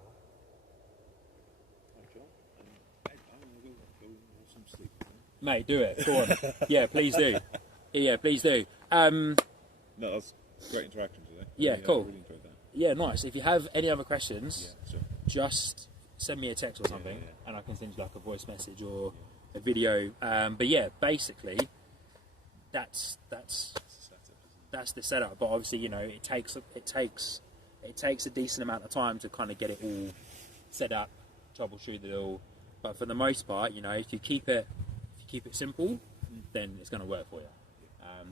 Mate, do it. Go on. Yeah, please do. Yeah, please do. No, that's great interaction today. Yeah, cool. I really enjoyed that. Yeah, nice. If you have any other questions, Yeah, sure. just send me a text or something, yeah. and I can send you like a voice message or a video. But yeah, basically, that's the setup. But obviously, you know, it takes a decent amount of time to kind of get it all set up, troubleshoot it all. But for the most part, you know, if you keep it simple, then it's going to work for you.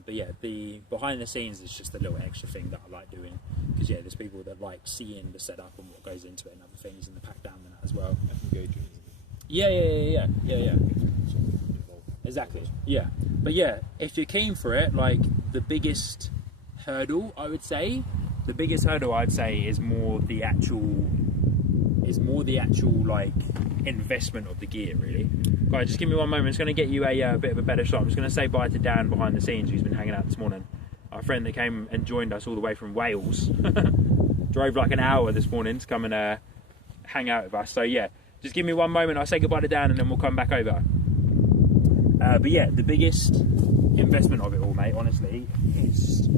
But yeah, the behind the scenes is just a little extra thing that I like doing, because yeah, there's people that like seeing the setup and what goes into it and other things and the pack down and that as well. Engaging. Yeah. Exactly. Yeah. But yeah, if you're keen for it, like the biggest hurdle I'd say is more the actual like investment of the gear, really. Guys, just give me one moment. It's going to get you a bit of a better shot. I'm just going to say bye to Dan behind the scenes, who's been hanging out this morning. Our friend that came and joined us all the way from Wales. Drove like an hour this morning to come and hang out with us. So yeah, just give me one moment. I'll say goodbye to Dan and then we'll come back over. But yeah, the biggest investment of it all, mate, honestly, is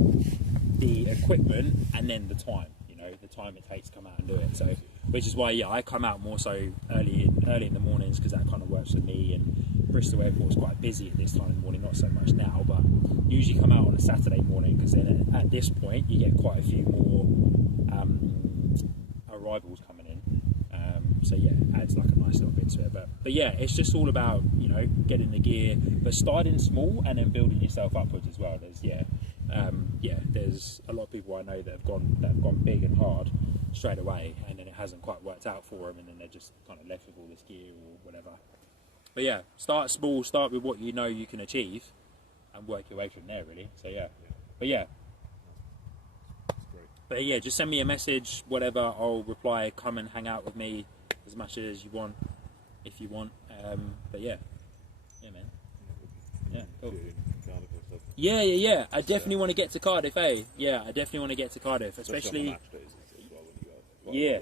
the equipment and then the time. You know, the time it takes to come out and do it. So, which is why, yeah, I come out more so early in the mornings, because that kind of works with me. And Bristol Airport is quite busy at this time in the morning, not so much now, but usually come out on a Saturday morning, because then at this point you get quite a few more arrivals coming in. So yeah, it adds like a nice little bit to it. But yeah, it's just all about, you know, getting the gear, but starting small and then building yourself upwards as well. There's a lot of people I know that have gone big and hard straight away, and then it hasn't quite worked out for them, and then they're just kind of left with all this gear or whatever. But yeah, start small, start with what you know you can achieve, and work your way from there, really. So yeah. But yeah. But yeah, just send me a message, whatever, I'll reply, come and hang out with me as much as you want, if you want. But yeah. Yeah, man. Yeah, cool. Yeah. I definitely want to get to Cardiff, eh? Yeah, I definitely want to get to Cardiff, especially... Yeah.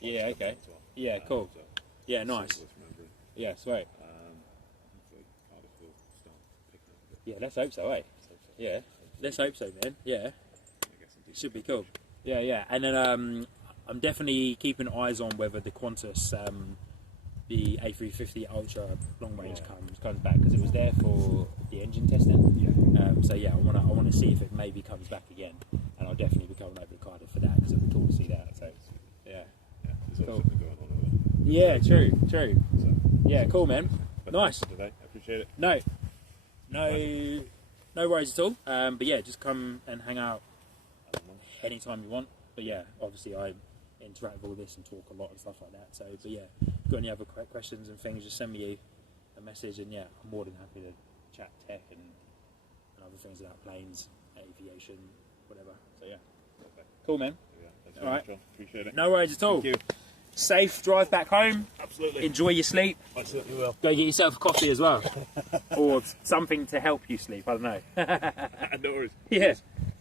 Yeah, okay. Yeah, cool. Yeah, nice. Yeah, sweet. Yeah, let's hope so, eh? Yeah, let's hope so, man. Yeah. Should be cool. Yeah. And then I'm definitely keeping eyes on whether the Qantas, the A350 Ultra long range comes back, because it was there for the engine testing. Yeah. So yeah, I want to see if it maybe comes back again, and I'll definitely be coming over to Cardiff for that, because it'd be cool to see that. So yeah. There's cool. Something going on over there. Yeah, true. So, yeah, cool, man. Nice. Today. I appreciate it. No worries at all. But yeah, just come and hang out anytime you want. But yeah, obviously I interact with all this and talk a lot and stuff like that. So, but yeah, if you've got any other questions and things, just send me a message, and yeah, I'm more than happy to chat tech and other things about planes, aviation, whatever. So yeah, okay. Cool, man. Yeah, thanks all very right, much, John. Appreciate it. No worries at all. Thank you. Safe drive back home. Absolutely. Enjoy your sleep. I certainly will. Go get yourself a coffee as well, or something to help you sleep. I don't know. No worries. Yeah.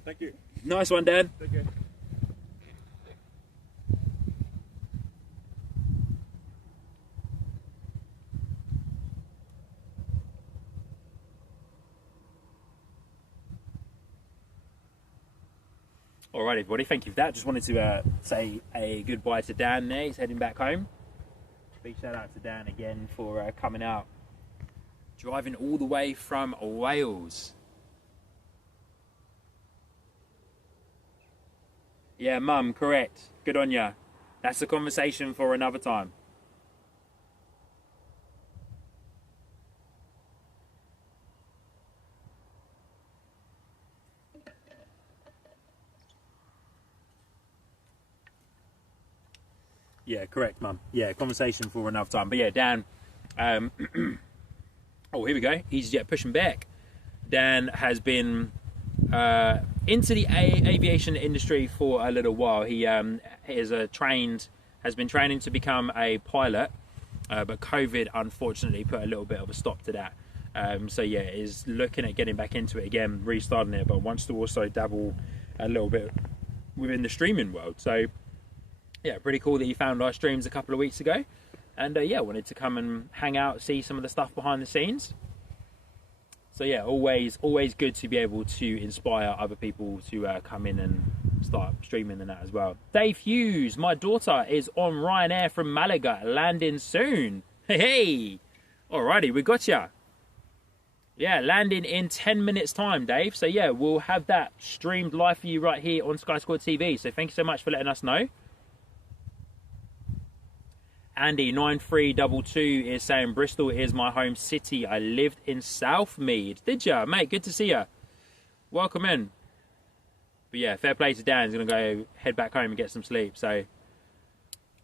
Thank you. Nice one, Dan. Take care. Alright, everybody, thank you for that. Just wanted to say a goodbye to Dan there. He's heading back home. Big shout out to Dan again for coming out, driving all the way from Wales. Yeah, Mum, correct. Good on ya. That's a conversation for another time. Yeah, correct, Mum. Yeah, conversation for another time. But yeah, Dan, Oh, here we go. EasyJet pushing back. Dan has been into the aviation industry for a little while. He has been training to become a pilot, but COVID unfortunately put a little bit of a stop to that. So yeah, is looking at getting back into it again, restarting it, but wants to also dabble a little bit within the streaming world. So yeah, pretty cool that he found our streams a couple of weeks ago, and yeah, wanted to come and hang out, see some of the stuff behind the scenes. So yeah, always good to be able to inspire other people to come in and start streaming and that as well. Dave Hughes, my daughter is on Ryanair from Malaga, landing soon. Hey, alrighty, we got ya. Yeah, landing in 10 minutes time, Dave. So yeah, we'll have that streamed live for you right here on Sky Squad TV. So thank you so much for letting us know. Andy 9322 is saying Bristol is my home city. I lived in Southmead. Did ya, mate? Good to see ya. Welcome in. But yeah, fair play to Dan. He's gonna go head back home and get some sleep. So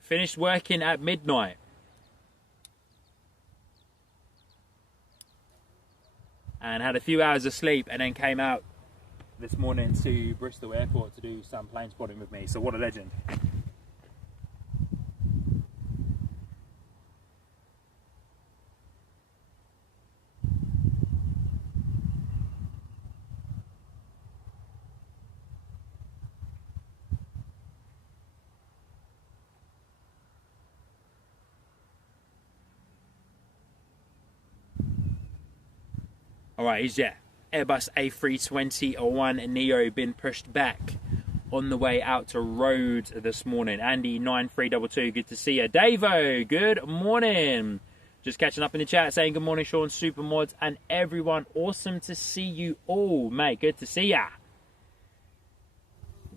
finished working at midnight. And had a few hours of sleep, and then came out this morning to Bristol Airport to do some plane spotting with me. So what a legend. Alright, EasyJet. Airbus A320-01 Neo been pushed back on the way out to Rhodes this morning. Andy 9322, good to see you. Davo, good morning. Just catching up in the chat, saying good morning, Sean, Supermods, and everyone. Awesome to see you all, mate. Good to see ya.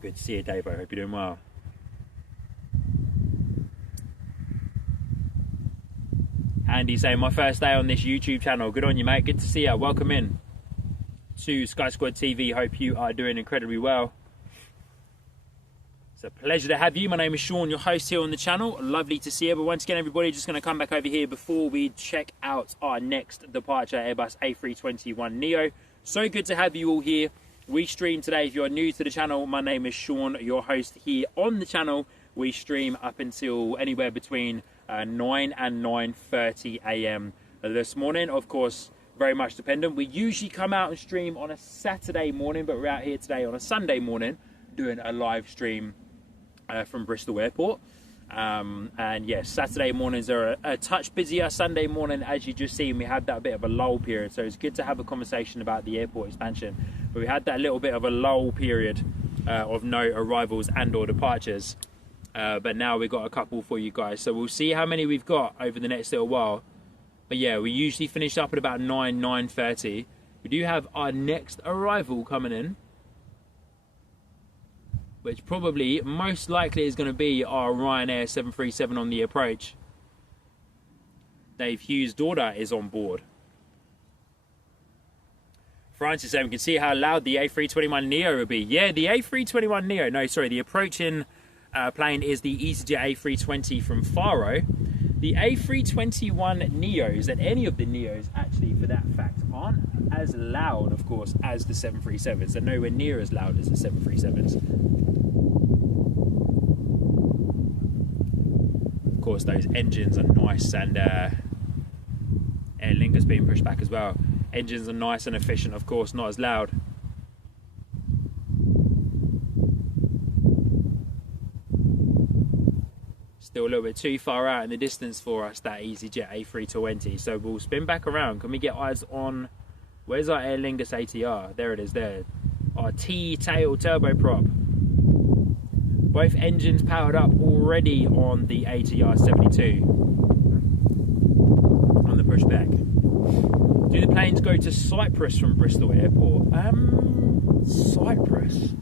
Good to see you, Davo. Hope you're doing well. Andy saying, my first day on this YouTube channel. Good on you, mate. Good to see you. Welcome in to Sky Squad TV. Hope you are doing incredibly well. It's a pleasure to have you. My name is Sean, your host here on the channel. Lovely to see you. But once again, everybody, just going to come back over here before we check out our next departure, Airbus A321 Neo. So good to have you all here. We stream today. If you're new to the channel, my name is Sean, your host here on the channel. We stream up until anywhere between 9 and 9:30 a.m. this morning. Of course, very much dependent. We usually come out and stream on a Saturday morning, but we're out here today on a Sunday morning doing a live stream from Bristol Airport. And yes, Saturday mornings are a touch busier. Sunday morning, as you just seen, we had that bit of a lull period. So it's good to have a conversation about the airport expansion. But we had that little bit of a lull period of no arrivals and or departures. But now we've got a couple for you guys. So we'll see how many we've got over the next little while. But yeah, we usually finish up at about 9:30. We do have our next arrival coming in, which probably most likely is going to be our Ryanair 737 on the approach. Dave Hughes' daughter is on board. Francis saying we can see how loud the A321 Neo will be. Yeah, the A321 Neo, no, sorry, the approaching plane is the EasyJet A320 from Faro. The A321 Neos, and any of the Neos actually for that fact, aren't as loud, of course, as the 737s. They're nowhere near as loud as the 737s. Of course, those engines are nice, and Aer Lingus being pushed back as well. Engines are nice and efficient, of course, not as loud. Still a little bit too far out in the distance for us, that EasyJet A320. So we'll spin back around. Can we get eyes on... Where's our Aer Lingus ATR? There it is there. Our T-tail turboprop. Both engines powered up already on the ATR 72. On the pushback. Do the planes go to Cyprus from Bristol Airport? Cyprus?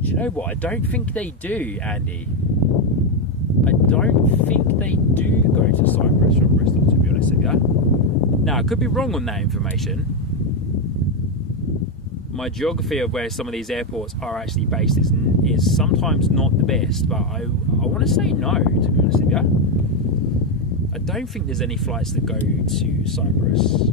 Do you know what? I don't think they do, Andy. I don't think they do go to Cyprus from Bristol, to be honest with you. Now, I could be wrong on that information. My geography of where some of these airports are actually based is sometimes not the best, but I want to say no, to be honest with you. I don't think there's any flights that go to Cyprus.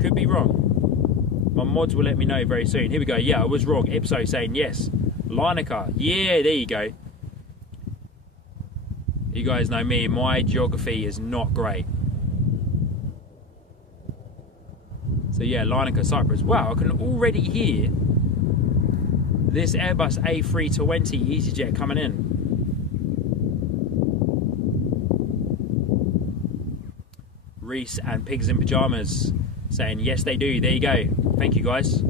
Could be wrong. My mods will let me know very soon. Here we go. Yeah, I was wrong. Ipso saying yes. Larnaca. Yeah, there you go. You guys know me. My geography is not great. So yeah, Larnaca, Cyprus. Wow, I can already hear this Airbus A320 EasyJet coming in. Reese and Pigs in Pyjamas saying yes they do. There you go. Thank you guys.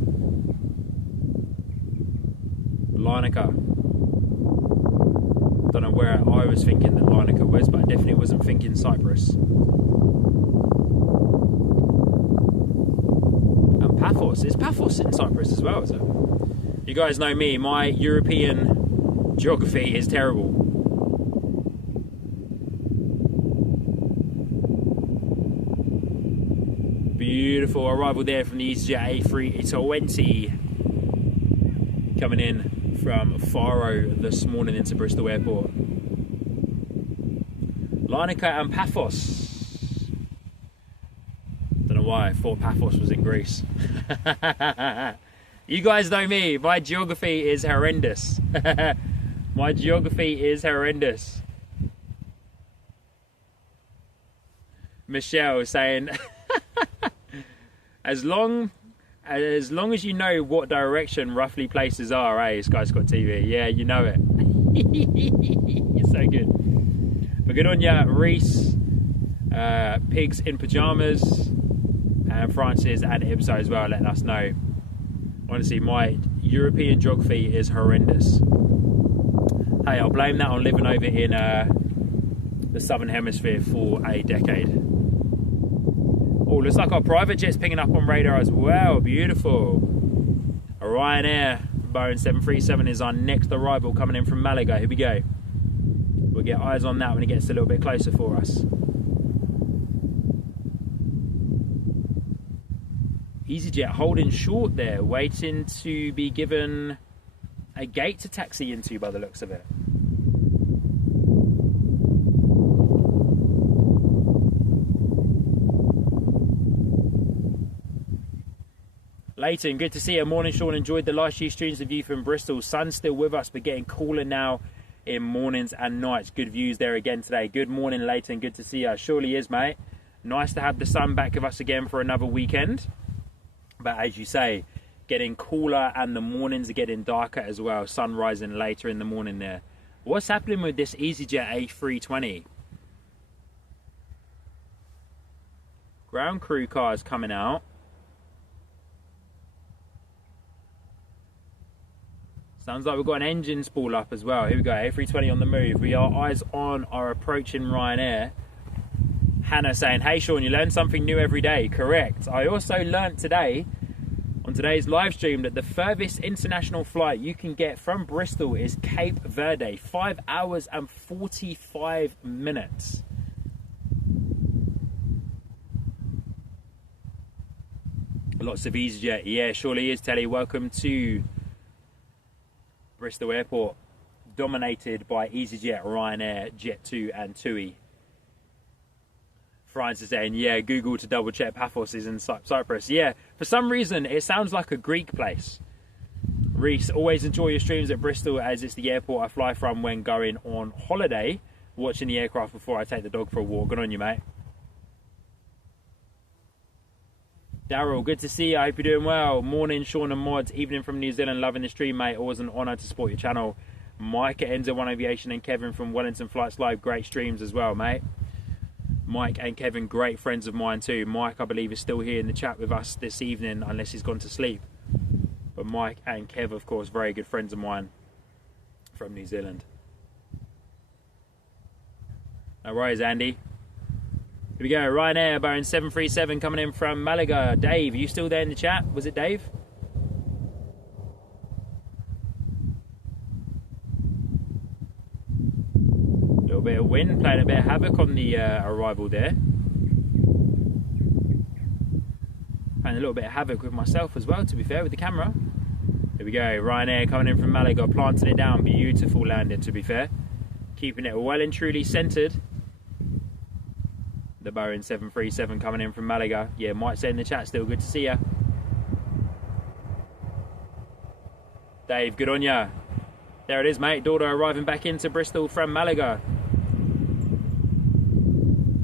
Larnaca. Don't know where I was thinking that Larnaca was, but I definitely wasn't thinking Cyprus. And Paphos. Is Paphos in Cyprus as well? So you guys know me. My European geography is terrible. Beautiful arrival there from the EasyJet A320 coming in from Faro this morning into Bristol Airport. Larnaca and Paphos. Don't know why I thought Paphos was in Greece. You guys know me. My geography is horrendous. My geography is horrendous. Michelle saying as long as you know what direction roughly places are, eh? Sky Scott TV. Yeah, you know it. You're so good. But good on ya, Reese, Pigs in Pyjamas, and Francis and Ibso as well, letting us know. Honestly, my European geography is horrendous. Hey, I'll blame that on living over in the Southern Hemisphere for a decade. Oh, looks like our private jet's picking up on radar as well. Beautiful. A Ryanair Boeing 737 is our next arrival coming in from Malaga. Here we go. We'll get eyes on that when it gets a little bit closer for us. EasyJet holding short there, waiting to be given a gate to taxi into by the looks of it. Leighton, good to see you. Morning, Sean. Enjoyed the last few streams of you from Bristol. Sun's still with us, but getting cooler now in mornings and nights. Good views there again today. Good morning, Leighton. Good to see you. Surely is, mate. Nice to have the sun back with us again for another weekend. But as you say, getting cooler and the mornings are getting darker as well. Sun rising later in the morning there. What's happening with this EasyJet A320? Ground crew cars coming out. Sounds like we've got an engine spool up as well. Here we go, A320 on the move. We are eyes on our approaching Ryanair. Hannah saying, hey Sean, you learn something new every day. Correct. I also learnt today, on today's live stream, that the furthest international flight you can get from Bristol is Cape Verde. 5 hours and 45 minutes. Lots of EasyJet. Yeah, surely is, Telly. Welcome to Bristol Airport, dominated by EasyJet, Ryanair, Jet2 and TUI. Francis saying, yeah, Google to double check Paphos is in Cyprus. Yeah, for some reason it sounds like a Greek place. Reese, always enjoy your streams at Bristol as it's the airport I fly from when going on holiday. Watching the aircraft before I take the dog for a walk. Good on you, mate. Daryl, good to see you. I hope you're doing well. Morning, Sean and Mods. Evening from New Zealand. Loving the stream, mate. Always an honour to support your channel. Mike at Enzo One Aviation and Kevin from Wellington Flights Live. Great streams as well, mate. Mike and Kevin, great friends of mine too. Mike, I believe, is still here in the chat with us this evening, unless he's gone to sleep. But Mike and Kev, of course, very good friends of mine from New Zealand. No worries, Andy. Here we go, Ryanair, Boeing 737 coming in from Malaga. Dave, are you still there in the chat? Was it Dave? A little bit of wind, playing a bit of havoc on the arrival there. Playing a little bit of havoc with myself as well, to be fair, with the camera. Here we go, Ryanair coming in from Malaga, planting it down. Beautiful landing, to be fair. Keeping it well and truly centred. The Boeing 737 coming in from Malaga. Yeah, Mike said in the chat still, good to see ya. Dave, good on ya. There it is, mate. Daughter arriving back into Bristol from Malaga.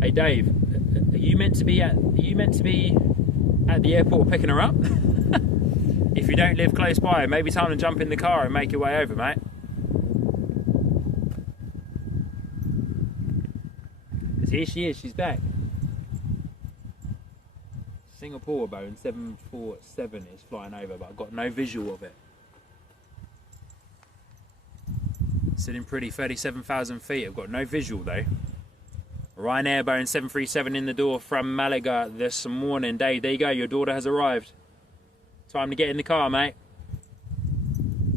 Hey Dave, are you meant to be at the airport picking her up? If you don't live close by, maybe time to jump in the car and make your way over, mate. Because here she is, she's back. Singapore Boeing 747 is flying over, but I've got no visual of it. Sitting pretty, 37,000 feet. I've got no visual though. Ryanair Boeing 737 in the door from Malaga this morning. Dave, there you go. Your daughter has arrived. Time to get in the car, mate.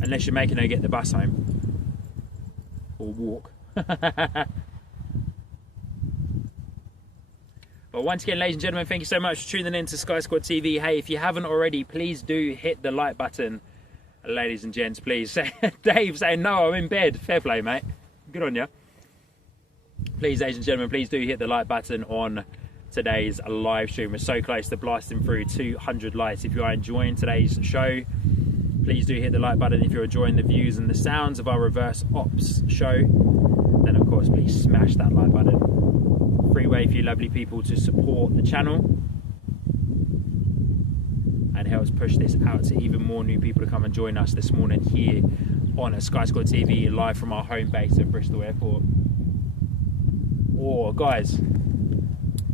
Unless you're making her get the bus home. Or walk. But once again, ladies and gentlemen, thank you so much for tuning in to Sky Squad TV. Hey, if you haven't already, please do hit the like button. Ladies and gents, please. Dave saying, no, I'm in bed. Fair play, mate. Good on you. Please, ladies and gentlemen, please do hit the like button on today's live stream. We're so close to blasting through 200 likes. If you are enjoying today's show, please do hit the like button. If you're enjoying the views and the sounds of our reverse ops show, then of course, please smash that like button. Free way for you lovely people to support the channel and helps push this out to even more new people to come and join us this morning here on Sky Squad TV, live from our home base at Bristol Airport. Oh, guys,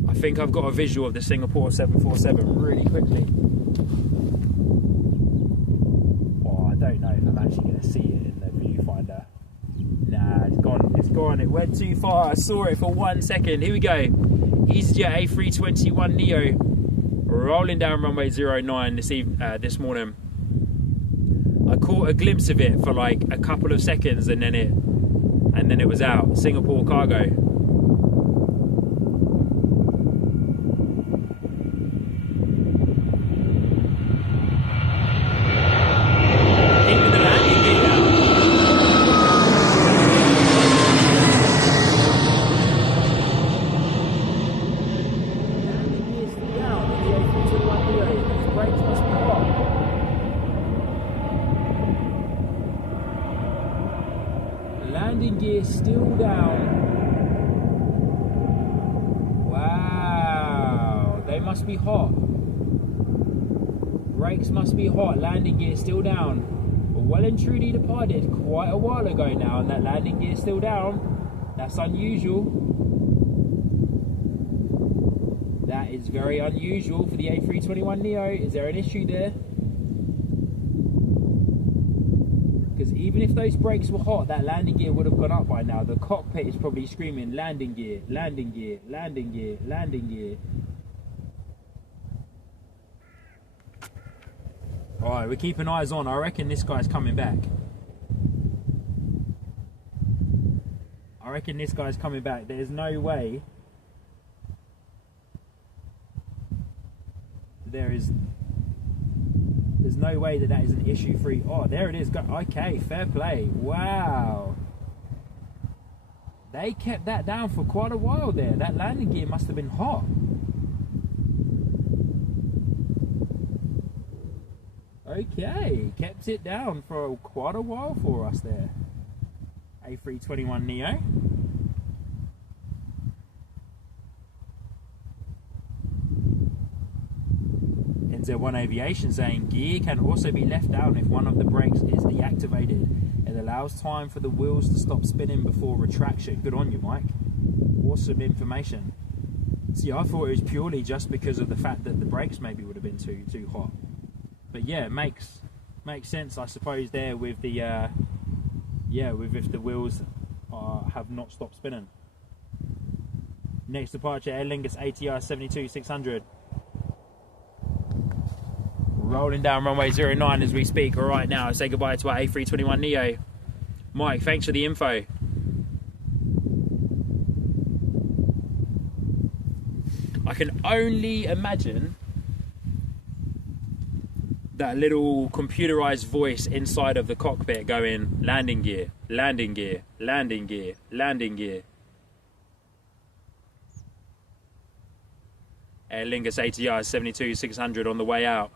I think I've got a visual of the Singapore 747 really quickly. Oh, I don't know if I'm actually going to see it in the viewfinder. Nah, it's gone. It's gone. It went too far. I saw it for 1 second. Here we go. EasyJet A321neo rolling down runway 09 this morning. I caught a glimpse of it for like a couple of seconds, and then it was out. Singapore cargo. Landing gear still down. Wow, they must be hot. Brakes must be hot. Landing gear still down. But well and truly departed quite a while ago now, and that landing gear still down. That's unusual. That is very unusual for the A321neo. Is there an issue there? Because even if those brakes were hot, that landing gear would have gone up by now. The cockpit is probably screaming, landing gear, landing gear, landing gear, landing gear. Alright, we're keeping eyes on. I reckon this guy's coming back. I reckon this guy's coming back. There's no way. There's no way that is an issue free. Oh, there it is. Okay, fair play. Wow. They kept that down for quite a while there. That landing gear must have been hot. Okay, kept it down for quite a while for us there. A321neo. NZ1 Aviation saying gear can also be left down if one of the brakes is deactivated. It allows time for the wheels to stop spinning before retraction. Good on you, Mike. Awesome information. See, I thought it was purely just because of the fact that the brakes maybe would have been too hot. But yeah, it makes sense, I suppose, there with the if the wheels have not stopped spinning. Next departure, Aer Lingus ATR 72600. Rolling down runway 09 as we speak right now. Say goodbye to our A321neo. Mike, thanks for the info. I can only imagine that little computerized voice inside of the cockpit going, landing gear, landing gear, landing gear, landing gear. Aer Lingus ATR 72-600 on the way out.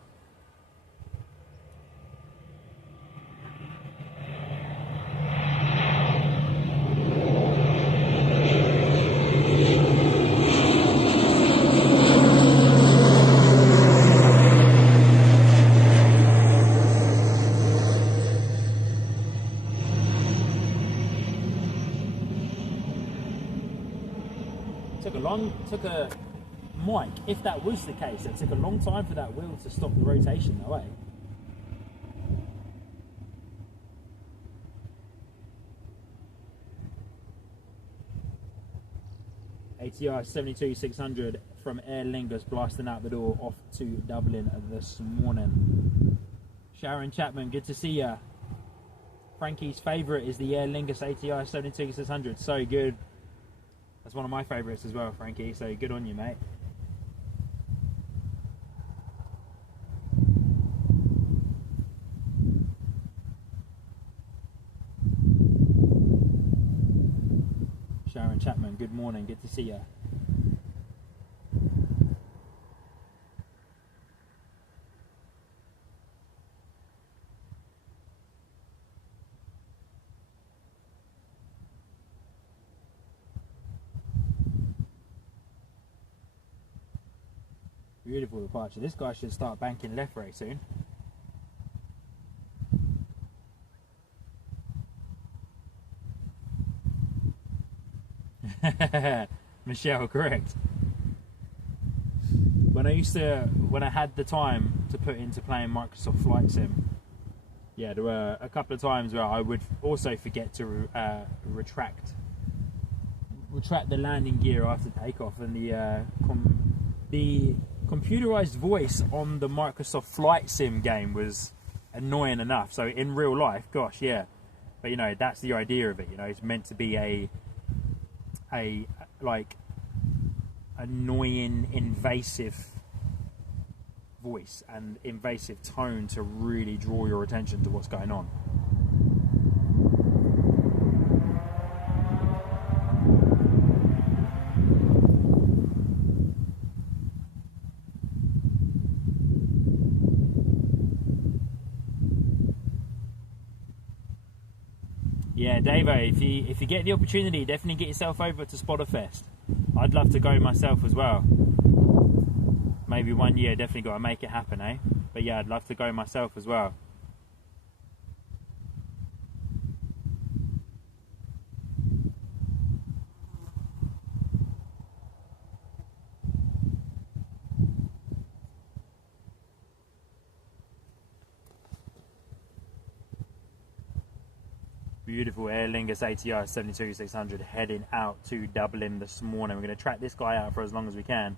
Took a Mike, if that was the case, it took a long time for that wheel to stop the rotation though, eh? ATR 72-600 from Aer Lingus blasting out the door off to Dublin this morning. Sharon Chapman, good to see ya. Frankie's favourite is the Aer Lingus ATR 72-600, so good. That's one of my favourites as well, Frankie, so good on you, mate. Sharon Chapman, good morning, good to see you. Beautiful departure. This guy should start banking left very soon. Michelle, correct. When I had the time to put into playing Microsoft Flight Sim, yeah, there were a couple of times where I would also forget to retract the landing gear after takeoff, and the computerized voice on the Microsoft Flight Sim game was annoying enough. So in real life, gosh, yeah. But you know, that's the idea of it. You know, it's meant to be a like annoying, invasive voice and invasive tone to really draw your attention to what's going on. Yeah, Davo, if you get the opportunity, definitely get yourself over to Spotterfest. I'd love to go myself as well. Maybe one year, definitely got to make it happen, eh? But yeah, I'd love to go myself as well. Beautiful Aer Lingus ATR 72-600 heading out to Dublin this morning. We're going to track this guy out for as long as we can.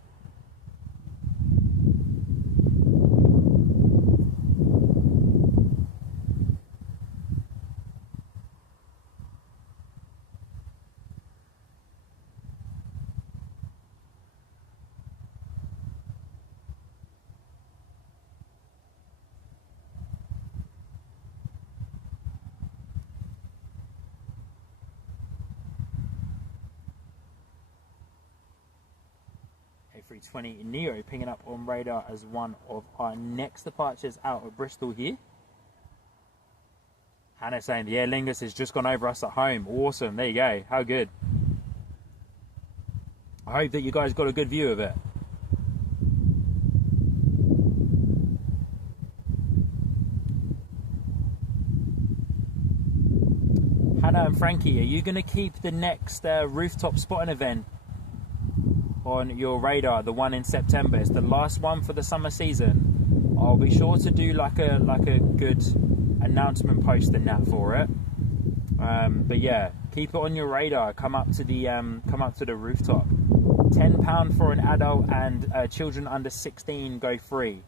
A320 Neo pinging up on radar as one of our next departures out of Bristol here. Hannah saying the Aer Lingus has just gone over us at home. Awesome, there you go, how good. I hope that you guys got a good view of it. Hannah and Frankie, are you going to keep the next rooftop spotting event on your radar, the one in September? It's the last one for the summer season. I'll be sure to do like a good announcement post and that for it. But yeah, keep it on your radar. Come up to the rooftop. £10 for an adult, and children under 16 go free.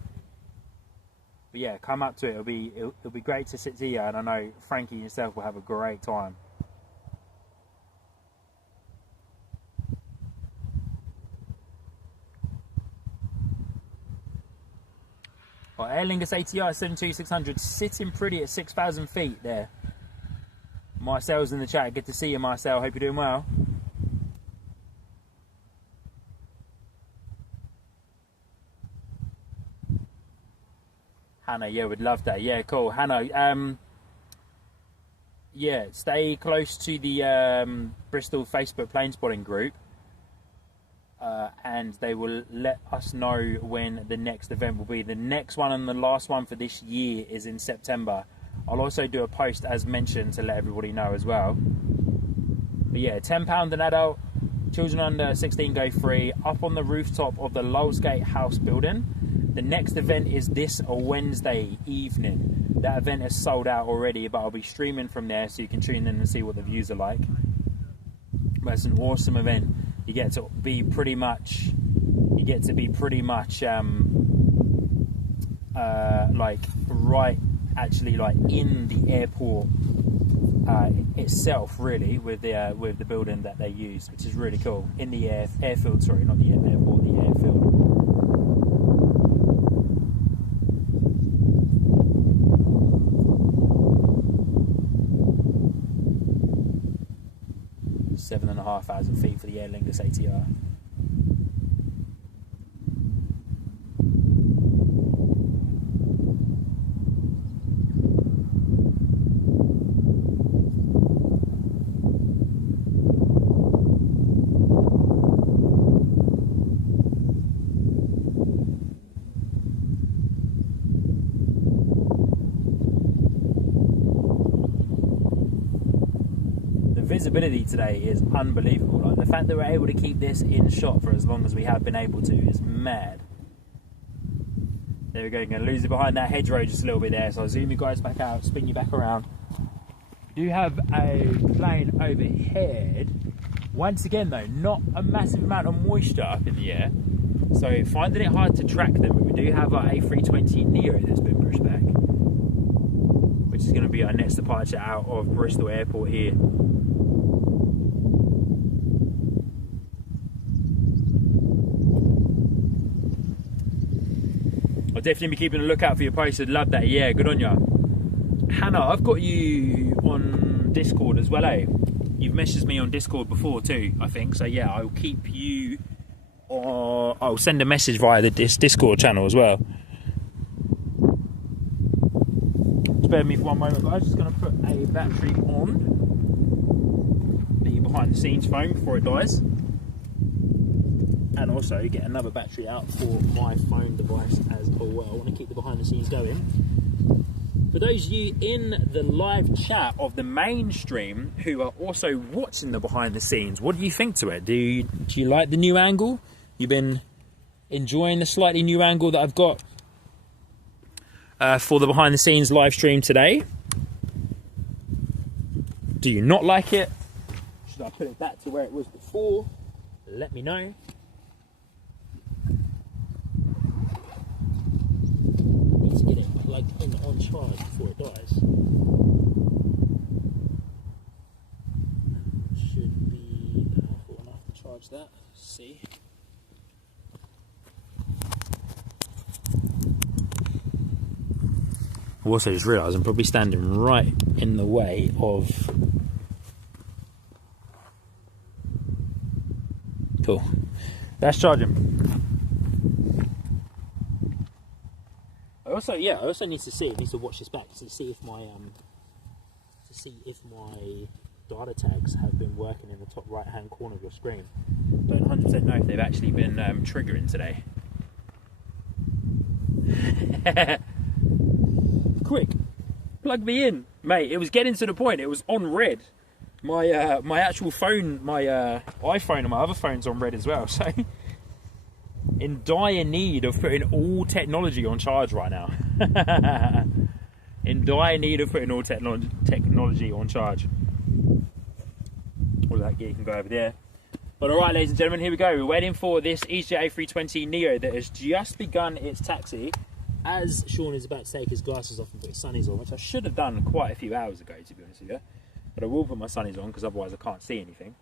But yeah, come up to it. It'll be great to sit here, and I know Frankie and yourself will have a great time. Well, Aer Lingus ATR 72-600 sitting pretty at 6,000 feet there. Marcel's in the chat. Good to see you, Marcel. Hope you're doing well. Hannah, yeah, would love that. Yeah, cool. Hannah, yeah, stay close to the Bristol Facebook plane spotting group, and they will let us know when the next event will be. The next one and the last one for this year is in September. I'll also do a post as mentioned to let everybody know as well. But yeah, £10 an adult, children under 16 go free, up on the rooftop of the Lulsgate House building. The next event is this Wednesday evening. That event is sold out already, but I'll be streaming from there so you can tune in and see what the views are like. But it's an awesome event. You get to be pretty much like right actually like in the airport itself, really, with the building that they use, which is really cool. In the airfield, sorry, not the airport, the airfield. £7,500 for the Aer Lingus ATR. Visibility today is unbelievable. Like, the fact that we're able to keep this in shot for as long as we have been able to is mad. There we go, you're going to lose it behind that hedgerow just a little bit there, so I'll zoom you guys back out, spin you back around. We do have a plane overhead. Once again though, not a massive amount of moisture up in the air, so finding it hard to track them. But we do have our A320neo that's been pushed back, which is going to be our next departure out of Bristol Airport here. I'll definitely be keeping a lookout for your posts. I'd love that. Yeah, good on you. Hannah, I've got you on Discord as well, eh? You've messaged me on Discord before too, I think. So yeah, I'll keep you, or I'll send a message via the Discord channel as well. Spare me for one moment, guys. Just going to put a battery on the behind the scenes phone before it dies. And also get another battery out for my phone device as well. I want to keep the behind the scenes going. For those of you in the live chat of the main stream who are also watching the behind the scenes, what do you think to it? Do you like the new angle? You've been enjoying the slightly new angle that I've got for the behind the scenes live stream today? Do you not like it? Should I put it back to where it was before? Let me know. Need to get it plugged in on charge before it dies. Should be powerful enough to charge that. See. I've also just realised I'm probably standing right in the way of... Cool. That's charging. I also need to see. I need to watch this back to see if my data tags have been working in the top right hand corner of your screen. Don't 100% know if they've actually been triggering today. Quick, plug me in, mate. It was getting to the point. It was on red. My actual phone, my iPhone and my other phone's on red as well. So, in dire need of putting all technology on charge right now. In dire need of putting all technology on charge. All that gear can go over there. But alright, ladies and gentlemen, here we go. We're waiting for this EasyJet A320neo that has just begun its taxi. As Sean is about to take his glasses off and put his sunnies on, which I should have done quite a few hours ago, to be honest with you. But I will put my sunnies on because otherwise I can't see anything.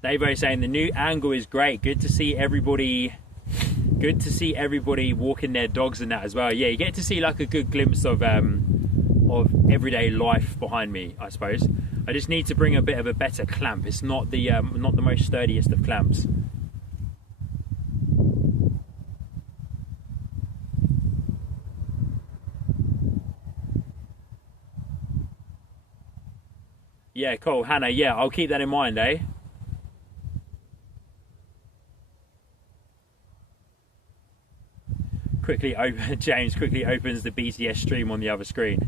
Davo saying the new angle is great. Good to see everybody. Good to see everybody walking their dogs and that as well. Yeah, you get to see like a good glimpse of everyday life behind me, I suppose. I just need to bring a bit of a better clamp. It's not the most sturdiest of clamps. Yeah, cool, Hannah. Yeah, I'll keep that in mind, eh? James quickly opens the BTS stream on the other screen.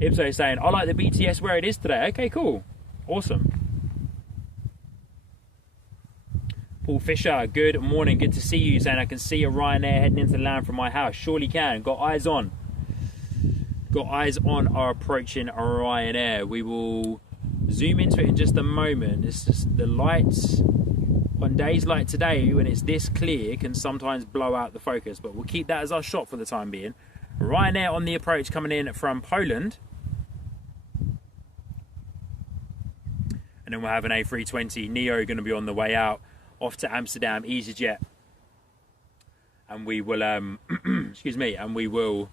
Ipso is saying, I like the BTS where it is today. Okay, cool. Awesome. Paul Fisher, good morning. Good to see you. Saying, I can see a Ryanair heading into land from my house. Surely can. Got eyes on. Got eyes on our approaching Ryanair. We will zoom into it in just a moment. It's just the lights on days like today when it's this clear can sometimes blow out the focus, but we'll keep that as our shot for the time being. Ryanair on the approach coming in from Poland. And then we'll have an A320 Neo going to be on the way out off to Amsterdam EasyJet. And we will excuse me, and we will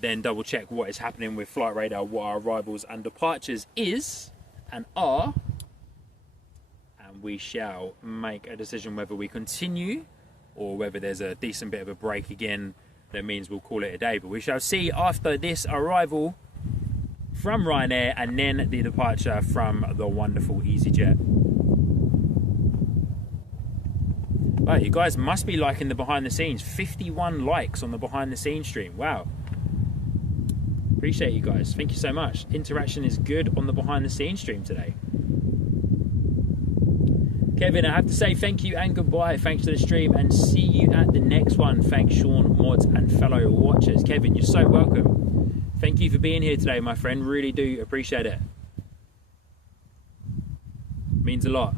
then double check what is happening with Flight Radar, what our arrivals and departures is and are, and we shall make a decision whether we continue or whether there's a decent bit of a break again. That means we'll call it a day, but we shall see after this arrival from Ryanair and then the departure from the wonderful EasyJet. Right, you guys must be liking the behind the scenes. 51 likes on the behind the scenes stream. Wow. Appreciate you guys. Thank you so much. Interaction is good on the behind the scenes stream today. Kevin, I have to say thank you and goodbye. Thanks to the stream and see you at the next one. Thanks Sean, mods and fellow watchers. Kevin, you're so welcome. Thank you for being here today, my friend. Really do appreciate it. Means a lot.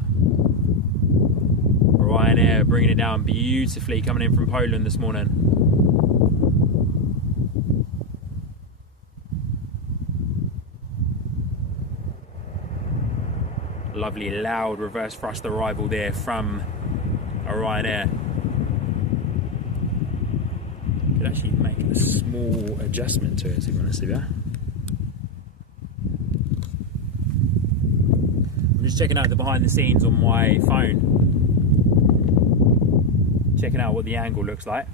Ryanair bringing it down beautifully coming in from Poland this morning. Lovely loud reverse thrust arrival there from a Ryanair. Could actually make a small adjustment to it, to be honest with you. I'm just checking out the behind the scenes on my phone. Checking out what the angle looks like.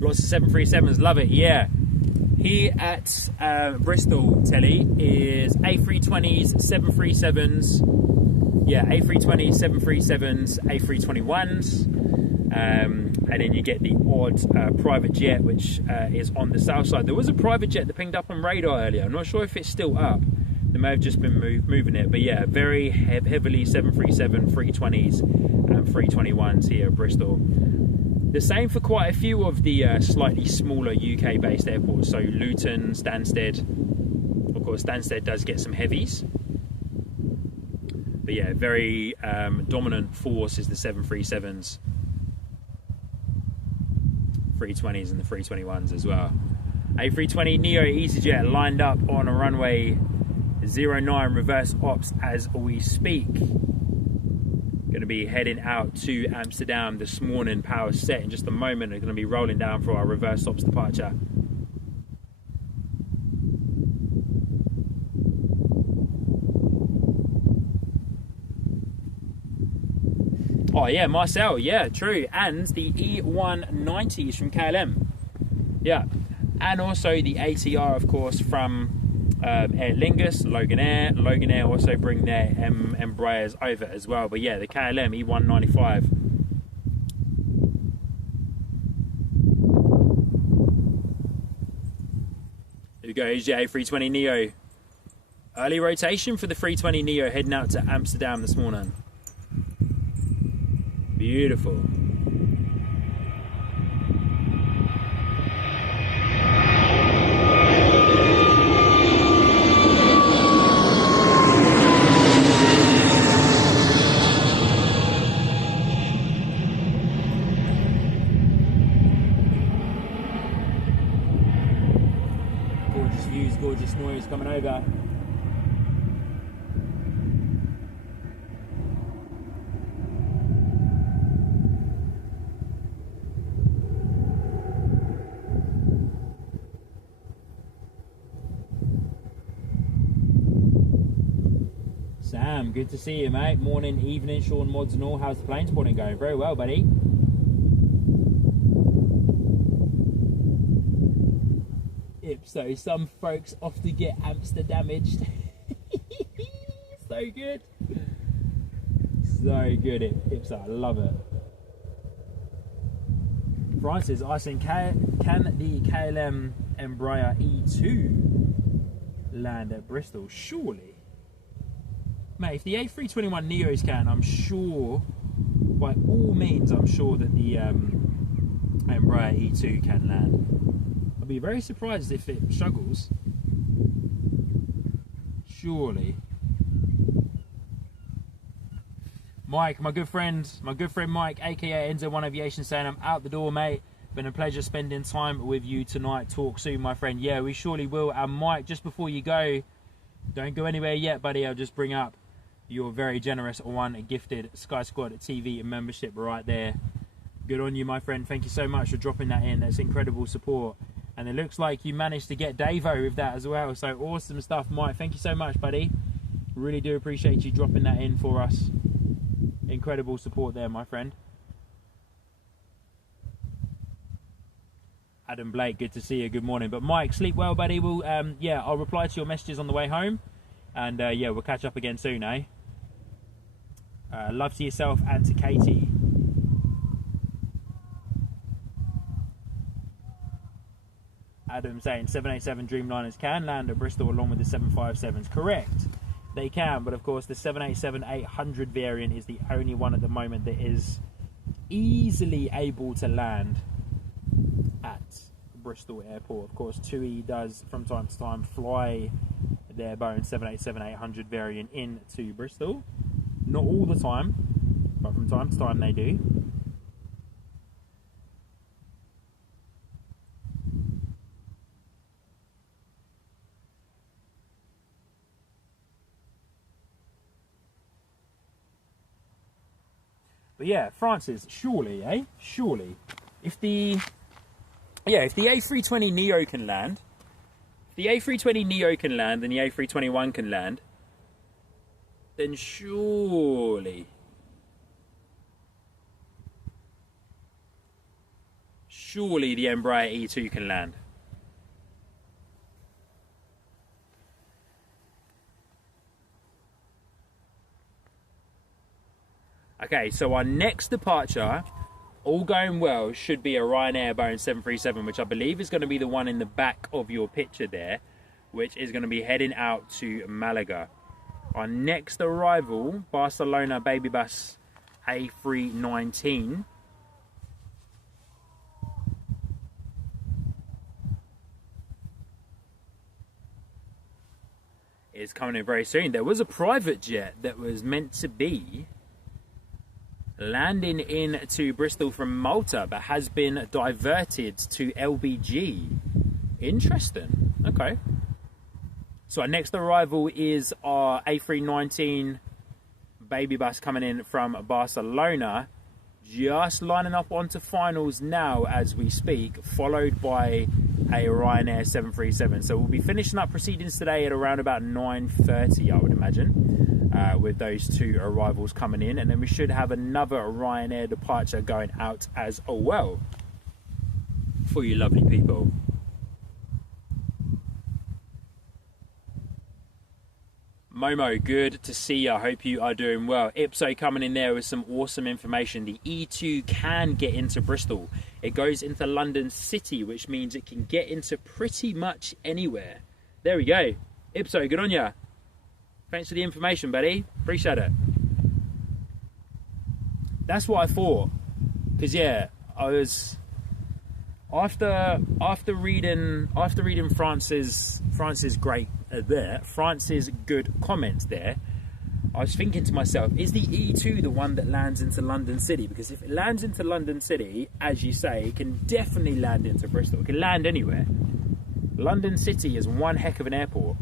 Lots of 737s, love it, yeah. Here at Bristol Telly is A320s, 737s, yeah, A320s, 737s, A321s, and then you get the odd private jet which is on the south side. There was a private jet that pinged up on radar earlier. I'm not sure if it's still up. They may have just been moving it, but yeah, very heavily 737, 320s and 321s here at Bristol. The same for quite a few of the slightly smaller UK-based airports, so Luton, Stansted. Of course, Stansted does get some heavies. But yeah, very dominant force is the 737s, 320s and the 321s as well. A320 Neo EasyJet lined up on a runway 09 reverse ops as we speak. Going to be heading out to Amsterdam this morning. Power set in just a moment. They're going to be rolling down for our reverse ops departure. Oh yeah, Marcel, yeah, true. And the E190s from KLM. Yeah. And also the ATR, of course, from Aer Lingus, Logan Air. Logan Air also bring their Embraers over as well. But yeah, the KLM E195. Here we go, here's your A320 Neo. Early rotation for the 320 Neo heading out to Amsterdam this morning. Beautiful. Gorgeous noise coming over. Sam, good to see you, mate. Morning, evening, Sean, mods and all. How's the plane spotting going? Very well, buddy. So some folks off to get Amsterdamaged. So good. So good, Ipso. I love it. Francis asking, can the KLM Embraer E2 land at Bristol? Surely. Mate, if the A321 Neos can, I'm sure, by all means, I'm sure that the Embraer E2 can land. I'd be very surprised if it struggles. Surely. Mike, my good friend Mike, aka NZ1 Aviation, saying I'm out the door, mate. Been a pleasure spending time with you tonight. Talk soon, my friend. Yeah, we surely will. And Mike, just before you go, don't go anywhere yet, buddy. I'll just bring up your very generous gifted Sky Squad TV membership right there. Good on you, my friend. Thank you so much for dropping that in. That's incredible support. And it looks like you managed to get Davo with that as well. So awesome stuff, Mike. Thank you so much, buddy. Really do appreciate you dropping that in for us. Incredible support there, my friend. Adam Blake, good to see you. Good morning. But Mike, sleep well, buddy. We'll yeah, I'll reply to your messages on the way home, and yeah, we'll catch up again soon, eh? Love to yourself and to Katie. Adam saying 787 Dreamliners can land at Bristol along with the 757s. Correct. They can, but of course the 787-800 variant is the only one at the moment that is easily able to land at Bristol Airport. Of course, TUI does from time to time fly their Boeing 787-800 variant into Bristol. Not all the time, but from time to time they do. But yeah, Francis, surely, eh? Surely. If the A320 Neo can land, if the A320 Neo can land and the A321 can land, then surely the Embraer E2 can land. Okay, so our next departure, all going well, should be a Ryanair Boeing 737, which I believe is going to be the one in the back of your picture there, which is going to be heading out to Malaga. Our next arrival, Barcelona Baby Bus A319. Is coming in very soon. There was a private jet that was meant to be landing into Bristol from Malta, but has been diverted to LBG. Interesting. Okay. So our next arrival is our A319 baby bus coming in from Barcelona. Just lining up onto finals now as we speak, followed by a Ryanair 737. So we'll be finishing up proceedings today at around about 9:30, I would imagine. With those two arrivals coming in, and then we should have another Ryanair departure going out as well for you lovely people. Momo, good to see you. I hope you are doing well. Ipso coming in there with some awesome information. The E2 can get into Bristol. It goes into London City, which means it can get into pretty much anywhere. There we go. Ipso, good on ya. Thanks for the information, buddy. Appreciate it. That's what I thought. Because yeah, I was after reading France's good comments there. I was thinking to myself, is the E2 the one that lands into London City? Because if it lands into London City, as you say, it can definitely land into Bristol. It can land anywhere. London City is one heck of an airport.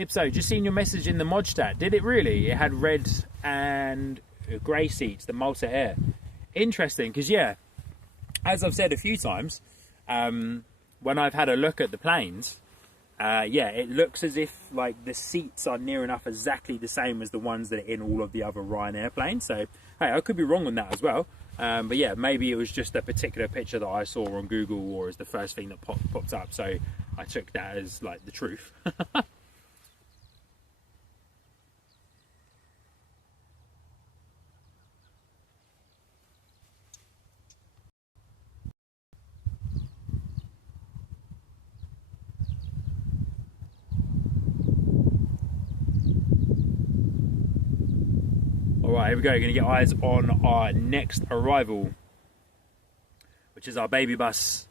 Ipso, just seen your message in the mod stat. Did it really? It had red and grey seats, the Malta Air. Interesting, because yeah, as I've said a few times, when I've had a look at the planes, yeah, it looks as if like the seats are near enough exactly the same as the ones that are in all of the other Ryanair planes. So hey, I could be wrong on that as well. But yeah, maybe it was just a particular picture that I saw on Google or as the first thing that popped up. So I took that as like the truth. Alright, here we go. We're going to get eyes on our next arrival, which is our baby bus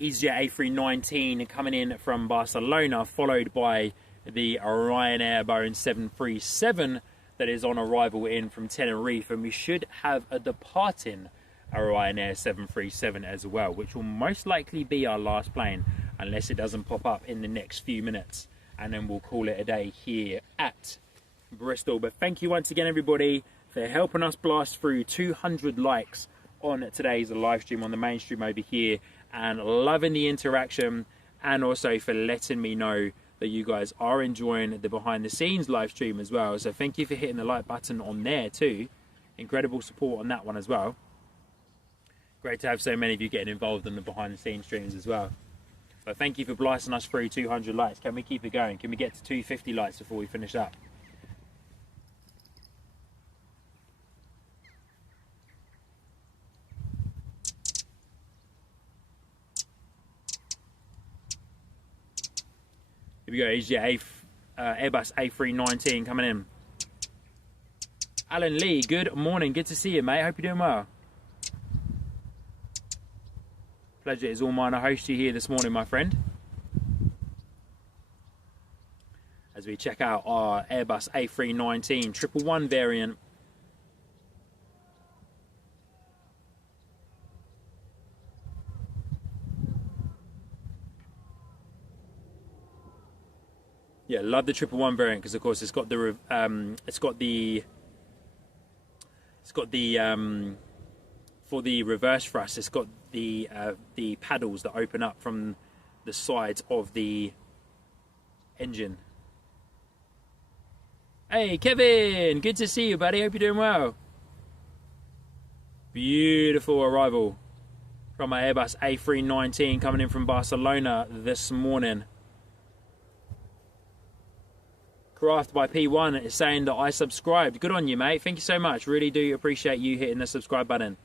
EasyJet A319 coming in from Barcelona, followed by the Ryanair Boeing 737 that is on arrival in from Tenerife. And we should have a departing Ryanair 737 as well, which will most likely be our last plane, unless it doesn't pop up in the next few minutes. And then we'll call it a day here at Bristol. But thank you once again, everybody, for helping us blast through 200 likes on today's live stream on the main stream over here, and loving the interaction, and also for letting me know that you guys are enjoying the behind the scenes live stream as well. So thank you for hitting the like button on there too. Incredible support on that one as well. Great to have so many of you getting involved in the behind the scenes streams as well. So thank you for blasting us through 200 likes. Can we keep it going? Can we get to 250 likes before we finish up? Here we go, EasyJet Airbus A319 coming in. Alan Lee, good morning. Good to see you, mate. Hope you're doing well. Pleasure is all mine to host you here this morning, my friend. As we check out our Airbus A319 111 variant. Yeah, love the 111 variant because, of course, it's got the for the reverse thrust, it's got the paddles that open up from the sides of the engine. Hey, Kevin, good to see you, buddy. Hope you're doing well. Beautiful arrival from our Airbus A319 coming in from Barcelona this morning. Craft by P1 is saying that I subscribed. Good on you, mate. Thank you so much. Really do appreciate you hitting the subscribe button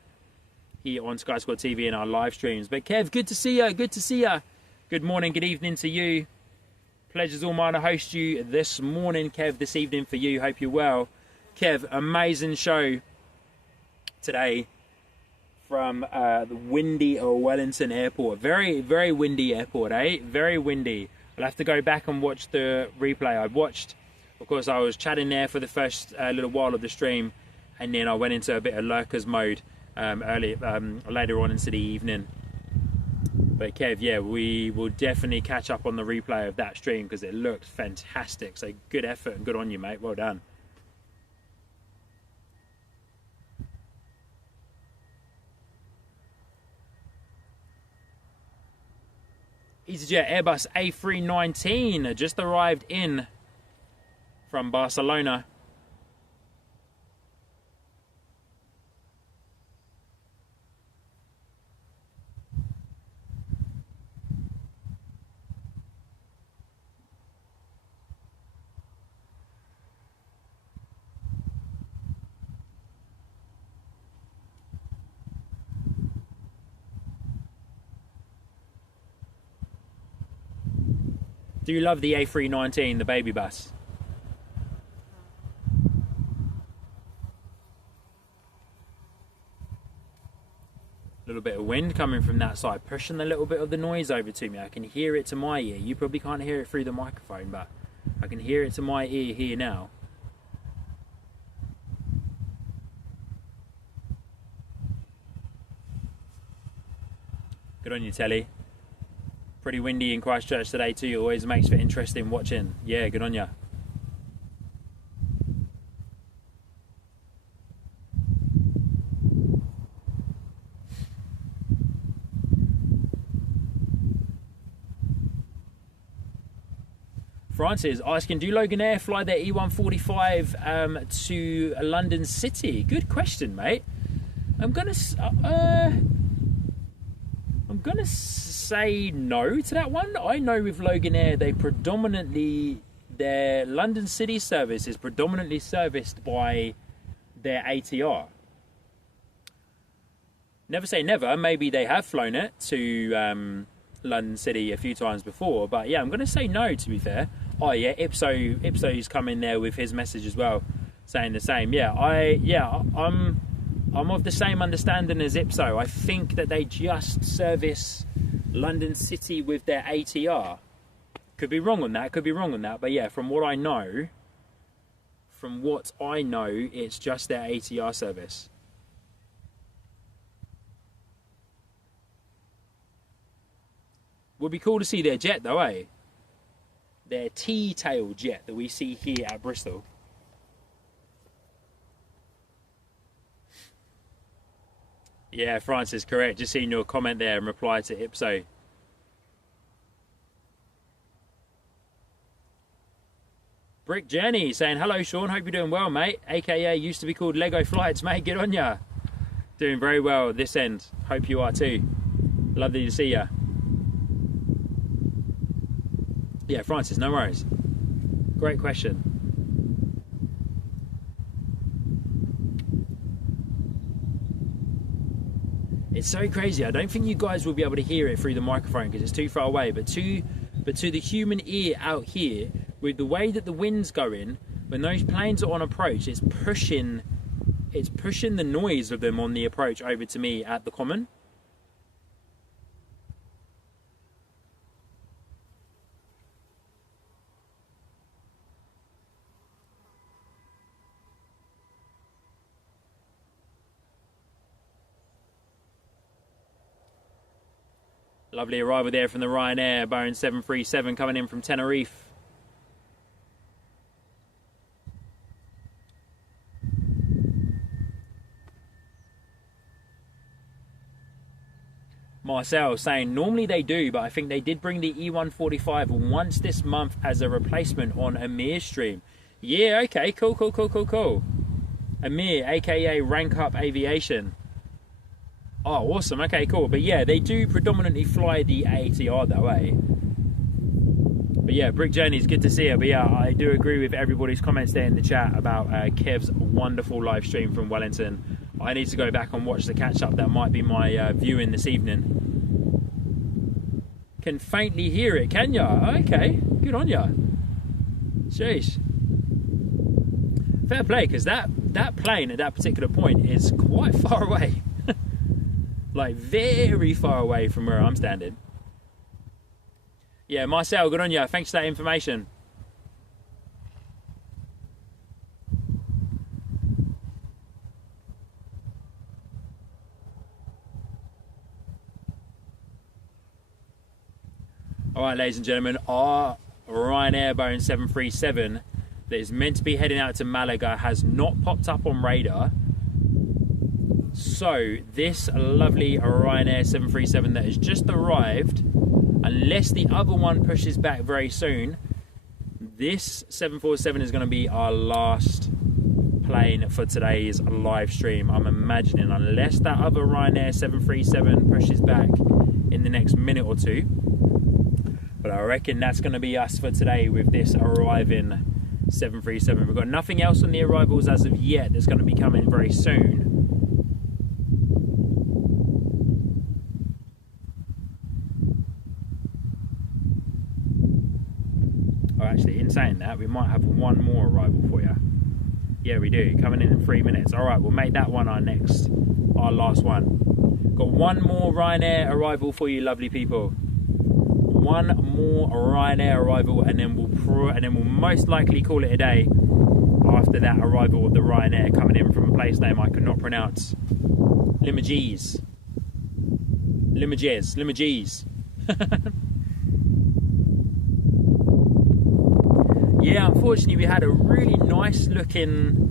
here on Sky Squad TV in our live streams. But Kev, good to see you. Good to see you. Good morning, good evening to you. Pleasure's all mine to host you this morning, Kev. This evening for you. Hope you're well. Kev, amazing show today from the windy Wellington Airport. Very, very windy airport, eh? Very windy. I'll have to go back and watch the replay. I watched, of course, I was chatting there for the first little while of the stream, and then I went into a bit of lurkers mode later on into the evening. But Kev, yeah, we will definitely catch up on the replay of that stream because it looked fantastic. So good effort and good on you, mate. Well done. EasyJet Airbus A319 just arrived in from Barcelona. Do you love the A319, the baby bus? A little bit of wind coming from that side, pushing a little bit of the noise over to me. I can hear it to my ear. You probably can't hear it through the microphone, but I can hear it to my ear here now. Good on you, Telly. Pretty windy in Christchurch today too. Always makes for interesting watching. Yeah, good on ya. Francis asking, do Loganair fly their E145 to London City? Good question, mate. I'm gonna say no to that one. I know with Loganair, their London City service is predominantly serviced by their ATR. Never say never. Maybe they have flown it to London City a few times before, but yeah, I'm going to say no, to be fair. Oh yeah, Ipso's come in there with his message as well, saying the same. I'm of the same understanding as Ipso. I think that they just service London City with their ATR. Could be wrong on that, but yeah, from what I know, it's just their ATR service. Would be cool to see their jet though, eh? Their T-tail jet that we see here at Bristol. Yeah, Francis, correct. Just seeing your comment there in reply to Ipso. Brick Journey saying, hello Sean, hope you're doing well, mate. AKA used to be called Lego Flights, mate. Good on ya. Doing very well this end. Hope you are too. Lovely to see ya. Yeah, Francis, no worries. Great question. It's so crazy. I don't think you guys will be able to hear it through the microphone because it's too far away. But to the human ear out here, with the way that the wind's going, when those planes are on approach, it's pushing the noise of them on the approach over to me at the common. Lovely arrival there from the Ryanair Boeing 737 coming in from Tenerife. Marcel saying normally they do, but I think they did bring the E145 once this month as a replacement on Embraer stream. Yeah, okay, cool. Embraer, aka Rank Up Aviation. Oh, awesome. Okay, cool. But yeah, they do predominantly fly the ATR though, eh? But yeah, Brick Journey's good to see her. But yeah, I do agree with everybody's comments there in the chat about Kev's wonderful live stream from Wellington. I need to go back and watch the catch-up. That might be my viewing this evening. Can faintly hear it, can ya? Okay, good on ya. Sheesh. Fair play, because that plane at that particular point is quite far away. Like, very far away from where I'm standing. Yeah, Marcel, good on you. Thanks for that information. All right, ladies and gentlemen, our Ryanair Boeing 737 that is meant to be heading out to Malaga has not popped up on radar. So this lovely Ryanair 737 that has just arrived, unless the other one pushes back very soon, this 747 is going to be our last plane for today's live stream. I'm imagining, unless that other Ryanair 737 pushes back in the next minute or two. But I reckon that's going to be us for today with this arriving 737. We've got nothing else on the arrivals as of yet that's going to be coming very soon. Oh, actually, in saying that, we might have one more arrival for you. Yeah, we do. Coming in 3 minutes. All right, we'll make that one our last one. Got one more Ryanair arrival for you, lovely people. One more Ryanair arrival, and then we'll most likely call it a day after that arrival of the Ryanair coming in from a place name I could not pronounce. Limoges. Yeah, unfortunately, we had a really nice looking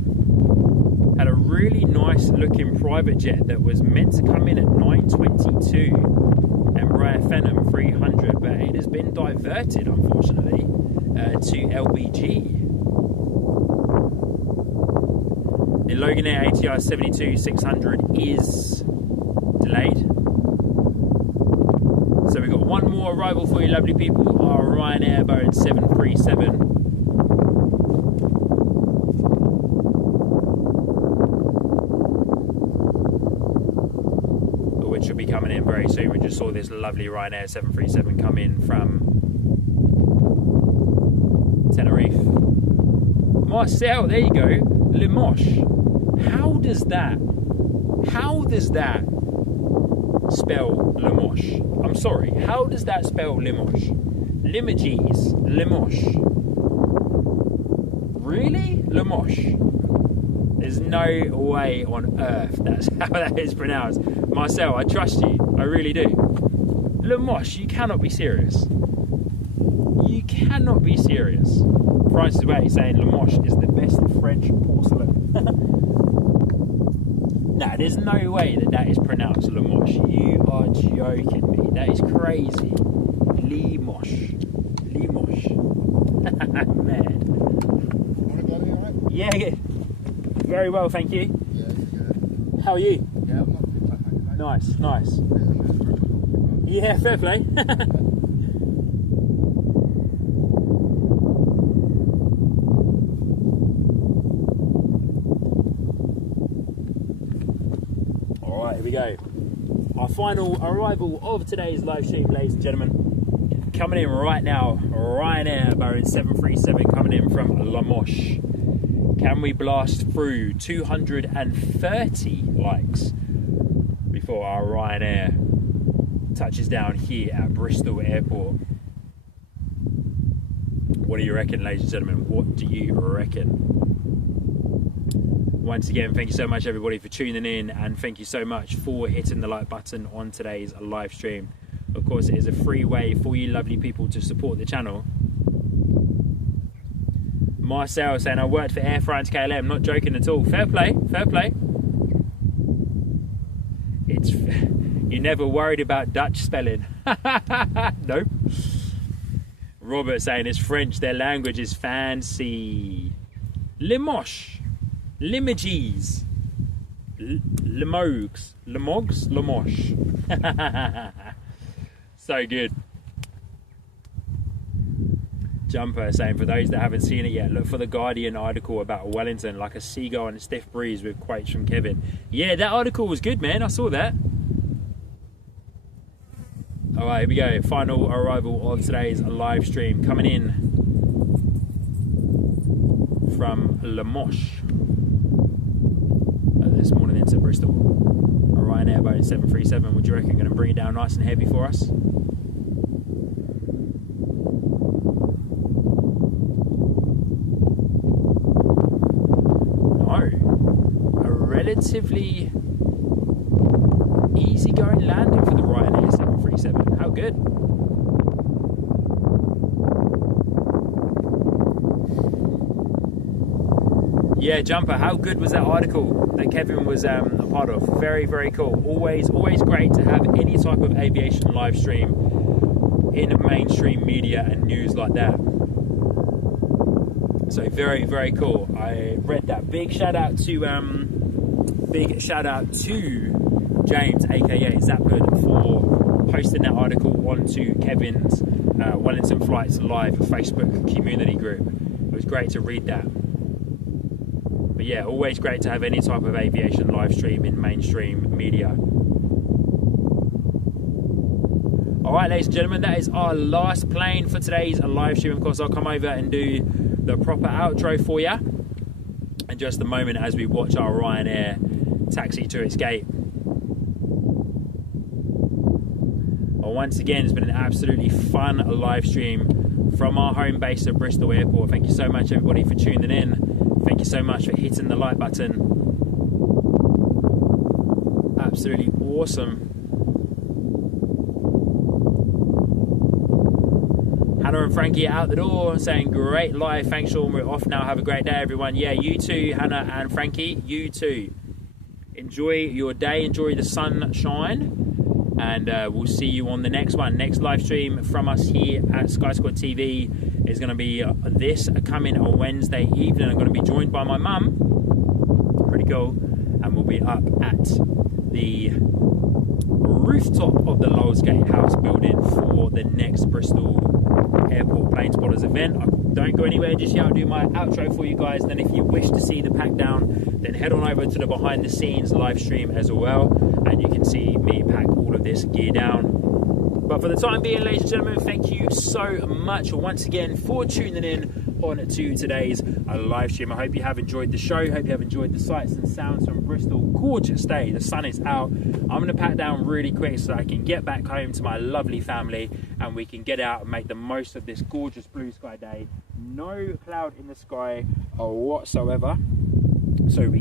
private jet that was meant to come in at 9:22, Embraer Phenom 300, but it has been diverted, unfortunately. to LBG. The Loganair ATR 72-600 is delayed. So we've got one more arrival for you lovely people, our Ryanair Boeing 737. Which should be coming in very soon. We just saw this lovely Ryanair 737 come in from Tenerife. Marcel, there you go. Limoges. How does that spell Limoges? I'm sorry, how does that spell Limoges? Limoges. Limoges. Really? Limoges. There's no way on earth that's how that is pronounced. Marcel, I trust you. I really do. Limoges, you cannot be serious. You cannot be serious. Francis Way saying Limoges is the best French porcelain. Nah, there's no way that is pronounced Limoges. You are joking me. That is crazy. Limoges. Limoges. Mad. Yeah, good. Very well, thank you. Yeah, good. How are you? Yeah, I'm not too bad, thank you, mate. Nice, nice. Yeah, fair play. Alright, here we go. Our final arrival of today's live stream, ladies and gentlemen. Coming in right now, Ryanair Boeing 737 coming in from Limoges. Can we blast through 230 likes before our Ryanair touches down here at Bristol Airport? What do you reckon, ladies and gentlemen? What do you reckon? Once again, thank you so much everybody for tuning in, and thank you so much for hitting the like button on today's live stream. Of course, it is a free way for you lovely people to support the channel. Marcel saying, I worked for Air France KLM, not joking at all. Fair play, fair play. You never worried about Dutch spelling. Nope. Robert saying it's French, their language is fancy. Limoges. Limoges. Limoges. Limoges? Limoges. So good. Jumper saying, for those that haven't seen it yet, look for the Guardian article about Wellington, like a seagull and a stiff breeze, with quotes from Kevin. Yeah, that article was good, man. I saw that. All right, here we go. Final arrival of today's live stream coming in from Limoges this morning into Bristol. A Ryanair Boeing 737. Would you reckon going to bring it down nice and heavy for us? Relatively easy-going landing for the Ryanair 737. How good? Yeah, Jumper, how good was that article that Kevin was a part of? Very, very cool. Always great to have any type of aviation live stream in mainstream media and news like that. So very, very cool. I read that. Big shout out to James, aka Zapwood, for posting that article onto Kevin's Wellington Flights Live Facebook community group. It was great to read that. But yeah, always great to have any type of aviation live stream in mainstream media. Alright, ladies and gentlemen, that is our last plane for today's live stream. Of course, I'll come over and do the proper outro for you in just a moment as we watch our Ryanair taxi to its gate. Well, once again, it's been an absolutely fun live stream from our home base at Bristol Airport. Thank you so much everybody for tuning in. Thank you so much for hitting the like button. Absolutely awesome. Hannah and Frankie are out the door saying great live. Thanks Sean, we're off now. Have a great day everyone. Yeah, you too, Hannah and Frankie, you too. Enjoy your day, enjoy the sunshine, and we'll see you on the next one. Next live stream from us here at Sky Squad TV is going to be this coming on Wednesday evening. I'm going to be joined by my mum, pretty cool, and we'll be up at the rooftop of the Lowellsgate House building for the next Bristol Airport Plane Spotters event. Don't go anywhere just yet. I'll do my outro for you guys. Then if you wish to see the pack down, then head on over to the behind the scenes live stream as well, and you can see me pack all of this gear down. But for the time being, ladies and gentlemen, thank you so much once again for tuning in on to today's live stream. I hope you have enjoyed the show. Hope you have enjoyed the sights and sounds from Bristol. Gorgeous day. The sun is out. I'm going to pack down really quick so I can get back home to my lovely family and we can get out and make the most of this gorgeous blue sky day. No cloud in the sky whatsoever. So we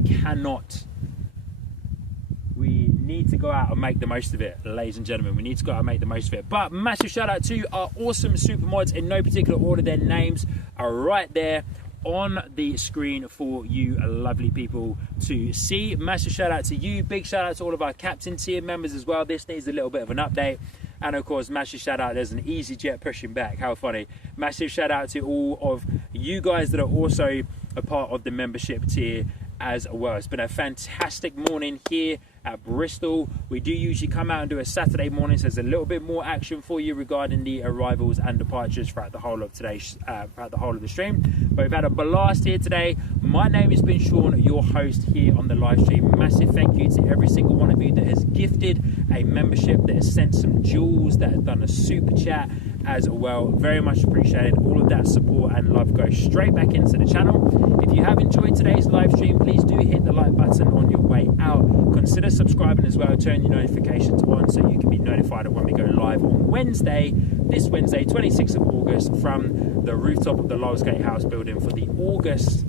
need to go out and make the most of it, ladies and gentlemen. We need to go out and make the most of it. But massive shout out to our awesome super mods in no particular order. Their names are right there on the screen for you lovely people to see. Massive shout out to you. Big shout out to all of our captain tier members as well. This needs a little bit of an update. And of course, massive shout out, there's an EasyJet pushing back. How funny. Massive shout out to all of you guys that are also a part of the membership tier as well. It's been a fantastic morning here at Bristol. We do usually come out and do a Saturday morning, so there's a little bit more action for you regarding the arrivals and departures throughout the whole of today's throughout the whole of the stream. But we've had a blast here today. My name has been Sean, your host here on the live stream. Massive thank you to every single one of you that has gifted a membership, that has sent some jewels, that has done a super chat as well. Very much appreciated. All of that support and love goes straight back into the channel. If you have enjoyed today's live stream, please do hit the like button on your way out. Consider subscribing as well. Turn your notifications on so you can be notified of when we go live on Wednesday, this Wednesday, 26th of August, from the rooftop of the Lowellsgate House building for the August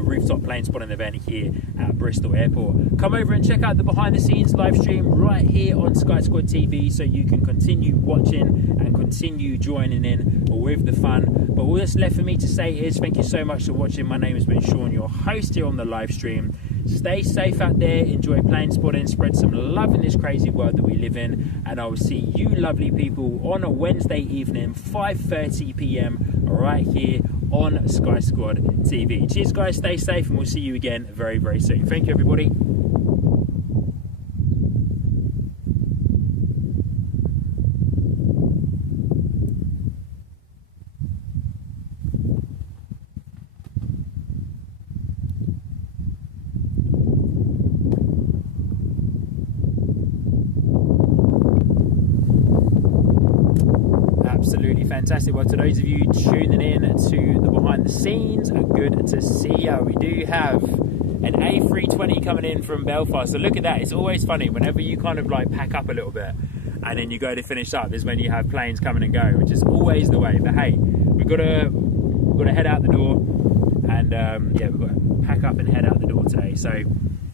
rooftop plane spotting event here at Bristol Airport. Come over and check out the behind the scenes live stream right here on Sky Squad TV so you can continue watching and continue joining in with the fun. But all that's left for me to say is thank you so much for watching. My name has been Sean, your host here on the live stream. Stay safe out there, enjoy plane spotting, spread some love in this crazy world that we live in, and I will see you lovely people on a Wednesday evening, 5:30 p.m. right here on Sky Squad TV. Cheers guys, stay safe, and we'll see you again very, very soon. Thank you everybody. Absolutely fantastic. Well, to those of you tuning in to the behind the scenes, good to see you. We do have an A320 coming in from Belfast. So look at that. It's always funny whenever you kind of like pack up a little bit and then you go to finish up is when you have planes coming and going, which is always the way. But hey, we've got to head out the door, and yeah, we've got to pack up and head out the door today. So,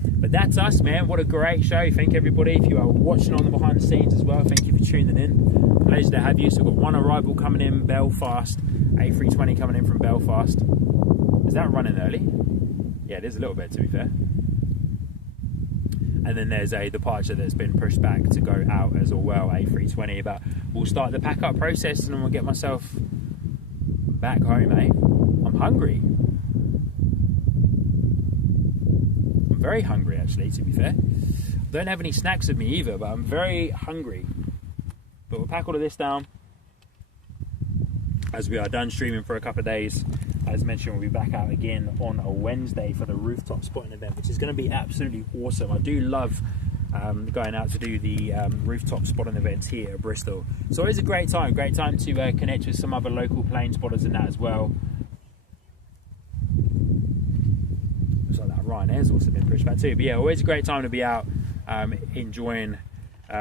but that's us, man. What a great show. Thank you everybody. If you are watching on the behind the scenes as well, thank you for tuning in. Pleasure to have you. So we've got one arrival coming in Belfast, A320 coming in from Belfast. Is that running early? Yeah, it is a little bit, to be fair. And then there's a departure that's been pushed back to go out as well, A320. But we'll start the pack up process and we'll get myself back home, eh? I'm hungry. I'm very hungry, actually, to be fair. I don't have any snacks with me either, but I'm very hungry. But we'll pack all of this down as we are done streaming for a couple of days. As mentioned, we'll be back out again on a Wednesday for the rooftop spotting event, which is going to be absolutely awesome. I do love going out to do the rooftop spotting events here at Bristol. It's always a great time to connect with some other local plane spotters and that as well. Looks like that Ryanair's also been pushed back too. But yeah, always a great time to be out enjoying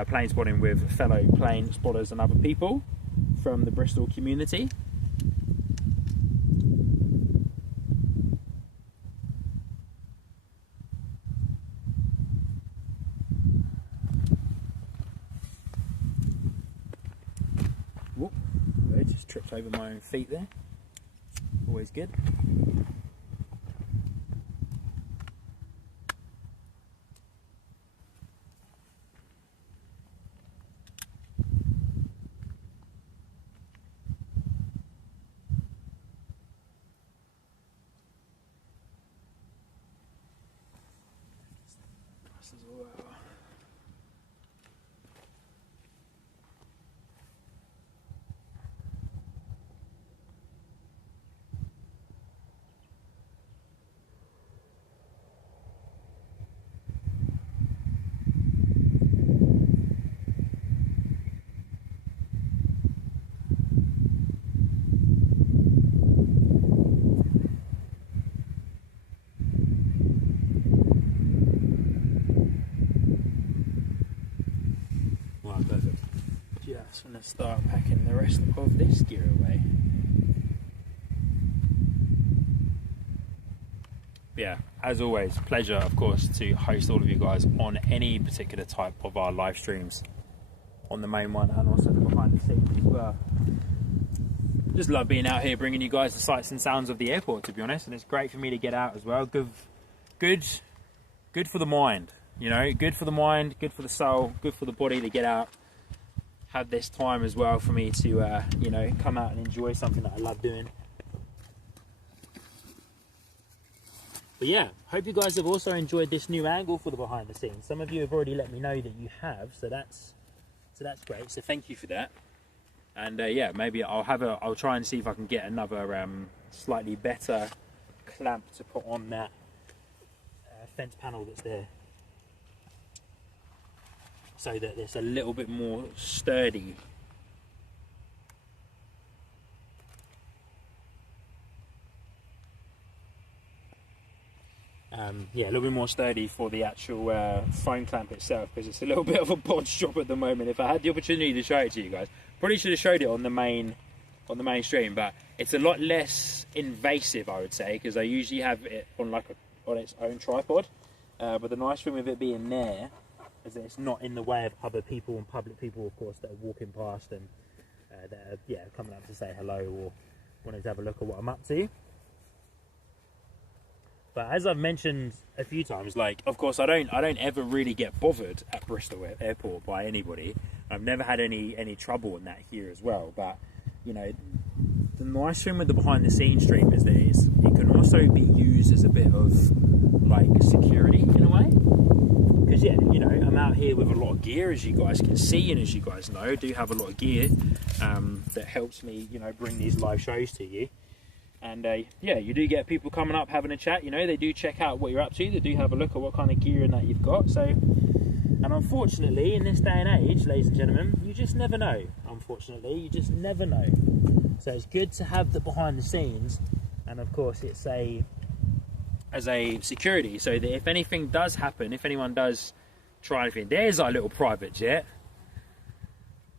plane spotting with fellow plane spotters and other people from the Bristol community. Whoop, I just tripped over my own feet there. Always good. as well. Just want to start packing the rest of this gear away. Yeah, as always, pleasure, of course, to host all of you guys on any particular type of our live streams, on the main one and also the behind the scenes as well. Just love being out here, bringing you guys the sights and sounds of the airport, to be honest, and it's great for me to get out as well. Good for the mind, you know, good for the mind, good for the soul, good for the body to get out. Have this time as well for me to, you know, come out and enjoy something that I love doing. But yeah, hope you guys have also enjoyed this new angle for the behind the scenes. Some of you have already let me know that you have, so that's great. So thank you for that. And yeah, maybe I'll try and see if I can get another slightly better clamp to put on that fence panel that's there, so that it's a little bit more sturdy. Yeah, a little bit more sturdy for the actual phone clamp itself, because it's a little bit of a bodge job at the moment. If I had the opportunity to show it to you guys, probably should have showed it on the main stream, but it's a lot less invasive, I would say, because I usually have it on on its own tripod. But the nice thing with it being there is that it's not in the way of other people and public people, of course, that are walking past and that are coming up to say hello or wanting to have a look at what I'm up to. But as I've mentioned a few times, like, of course, I don't ever really get bothered at Bristol Airport by anybody. I've never had any trouble in that here as well. But you know, the nice thing with the behind the scenes stream is that it can also be used as a bit of like security in a way. Because yeah, you know, I'm out here with a lot of gear, as you guys can see, and as you guys know, I do have a lot of gear that helps me, you know, bring these live shows to you. And yeah, you do get people coming up having a chat. You know, they do check out what you're up to. They do have a look at what kind of gear and that you've got. So, and unfortunately, in this day and age, ladies and gentlemen, you just never know. Unfortunately, you just never know. So it's good to have the behind the scenes, and of course, it's as a security, so that if anything does happen, if anyone does try anything, there's our little private jet.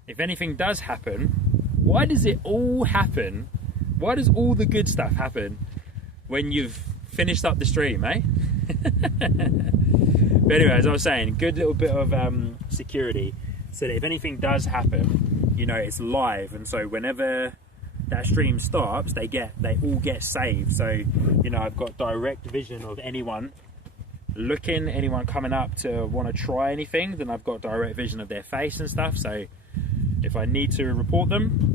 If anything does happen, why does it all happen? Why does all the good stuff happen when you've finished up the stream, eh? But anyway, as I was saying, good little bit of security, so that if anything does happen, you know, it's live, and so whenever that stream stops, they all get saved. So, you know, I've got direct vision of anyone looking, anyone coming up to want to try anything, then I've got direct vision of their face and stuff. So if I need to report them,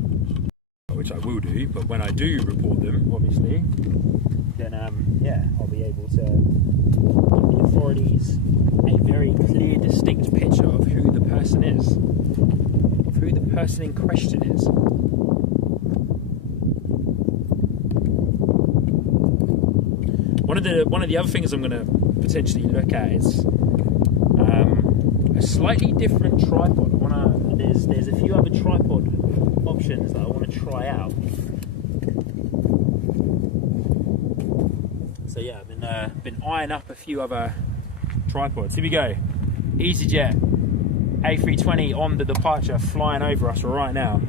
which I will do, but when I do report them, obviously, then yeah, I'll be able to give the authorities a very clear, distinct picture of who the person is, of who the person in question is. One of the other things I'm going to potentially look at is a slightly different tripod. There's a few other tripod options that I want to try out. So yeah, I've been eyeing up a few other tripods. Here we go. EasyJet A320 on the departure, flying over us right now.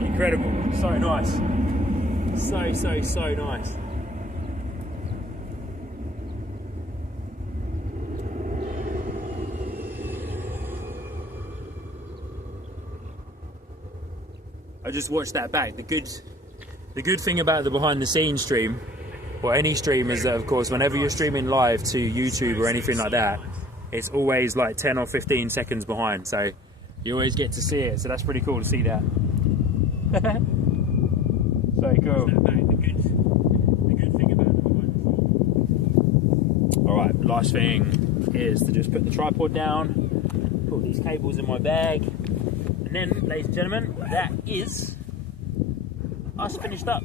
Incredible. So nice. So nice. I just watched that back. The good thing about the behind the scenes stream Well, any stream is that, of course, whenever you're streaming live to YouTube or anything like that, it's always like 10 or 15 seconds behind, so you always get to see it, so that's pretty cool to see that. So cool. The good thing about the microphone. Alright, last thing is to just put the tripod down, put these cables in my bag, and then, ladies and gentlemen, that is us finished up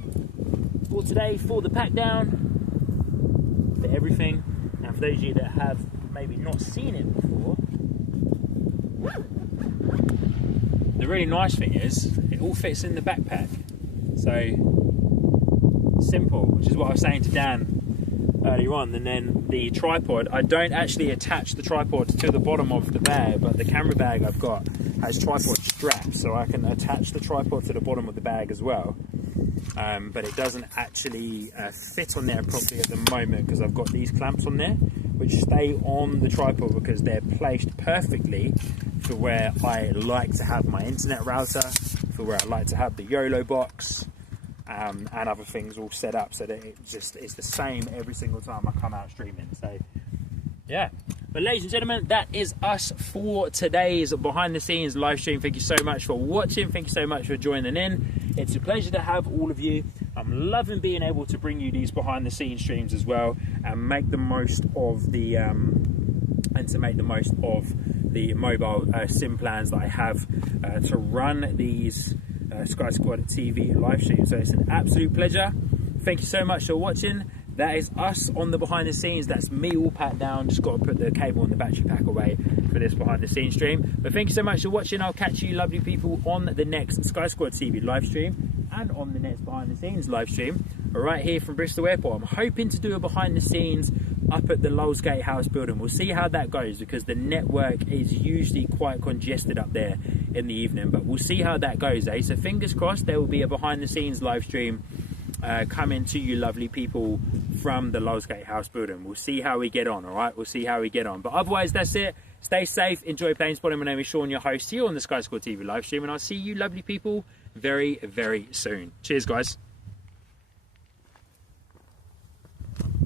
for today, for the pack down, for everything. And for those of you that have maybe not seen it before, the really nice thing is it all fits in the backpack. So simple, which is what I was saying to Dan earlier on. And then the tripod, I don't actually attach the tripod to the bottom of the bag, but the camera bag I've got has tripod straps, so I can attach the tripod to the bottom of the bag as well. But it doesn't actually fit on there properly at the moment because I've got these clamps on there which stay on the tripod because they're placed perfectly for where I like to have my internet router, for where I like to have the YOLO box, and other things all set up so that it just is the same every single time I come out streaming. So yeah, but ladies and gentlemen, that is us for today's behind the scenes live stream. Thank you so much for watching, thank you so much for joining in. It's a pleasure to have all of you. I'm loving being able to bring you these behind the scenes streams as well, and make the most of the mobile SIM plans that I have to run these Sky Squad TV live streams. So it's an absolute pleasure. Thank you so much for watching. That is us on the behind the scenes. That's me all packed down. Just got to put the cable and the battery pack away for this behind the scenes stream. But thank you so much for watching. I'll catch you lovely people on the next Sky Squad TV live stream and on the next behind the scenes live stream right here from Bristol Airport. I'm hoping to do a behind the scenes up at the Lowsgate House building. We'll see how that goes because the network is usually quite congested up there in the evening, but we'll see how that goes, eh? So fingers crossed there will be a behind the scenes live stream coming to you lovely people from the Lowsgate House building. We'll see how we get on, all right? We'll see how we get on. But otherwise, that's it. Stay safe, enjoy plane spotting. My name is Sean, your host here on the Sky Squad TV live stream, and I'll see you lovely people very, very soon. Cheers, guys.